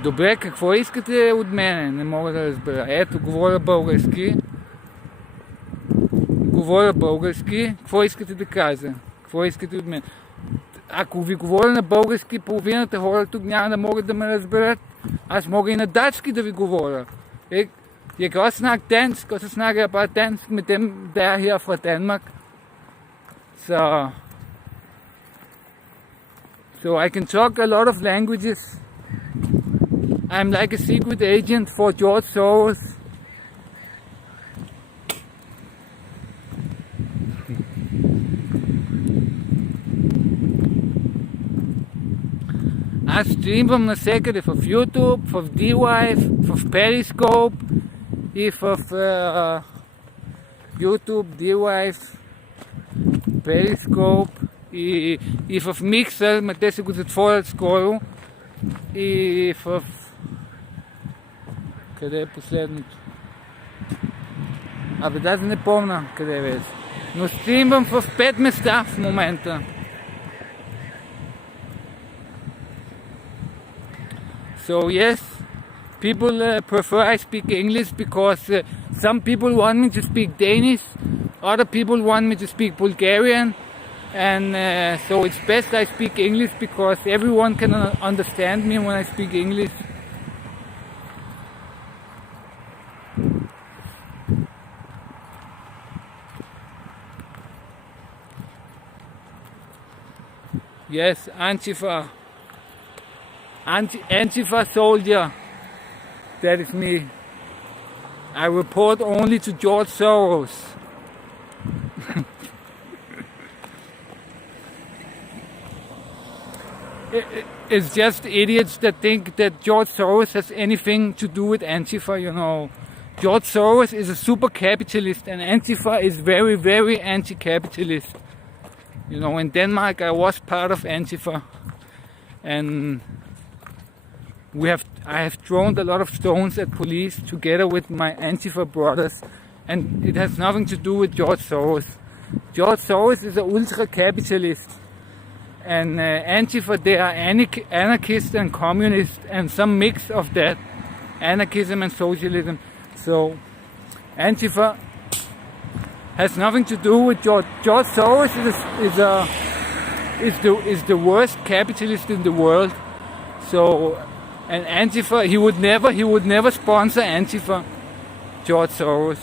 Добре, какво искате от мене? Не мога да разбера. Ето, говоря български. Какво искате да кажа? Какво искате от мен? Ако ви говоря на български, половината хора тук няма да могат да ме разберат. Аз мога и на датски да ви говоря. Jeg kan også snakke dansk, og så snakker jeg bare dansk med dem, der er her fra Danmark. So I can talk a lot of languages. I'm like a secret agent for George Soros. Аз стримвам навсекъде в YouTube, в D-Live, в Periscope и в YouTube, D-Live, Periscope и в Mixer, ма те се го затворят скоро, и в... Къде е последното? Абе, даже не помня къде е вече. Но стримвам в 5 места в момента. So yes, people prefer I speak English because some people want me to speak Danish, other people want me to speak Bulgarian, and so it's best I speak English because everyone can understand me when I speak English. Yes, Antifa. Antifa soldier. That is me. I report only to George Soros. It's just idiots that think that George Soros has anything to do with Antifa, you know. George Soros is a super capitalist and Antifa is very, very anti-capitalist. You know, in Denmark I was part of Antifa, and I have thrown a lot of stones at police together with my Antifa brothers, and it has nothing to do with George Soros. George Soros is an ultra-capitalist, and Antifa, they are anarchists and communists and some mix of that, anarchism and socialism. So Antifa has nothing to do with George Soros. Is the worst capitalist in the world. So, and Antifa, he would never sponsor Antifa, George Soros.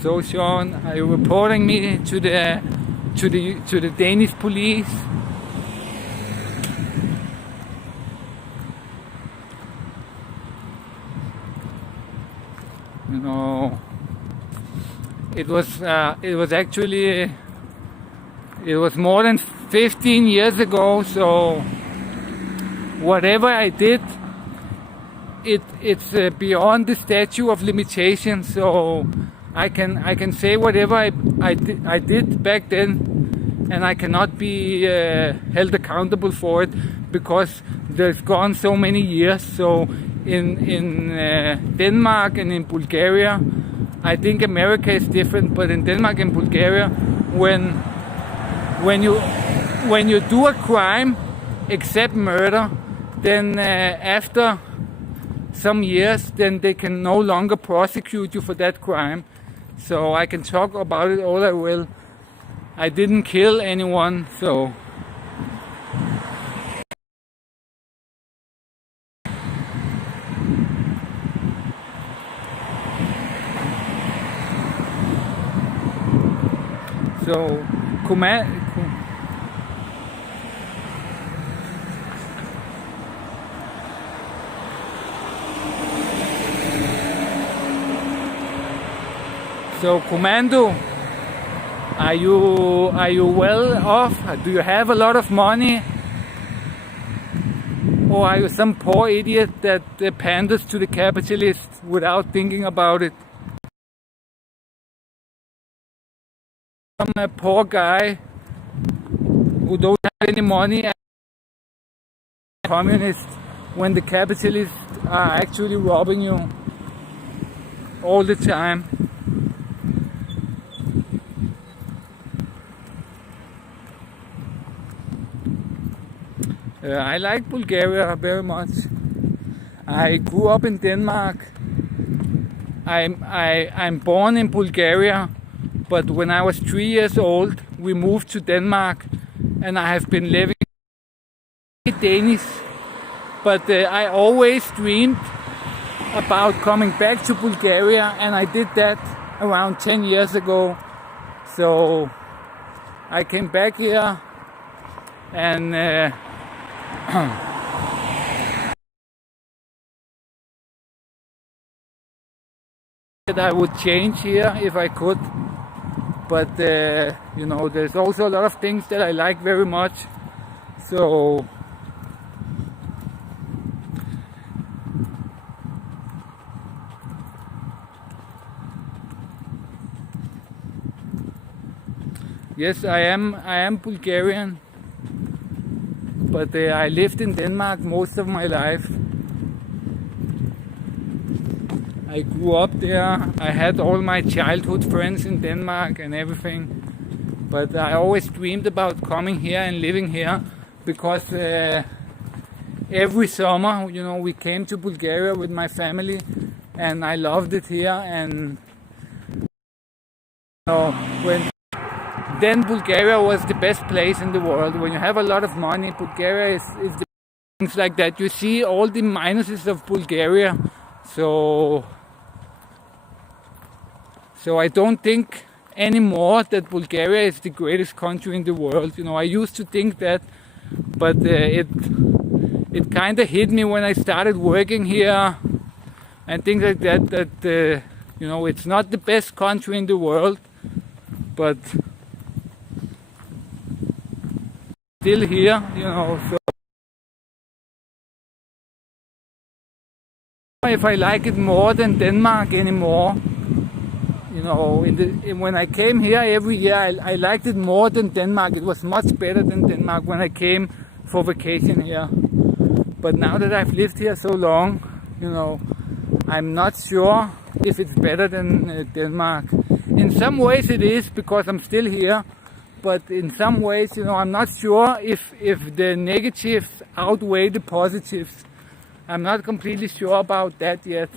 So Sean, are you reporting me to the Danish police? You know, it was more than 15 years ago. So whatever I did, it's beyond the statute of limitations. So I can say whatever I did back then, and I cannot be held accountable for it because there's gone so many years. So in Denmark and in Bulgaria, I think America is different, but in Denmark and Bulgaria, when you do a crime except murder, then after some years, then they can no longer prosecute you for that crime. So I can talk about it all I will. I didn't kill anyone, so So Commando, are you well off? Do you have a lot of money? Or are you some poor idiot that panders to the capitalists without thinking about it? I'm a poor guy who don't have any money and communist when the capitalists are actually robbing you all the time. I like Bulgaria very much. I grew up in Denmark. I'm born in Bulgaria, but when I was 3 years old, we moved to Denmark, and I have been living Danish. But I always dreamed about coming back to Bulgaria, and I did that around 10 years ago. So I came back here, and that I would change here if I could, but you know, there's also a lot of things that I like very much. So yes, I am Bulgarian. but I lived in Denmark most of my life. I grew up there. I had all my childhood friends in Denmark and everything. But I always dreamed about coming here and living here because every summer, we came to Bulgaria with my family, and I loved it here. And then Bulgaria was the best place in the world. When you have a lot of money, Bulgaria is the things like that. You see all the minuses of Bulgaria. So I don't think anymore that Bulgaria is the greatest country in the world. I used to think that, but it kind of hit me when I started working here and things like that, it's not the best country in the world, but still here, so if I like it more than Denmark anymore. When I came here every year, I liked it more than Denmark. It was much better than Denmark when I came for vacation here. But now that I've lived here so long, I'm not sure if it's better than Denmark. In some ways it is, because I'm still here. But in some ways, I'm not sure if the negatives outweigh the positives. I'm not completely sure about that yet.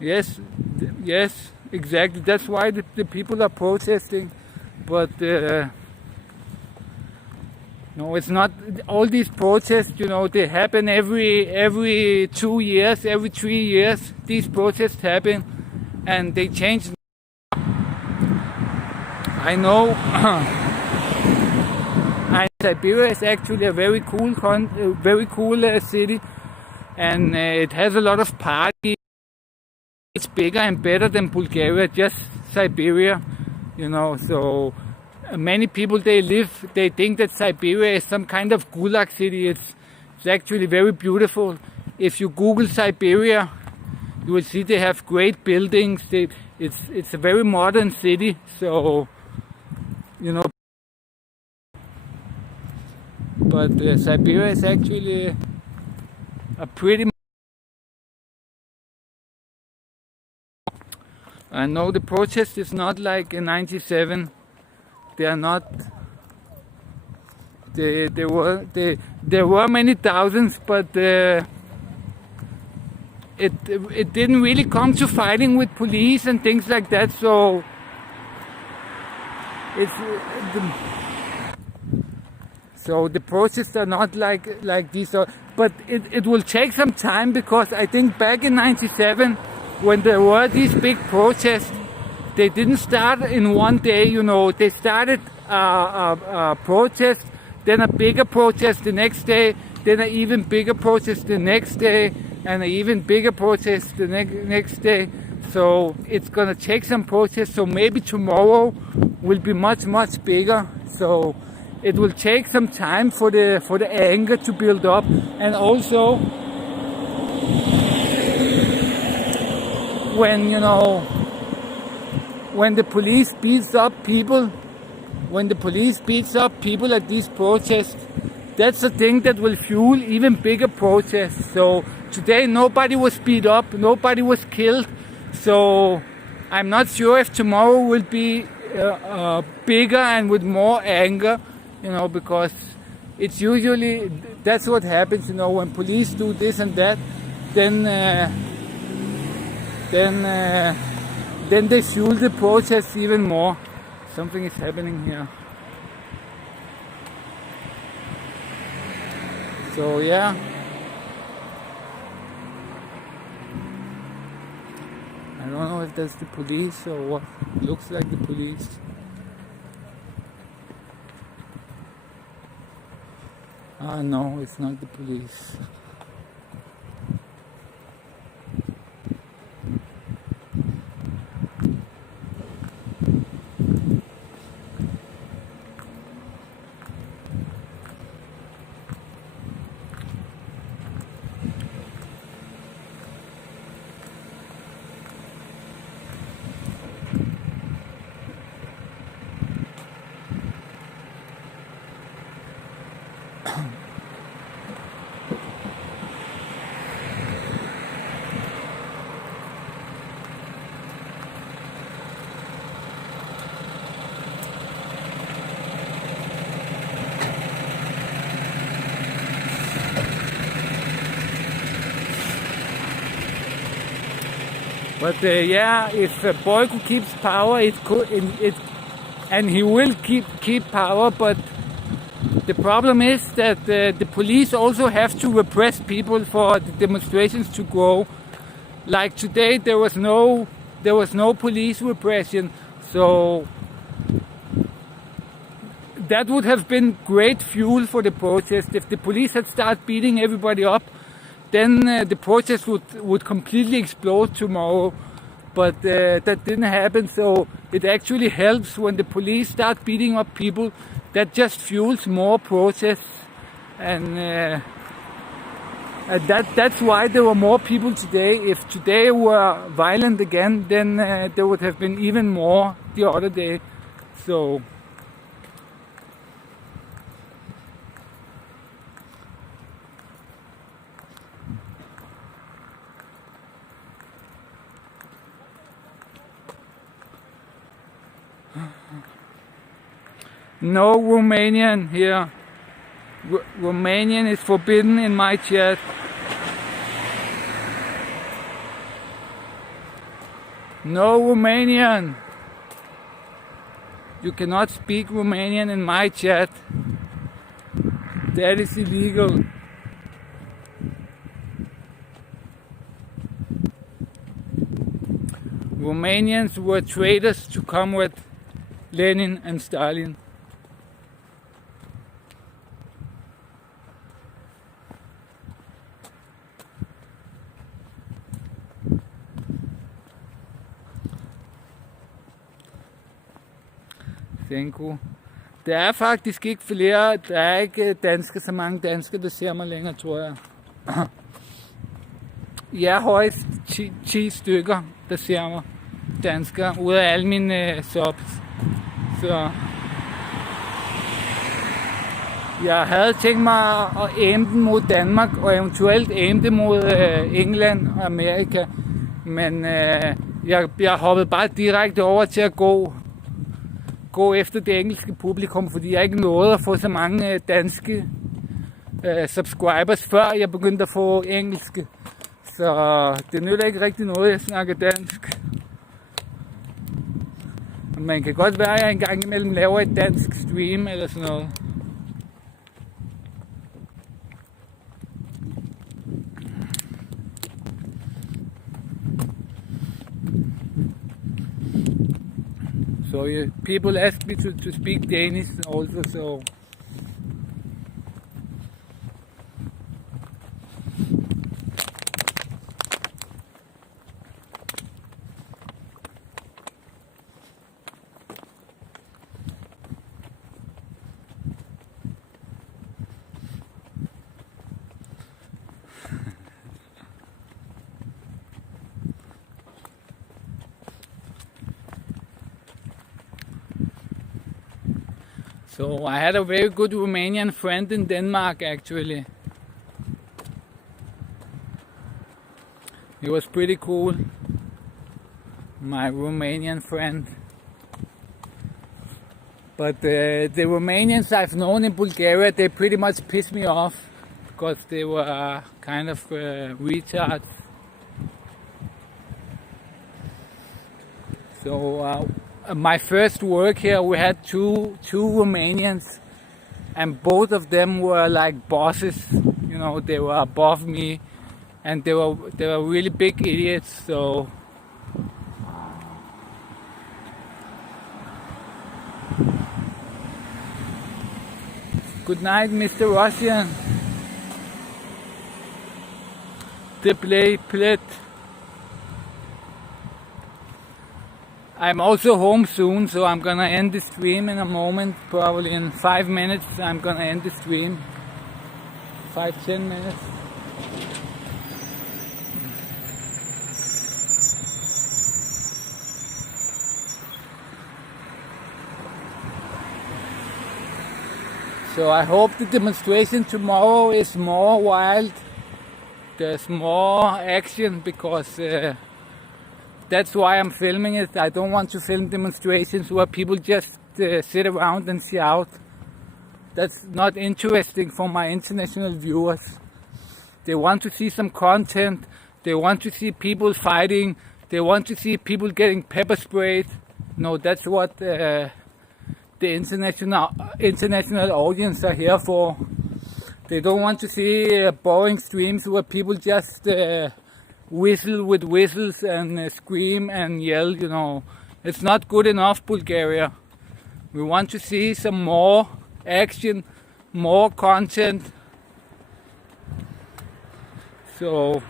Yes, exactly. That's why the people are protesting. But no, it's not. All these protests, they happen every 2 years, every 3 years. These protests happen, and they change. I know. And Siberia is actually a very cool city, and it has a lot of parties. It's bigger and better than Bulgaria, just Siberia, so many people they think that Siberia is some kind of gulag city. It's actually very beautiful. If you Google Siberia, you will see they have great buildings. It's a very modern city, so, but Siberia is actually a pretty. I know the protest is not like in '97. They are not. There were many thousands, but it didn't really come to fighting with police and things like that. So the protests are not like these. But it will take some time, because I think back in '97. When there were these big protests, they didn't start in one day, they started a protest, then a bigger protest the next day, then an even bigger protest the next day, and an even bigger protest the next day. So it's gonna take some protests, so maybe tomorrow will be much, much bigger. So it will take some time for the anger to build up, and also when the police beats up people at these protests, that's a thing that will fuel even bigger protests. So today nobody was beat up, nobody was killed. So I'm not sure if tomorrow will be bigger and with more anger, because it's usually, that's what happens, when police do this and that, then they fuel the protests even more. Something is happening here. So yeah. I don't know if that's the police or what. Looks like the police. No, it's not the police. But yeah, if Boyko keeps power, and he will keep power. But the problem is that the police also have to repress people for the demonstrations to grow. Like today, there was no police repression, so that would have been great fuel for the protest. If the police had started beating everybody up, then the protest would completely explode tomorrow. But that didn't happen, so it actually helps when the police start beating up people. That just fuels more protests, and that's why there were more people today. If today were violent again, then there would have been even more the other day. So no Romanian here. Romanian is forbidden in my chat. No Romanian. You cannot speak Romanian in my chat. That is illegal. Romanians were traitors to comrade Lenin and Stalin. Der er faktisk ikke flere, der er ikke så mange danskere, der ser mig længere, tror jeg. Jeg er højst 10 stykker, der ser mig, danskere, ud af alle mine subs. Så jeg havde tænkt mig at aime den mod Danmark, og eventuelt aime det mod England og Amerika. Men jeg hoppede bare direkte over til at gå efter det engelske publikum, fordi jeg ikke nåede at få så mange danske subscribers, før jeg begyndte at få engelske. Så det nytter ikke rigtig noget, jeg snakker dansk. Man kan godt være, at jeg engang imellem laver et dansk stream eller sådan noget. So people ask me to speak Danish also, so So I had a very good Romanian friend in Denmark, actually. He was pretty cool, my Romanian friend. But the Romanians I've known in Bulgaria, they pretty much pissed me off because they were kind of retards. So my first work here, we had two Romanians, and both of them were like bosses. You know, they were above me, and they were really big idiots. So good night, Mr. Russian. The plate. I'm also home soon, so I'm gonna end the stream in a moment. Probably in 5 minutes I'm gonna end the stream. 5-10 minutes. So I hope the demonstration tomorrow is more wild. There's more action because that's why I'm filming it. I don't want to film demonstrations where people just sit around and shout. That's not interesting for my international viewers. They want to see some content. They want to see people fighting. They want to see people getting pepper sprayed. No, that's what the international audience are here for. They don't want to see boring streams where people just whistle with whistles and scream and yell, you know. It's not good enough, Bulgaria. We want to see some more action, more content. So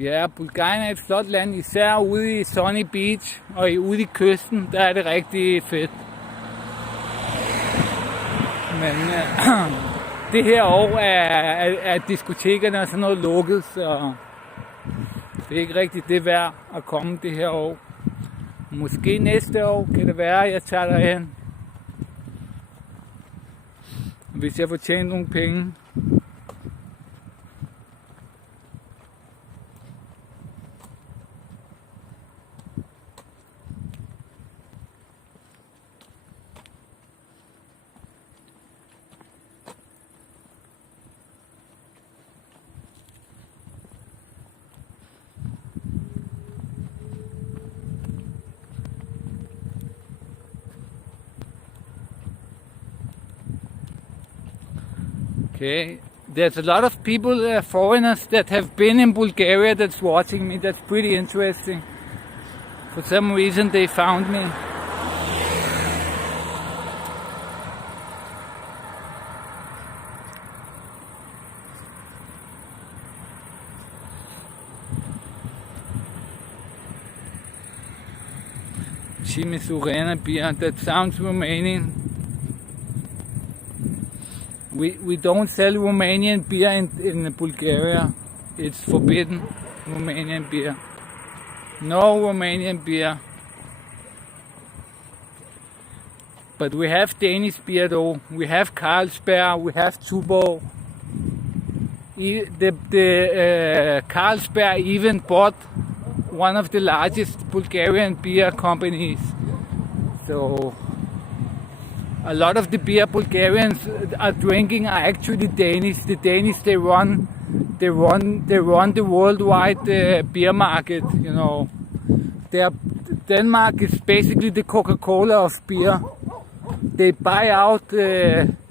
ja, Bulgarien er et flot land, især ude i Sunny Beach og ude i kysten, der er det rigtig fedt. Men det her år er diskotekerne og sådan noget lukket, så det er ikke rigtig det værd at komme det her år. Måske næste år kan det være, at jeg tager derhen, hvis jeg får tjent nogle penge. Okay, there's a lot of people, foreigners that have been in Bulgaria that's watching me. That's pretty interesting. For some reason they found me. Chimisurena beer, that sounds Romanian. We don't sell Romanian beer in Bulgaria. It's forbidden, Romanian beer. No Romanian beer. But we have Danish beer though. We have Carlsberg, we have Tuborg. The Carlsberg even bought one of the largest Bulgarian beer companies. So a lot of the beer Bulgarians are drinking are actually Danish. The Danish they run the worldwide beer market. You know, Denmark is basically the Coca-Cola of beer. They buy out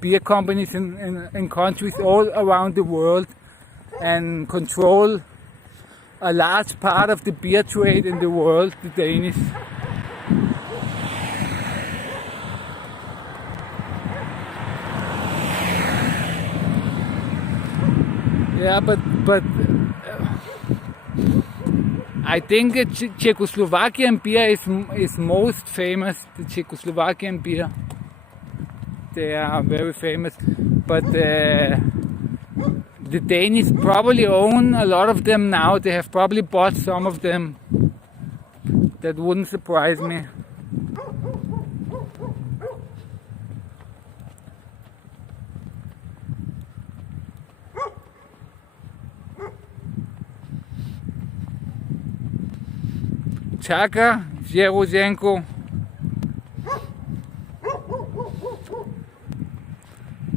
beer companies in countries all around the world and control a large part of the beer trade in the world. The Danish. Yeah, but I think Czechoslovakian beer is most famous. The Czechoslovakian beer, they are very famous. But the Danish probably own a lot of them now. They have probably bought some of them. That wouldn't surprise me. Chaka, Jerozenko.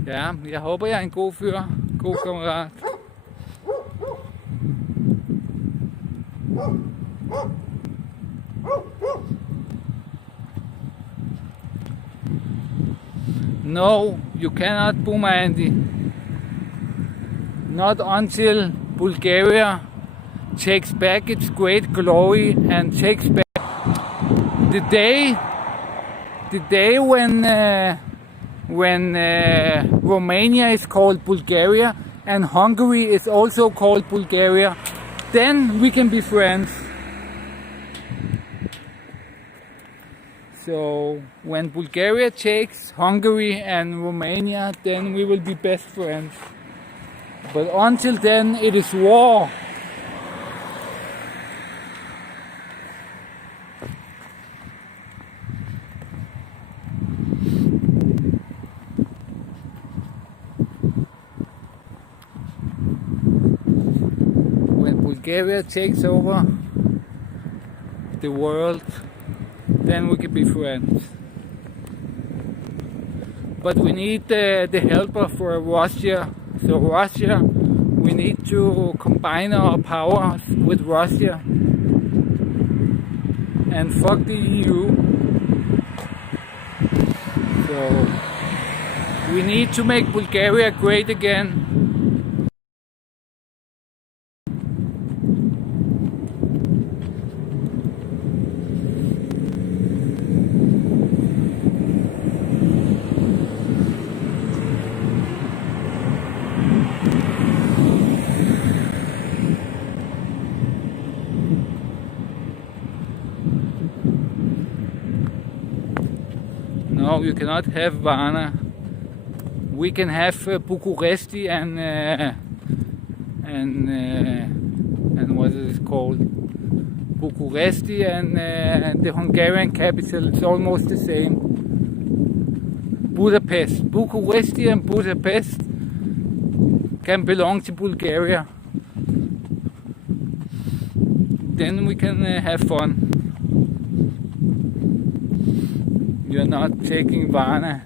Ja, jeg håber, jeg er en god fyr. God kammerat. No, you cannot boom Andy. Not until Bulgaria takes back its great glory and takes back the day when Romania is called Bulgaria and Hungary is also called Bulgaria. then we can be friends. So when Bulgaria takes Hungary and Romania, then we will be best friends. But until then, it is war. When Bulgaria takes over the world, then we can be friends. But we need the helper for Russia. So Russia, we need to combine our powers with Russia and fuck the EU. So we need to make Bulgaria great again. No, you cannot have Varna. We can have Bucuresti and what is it called? Bucuresti and the Hungarian capital. It's almost the same. Budapest. Bucuresti and Budapest can belong to Bulgaria. Then we can have fun. You're not taking Varna.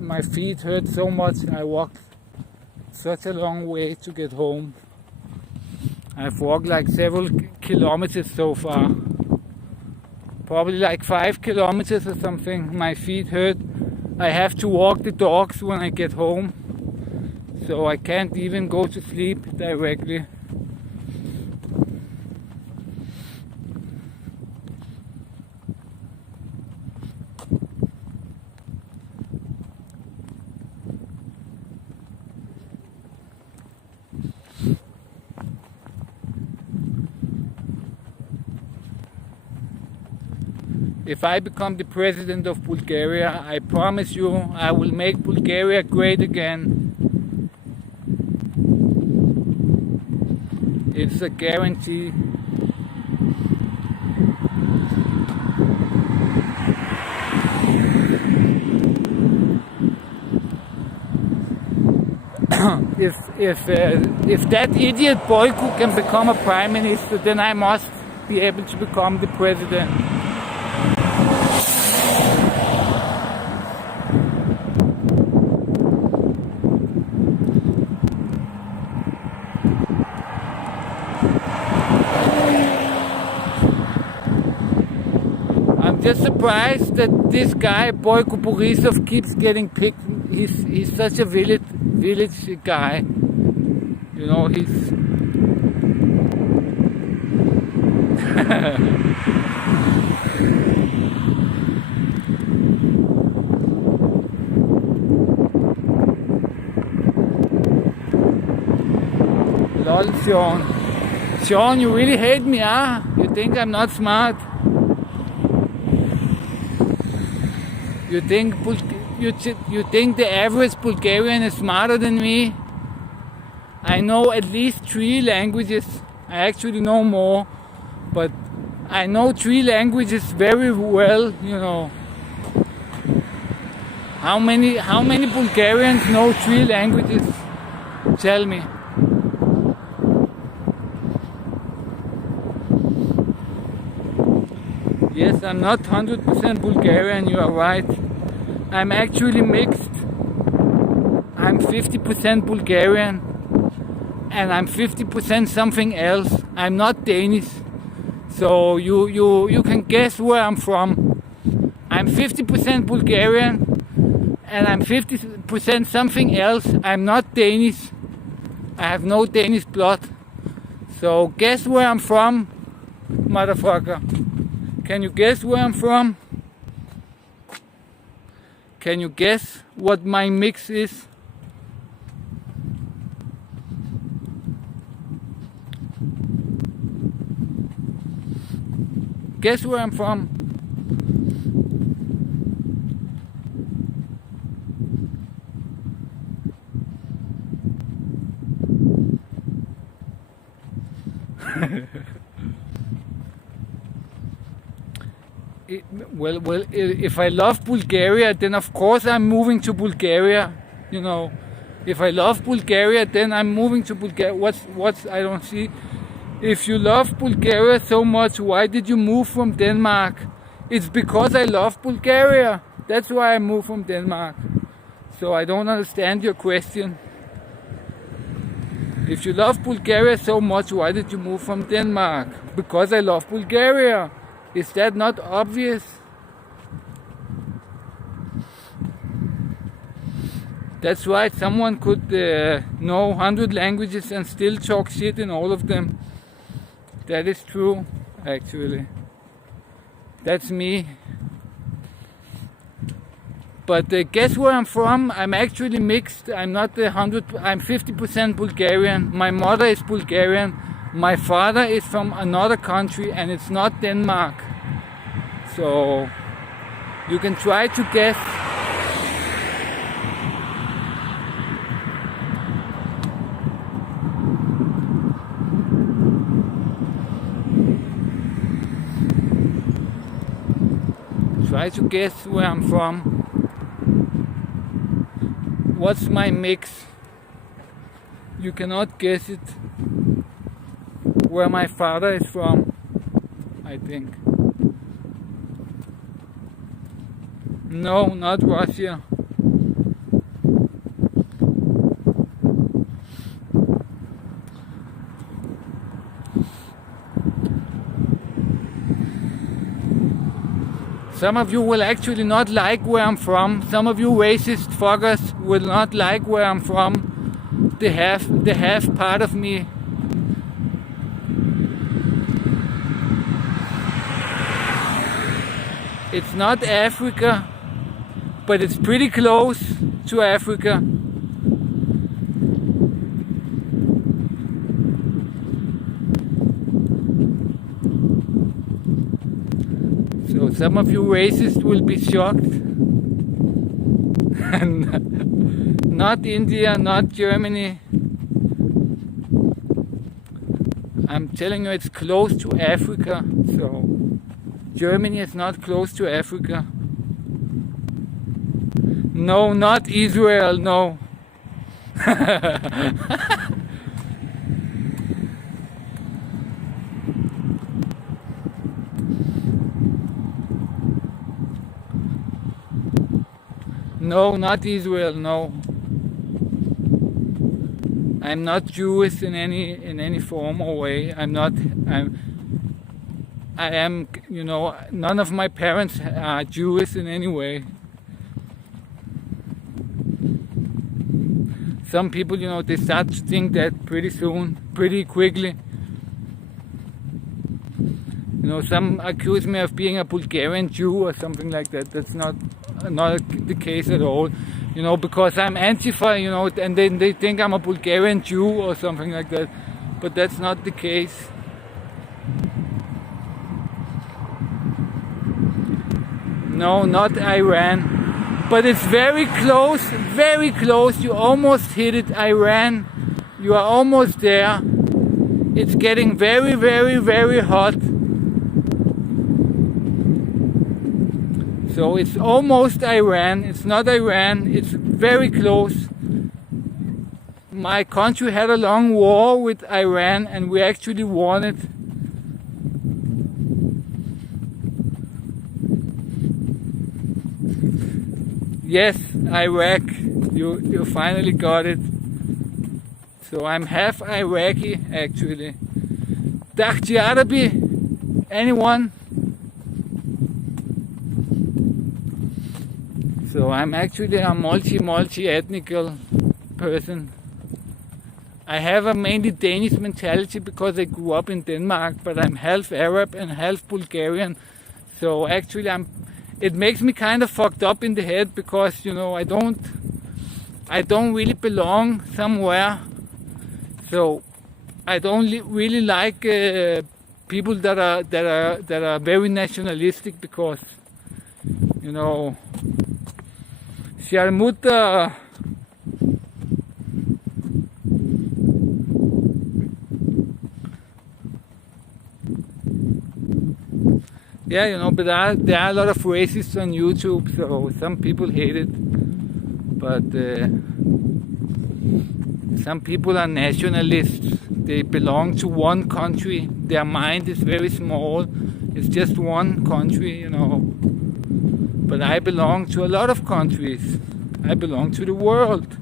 My feet hurt so much. I walked such a long way to get home. I've walked like several kilometers so far. Probably like 5 kilometers or something. My feet hurt. I have to walk the dogs when I get home. So I can't even go to sleep directly. If I become the president of Bulgaria, I promise you I will make Bulgaria great again. It's a guarantee. If that idiot Boyko can become a prime minister, then I must be able to become the president. I'm just surprised that this guy Boyko Borisov keeps getting picked. He's such a village guy. You know, he's lol, Sean. Sean, you really hate me, huh? You think I'm not smart? You think the average Bulgarian is smarter than me? I know at least 3 languages. I actually know more, but I know 3 languages very well, you know. How many Bulgarians know 3 languages? Tell me. Yes, I'm not 100% Bulgarian, you are right. I'm actually mixed. I'm 50% Bulgarian and I'm 50% something else. I'm not Danish. So you can guess where I'm from. I'm 50% Bulgarian and I'm 50% something else. I'm not Danish. I have no Danish blood. So guess where I'm from, motherfucker. Can you guess where I'm from? Can you guess what my mix is? Guess where I'm from? Well, if I love Bulgaria, then of course I'm moving to Bulgaria. You know, if I love Bulgaria, then I'm moving to Bulgaria. What's I don't see. If you love Bulgaria so much, why did you move from Denmark? It's because I love Bulgaria. That's why I moved from Denmark. So I don't understand your question. If you love Bulgaria so much, why did you move from Denmark? Because I love Bulgaria. Is that not obvious? That's right, someone could know 100 languages and still talk shit in all of them. That is true, actually. That's me. But guess where I'm from? I'm actually mixed. I'm not 100. I'm 50% Bulgarian. My mother is Bulgarian. My father is from another country, and it's not Denmark. So you can try to guess. Try to guess where I'm from. What's my mix? You cannot guess it. Where my father is from, I think. No, not Russia. Some of you will actually not like where I'm from. Some of you racist fuckers will not like where I'm from. The half part of me. It's not Africa, but it's pretty close to Africa. So some of you racists will be shocked. Not India, not Germany. I'm telling you, it's close to Africa. So Germany is not close to Africa. No, not Israel, no. No, not Israel, no. I'm not Jewish in any form or way. I am, you know, none of my parents are Jewish in any way. Some people, you know, they start to think that pretty soon, pretty quickly. You know, some accuse me of being a Bulgarian Jew or something like that. That's not the case at all. You know, because I'm Antifa, you know, and then they think I'm a Bulgarian Jew or something like that. But that's not the case. No, not Iran. But it's very close, very close. You almost hit it, Iran. You are almost there. It's getting very, very, very hot. So it's almost Iran. It's not Iran. It's very close. My country had a long war with Iran and we actually won it. Yes, Iraq. You finally got it. So I'm half Iraqi actually. Dakhti Arabi? Anyone? So I'm actually a multi-ethnical person. I have a mainly Danish mentality because I grew up in Denmark, but I'm half Arab and half Bulgarian. So actually it makes me kind of fucked up in the head because, you know, I don't really belong somewhere. So I don't really like people that are very nationalistic because, you know, Sharmuta. Yeah, you know, but there are a lot of racists on YouTube, so some people hate it. But some people are nationalists. They belong to one country. Their mind is very small. It's just one country, you know. But I belong to a lot of countries. I belong to the world.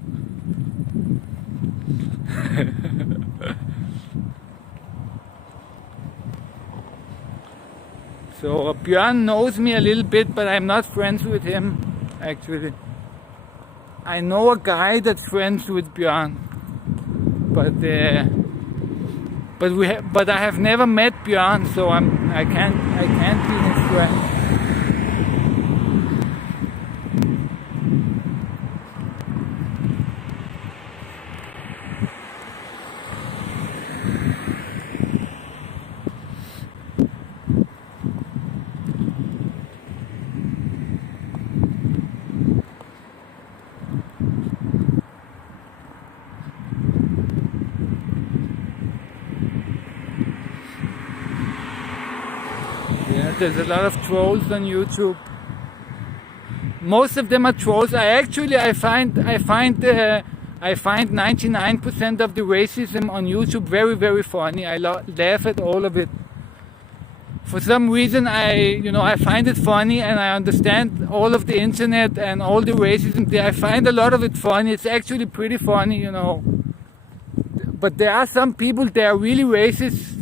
So Björn knows me a little bit, but I'm not friends with him, actually. I know a guy that's friends with Björn, but I have never met Björn, so I can't be his friend. Yeah, there's a lot of trolls on YouTube. Most of them are trolls. I find 99% of the racism on YouTube very, very funny. I laugh at all of it. For some reason, I find it funny, and I understand all of the internet and all the racism there. I find a lot of it funny. It's actually pretty funny, you know. But there are some people that are really racist,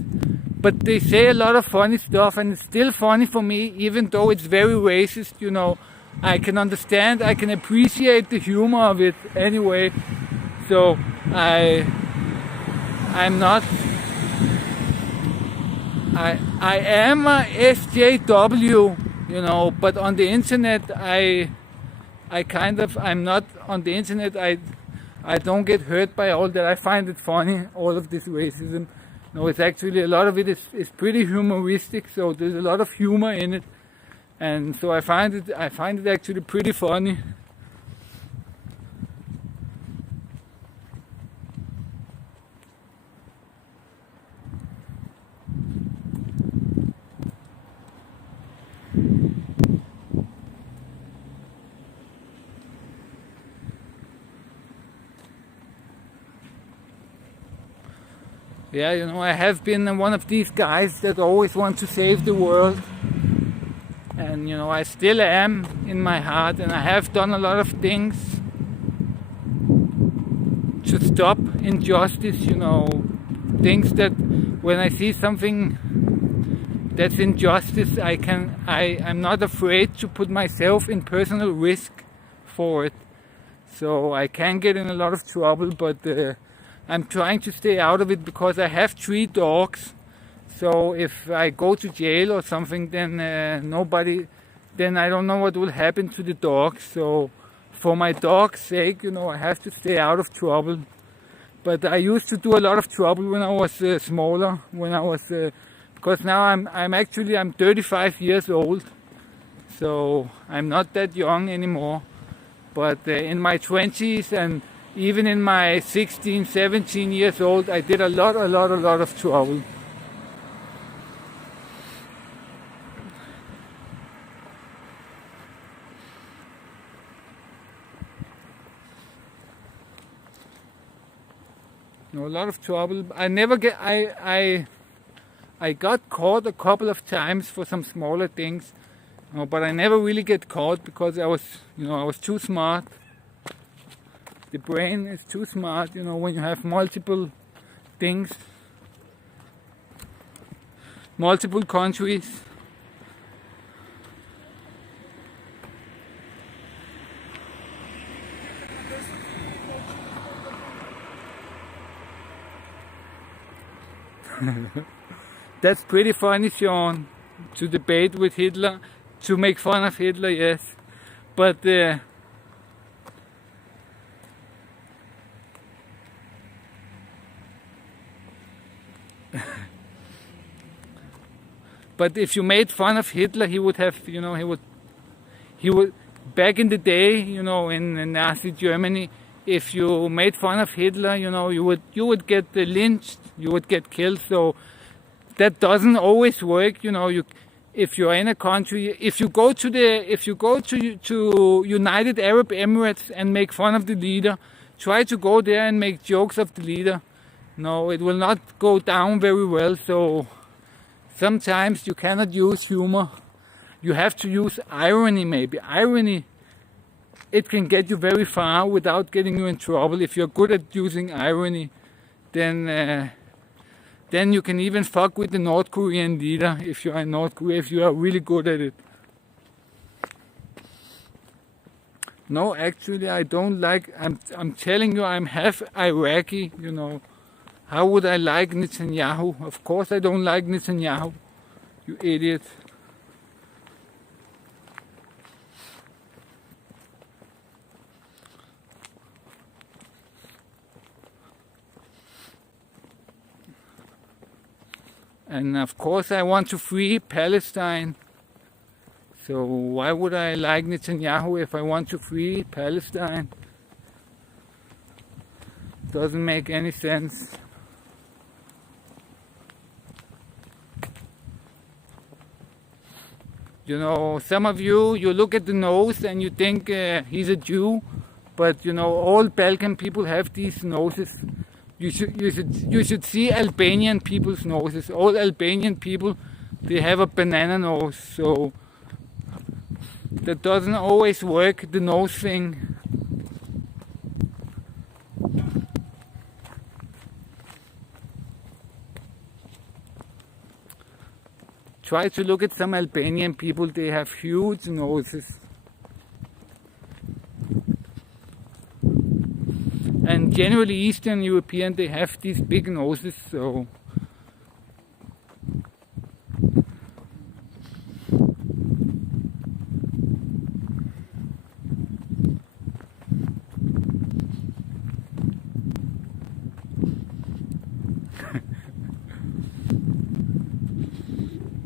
but they say a lot of funny stuff, and it's still funny for me, even though it's very racist, you know. I can understand, I can appreciate the humor of it anyway. So I'm not. I am a SJW, you know, but on the internet I'm not on the internet. I don't get hurt by all that. I find it funny, all of this racism. No, it's actually, a lot of it is pretty humoristic, so there's a lot of humor in it. And so I find it actually pretty funny. Yeah, you know, I have been one of these guys that always want to save the world. And, you know, I still am in my heart, and I have done a lot of things to stop injustice, you know, things that when I see something that's injustice, I'm not afraid to put myself in personal risk for it. So I can get in a lot of trouble, but I'm trying to stay out of it because I have 3 dogs. So if I go to jail or something, then then I don't know what will happen to the dogs. So for my dog's sake, you know, I have to stay out of trouble. But I used to do a lot of trouble when I was smaller. Because now I'm 35 years old, so I'm not that young anymore. But in my 20s and even in my 16, 17 years old, I did a lot of trouble. A lot of trouble. I got caught a couple of times for some smaller things, you know, but I never really get caught because I was too smart. The brain is too smart, you know, when you have multiple things, multiple countries. That's pretty funny, Sean, to debate with Hitler, to make fun of Hitler, yes. But but if you made fun of Hitler, he would have, he would, back in the day, in Nazi Germany, if you made fun of Hitler, you would get lynched, you would get killed. So that doesn't always work, if you're in a country, if you go to United Arab Emirates and make fun of the leader, try to go there and make jokes of the leader. No, it will not go down very well. So sometimes you cannot use humor. You have to use irony, maybe. Irony, it can get you very far without getting you in trouble. If you're good at using irony, then you can even fuck with the North Korean leader if you're in North Korea, if you are really good at it. No, actually, I don't like. I'm telling you, I'm half Iraqi. How would I like Netanyahu? Of course, I don't like Netanyahu. You idiot. And of course I want to free Palestine. So why would I like Netanyahu if I want to free Palestine? Doesn't make any sense. Some of you look at the nose and you think he's a Jew, but all Balkan people have these noses. You should see Albanian people's noses. All Albanian people, they have a banana nose, so that doesn't always work, the nose thing. Try to look at some Albanian people, they have huge noses. And generally Eastern European, they have these big noses, so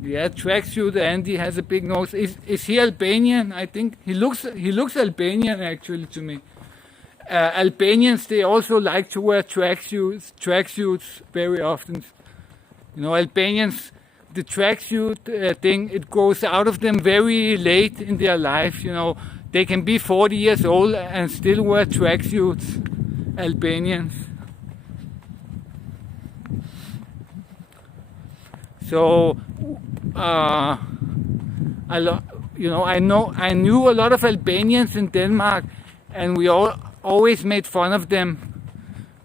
yeah, tracksuit Andy has a big nose. Is he Albanian? I think he looks Albanian actually to me. Albanians, they also like to wear tracksuits very often. Albanians, the tracksuit thing, it goes out of them very late in their life. They can be 40 years old and still wear tracksuits. Albanians. So, I knew a lot of Albanians in Denmark, and we always made fun of them.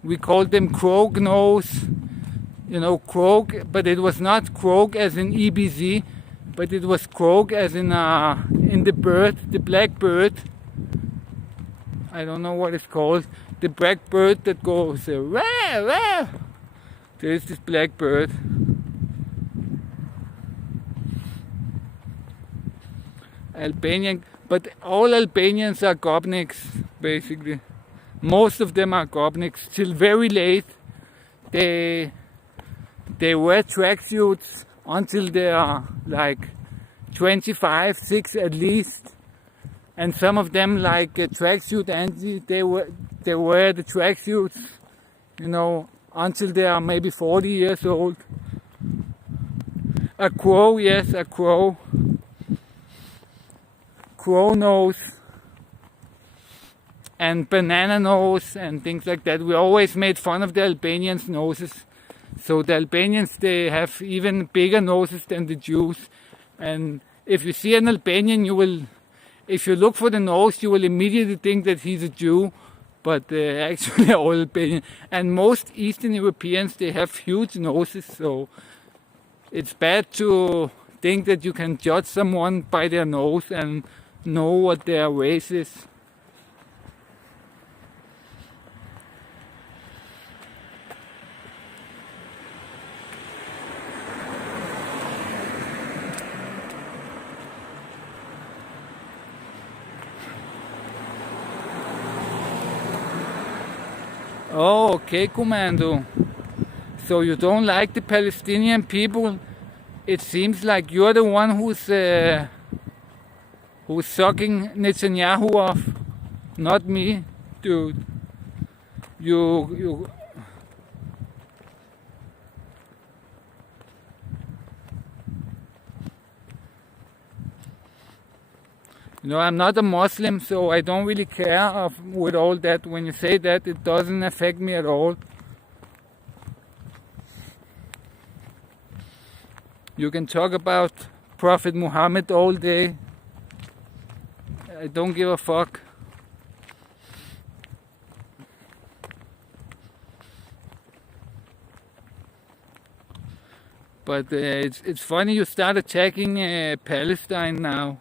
We called them croak nose, croak, but it was not croak as in EBZ, but it was croak as in the bird, the black bird. I don't know what it's called. The black bird that goes rah, rah. There is this black bird. Albanian, but all Albanians are gopniks, basically. Most of them are gopniks till very late. They wear tracksuits until they are like 25, 6 at least. And some of them, like tracksuit Andy, they wear the tracksuits, until they are maybe 40 years old. A crow, yes, a crow. Crow nose and banana nose and things like that. We always made fun of the Albanians' noses. So the Albanians, they have even bigger noses than the Jews. And if you see an Albanian, if you look for the nose, you will immediately think that he's a Jew. But actually all Albanian. And most Eastern Europeans, they have huge noses. So it's bad to think that you can judge someone by their nose and know what their race is. Oh, okay, Commando. So you don't like the Palestinian people? It seems like you're the one who's sucking Netanyahu off, not me, dude. You know, I'm not a Muslim, so I don't really care with all that. When you say that, it doesn't affect me at all. You can talk about Prophet Muhammad all day. I don't give a fuck. But it's funny you start attacking Palestine now.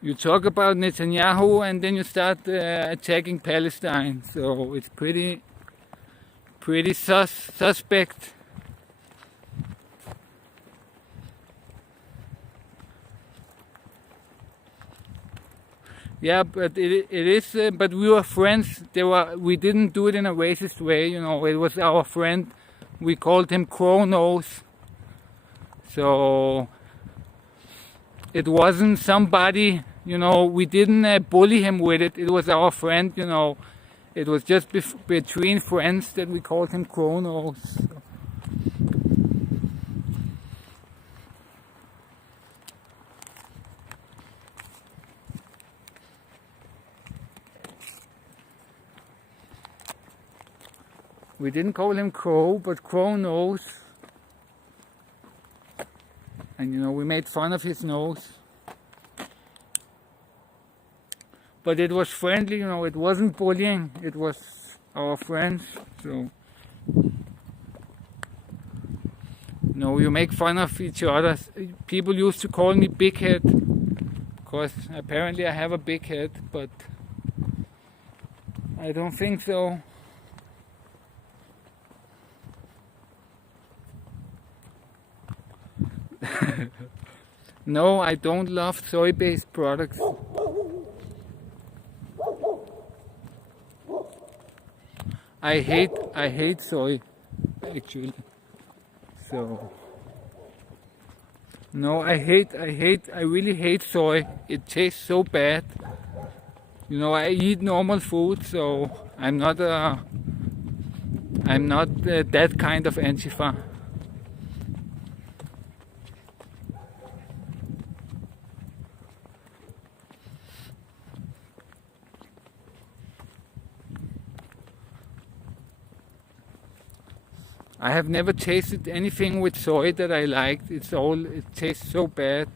You talk about Netanyahu and then you start attacking Palestine. So it's pretty suspect. Yeah, but it is. But we were friends. We didn't do it in a racist way. You know, it was our friend. We called him Kronos. So it wasn't somebody. You know, we didn't bully him with it. It was our friend. You know, it was just between friends that we called him Kronos. We didn't call him Crow, but Crow knows. And you know, we made fun of his nose. But it was friendly, you know, it wasn't bullying, it was our friends, so. You know, you make fun of each other. People used to call me Big Head, because apparently I have a big head, but I don't think so. No, I don't love soy-based products. I hate soy, actually. So no, I really hate soy. It tastes so bad. You know, I eat normal food, so I'm not that kind of Antifa. I have never tasted anything with soy that I liked. It tastes so bad.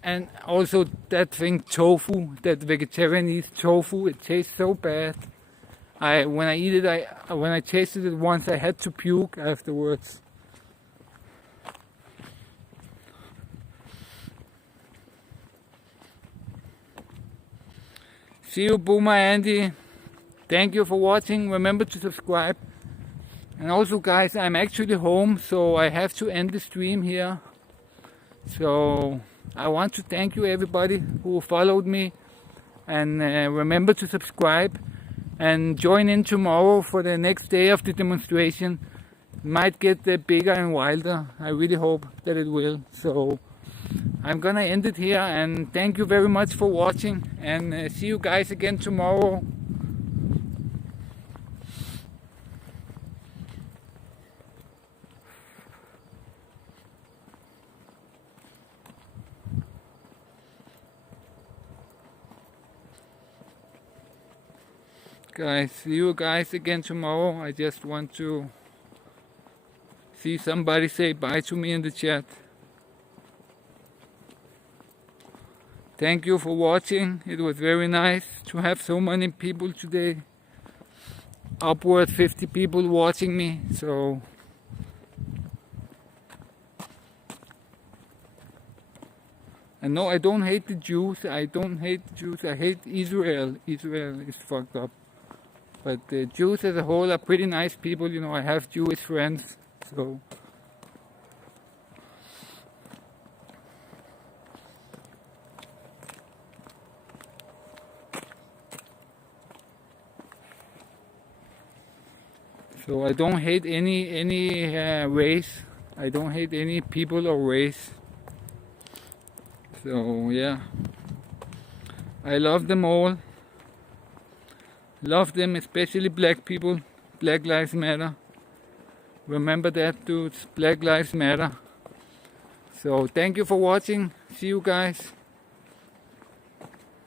And also that thing tofu, that vegetarian tofu, it tastes so bad. When I tasted it once, I had to puke afterwards. See you, Boomer Andy. Thank you for watching. Remember to subscribe. And also, guys, I'm actually home, so I have to end the stream here. So I want to thank you, everybody who followed me, and remember to subscribe and join in tomorrow for the next day of the demonstration. It might get bigger and wilder. I really hope that it will. So I'm gonna end it here, and thank you very much for watching, and see you guys again tomorrow. Guys, see you guys again tomorrow. I just want to see somebody say bye to me in the chat. Thank you for watching. It was very nice to have so many people today. Upward 50 people watching me, so and no, I don't hate the Jews. I hate Israel. Israel is fucked up. But the Jews as a whole are pretty nice people, you know. I have Jewish friends, so. So I don't hate any race. I don't hate any people or race. So yeah, I love them all. Love them, especially black people. Black lives matter. Remember that, dudes. Black lives matter. So thank you for watching. See you guys.